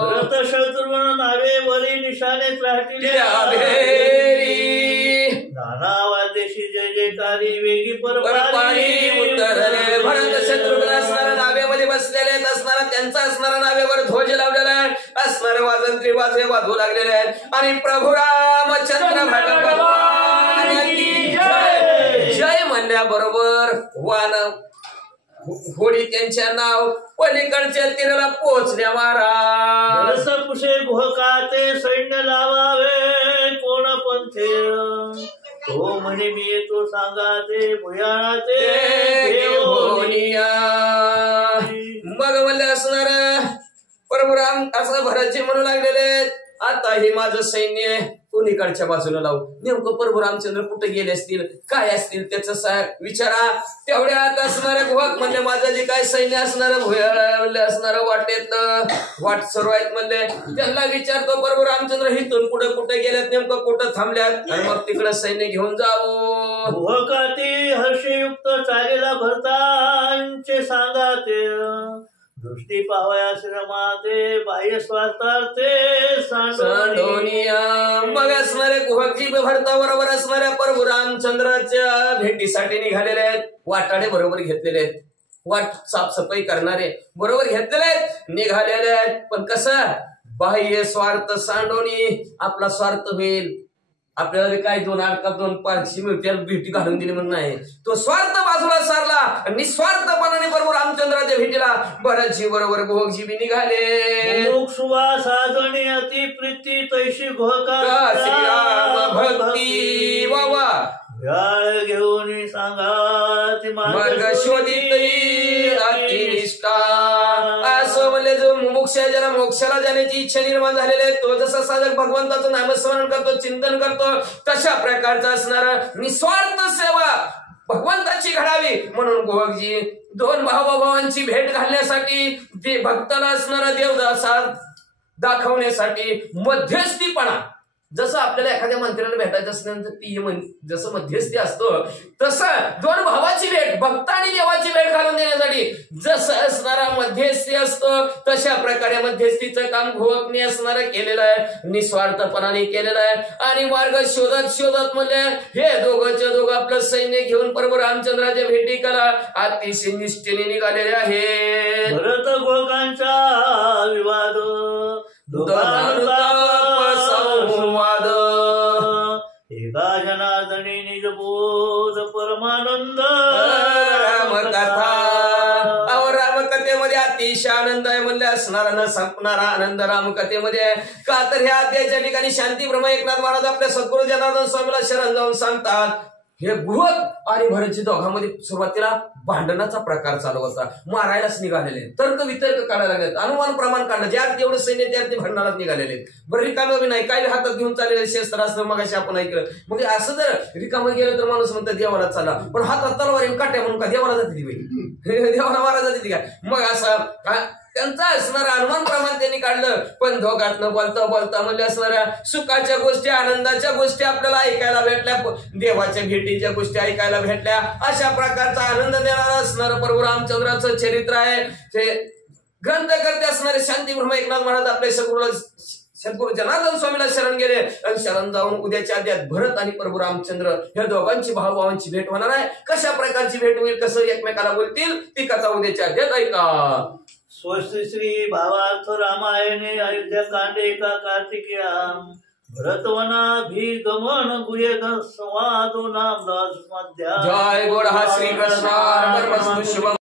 भरत शत्रुघ्न नावे वरी निशाने त्राटली. नाना वाद्यशी जय जयकारी वेगी परपारी उतरले. भरत शत्रुघ्न असणाऱ्या नावेमध्ये बसलेले आहेत. असणारा त्यांचा असणारा नावेवर ध्वज लावलेला आहे. असणारे वाजंत्री वाजवे वाजवू लागलेले आहेत आणि प्रभू रामचंद्र भगवान जय म्हणल्याबरोबर वान होडी त्यांच्या नाव पलीकडच्या तीराला पोहोचल्या. महाराज पुषे गुहकाते सैन्य लावावे कोण पंथे, तो म्हणे मी येतो सांगा ते भुयाळाते मग म्हणले असणार परशुराम असं भरतजी म्हणू लागलेले आता हे माझं सैन्य कोणीकडच्या बाजूला लावू. नेमकं प्रभू रामचंद्र कुठे गेले असतील, काय असतील त्याचं विचारा. तेवढ्या आता असणाऱ्या गुहक म्हणले माझं जे काय सैन्य असणार भुयाळा असणार वाटेत वाट सर्व आहेत म्हणले. त्यांना विचारतो प्रभू रामचंद्र हिथून पुढे कुठे गेल्यात, नेमकं कुठं थांबल्यात आणि मग तिकडं सैन्य घेऊन जावं. गुहकाती हर्षयुक्त चालेला भरतांचे सांगाते, दृष्टी पावया श्रमाते बाह्य स्वार्थार्थे सांडोनिया. मग असणारे गुहकजी भरता बरोबर असणाऱ्या प्रभू रामचंद्राच्या भेटीसाठी निघालेले आहेत. वाटाडे बरोबर घेतलेले आहेत, वाट साफसफाई करणारे बरोबर घेतलेले आहेत, निघालेले आहेत. पण कसं बाह्य स्वार्थ सांडोनी आपला स्वार्थ होईल आपल्याला बी काय 2 अडका 2 पारशी मिळते भेटी घालून दिली म्हणून नाही. तो स्वार्थ बाजूला सारला आणि निस्वार्थपणाने बरोबर रामचंद्राच्या भेटीला भरतजी बरोबर गोहकजी बी निघाले. मुख सुवास आजणी अति प्रीती तैशी घोका श्रीराम भक्ती वावा व्याळ घेऊन सांगा मार्ग शोधित अतिनिष्ठा. असं म्हणले जो ज्याला मोक्षाला जाण्याची इच्छा निर्माण झालेली आहे तो जसा साधक भगवंताचं नामस्मरण करतो चिंतन करतो तशा प्रकारचा असणारा निस्वार्थ सेवा भगवंताची घडावी म्हणून गोहकजी 2 भावाभावांची भेट घालण्यासाठी ते भक्ताला असणारा देवदासा दाखवण्यासाठी मध्यस्थीपणा. जसं आपल्याला एखाद्या मंत्र्याला भेटायचं असल्यानंतर पीएम जसं मध्यस्थी असतो तसं 2 भावाची भेट भक्त आणि देवाची भेट घालून देण्यासाठी जसं असणारा मध्यस्थी असतो तशा प्रकारे मध्यस्थीचं काम गोहकने असणारं केलेलं आहे. निस्वार्थपणाने केलेलं आहे. आणि मार्ग शोधत शोधत म्हणजे हे दोघंच्या दोघं आपलं सैन्य घेऊन प्रभू रामचंद्राच्या भेटी करा अतिशय निष्ठेने निघालेले आहेत. भरत गोकांचा विवाद संवाद एका जनार्दनी निजबोध परमानंद रामकथा. रामकथेमध्ये अतिशय आनंद आहे म्हणले असणारा न संपणारा आनंद रामकथेमध्ये आहे. का तर ह्या अध्यायाच्या ठिकाणी शांती ब्रह्म एकनाथ महाराज आपल्या सद्गुरू जनार्दन स्वामीला शरण जाऊन सांगतात. हे गुहक आणि भरतजी दोघांमध्ये सुरुवातीला भांडणाचा प्रकार चालू होता. मारायलाच निघालेले तर्क वितर्क काढायला लागलेत. अनुमान प्रमाण काढलं ज्यात तेवढं सैन्य त्यात ते भांडणालाच निघालेले. बरं रिकामं बी नाही काय हातात घेऊन चाललेले शस्त्रास्त्र मगाशी आपण ऐकलं. मग असं जर रिकामं गेलं तर माणूस म्हणतात देवाला चाला पण हातात तलवार काट्या म्हणून का देवाला जाते ती देवाला मारा जाते ती काय. मग असं त्यांचा असणारा अनुमान प्रमाण त्यांनी काढलं. पण दोघात न बोलता बोलता म्हणजे असणाऱ्या सुखाच्या गोष्टी आनंदाच्या गोष्टी आपल्याला ऐकायला भेटल्या देवाच्या भेटीच्या गोष्टी ऐकायला भेटल्या. अशा प्रकारचा आनंद देणारा असणारं प्रभू रामचंद्राचं चरित्र आहे. ते ग्रंथकर्ते असणारे शांती ब्रह्म एकनाथ महाराज आपल्या सद्गुरू जनार्दन स्वामीला शरण गेले आणि शरण जाऊन उद्याच्या अध्यायात भरत आणि प्रभू रामचंद्र या दोघांची भावभावांची भेट होणार आहे. कशा प्रकारची भेट होईल कसं एकमेकाला बोलतील ती कथा उद्याच्या अध्यायात ऐका. स्वस्ति श्री भावार्थ रामायणे अयोध्या कांडे एका कार्तिकीयाम भरतवनाभिगमन गुह्य संवादो नाम दास मध्या. जय गोड हा श्री कृष्ण.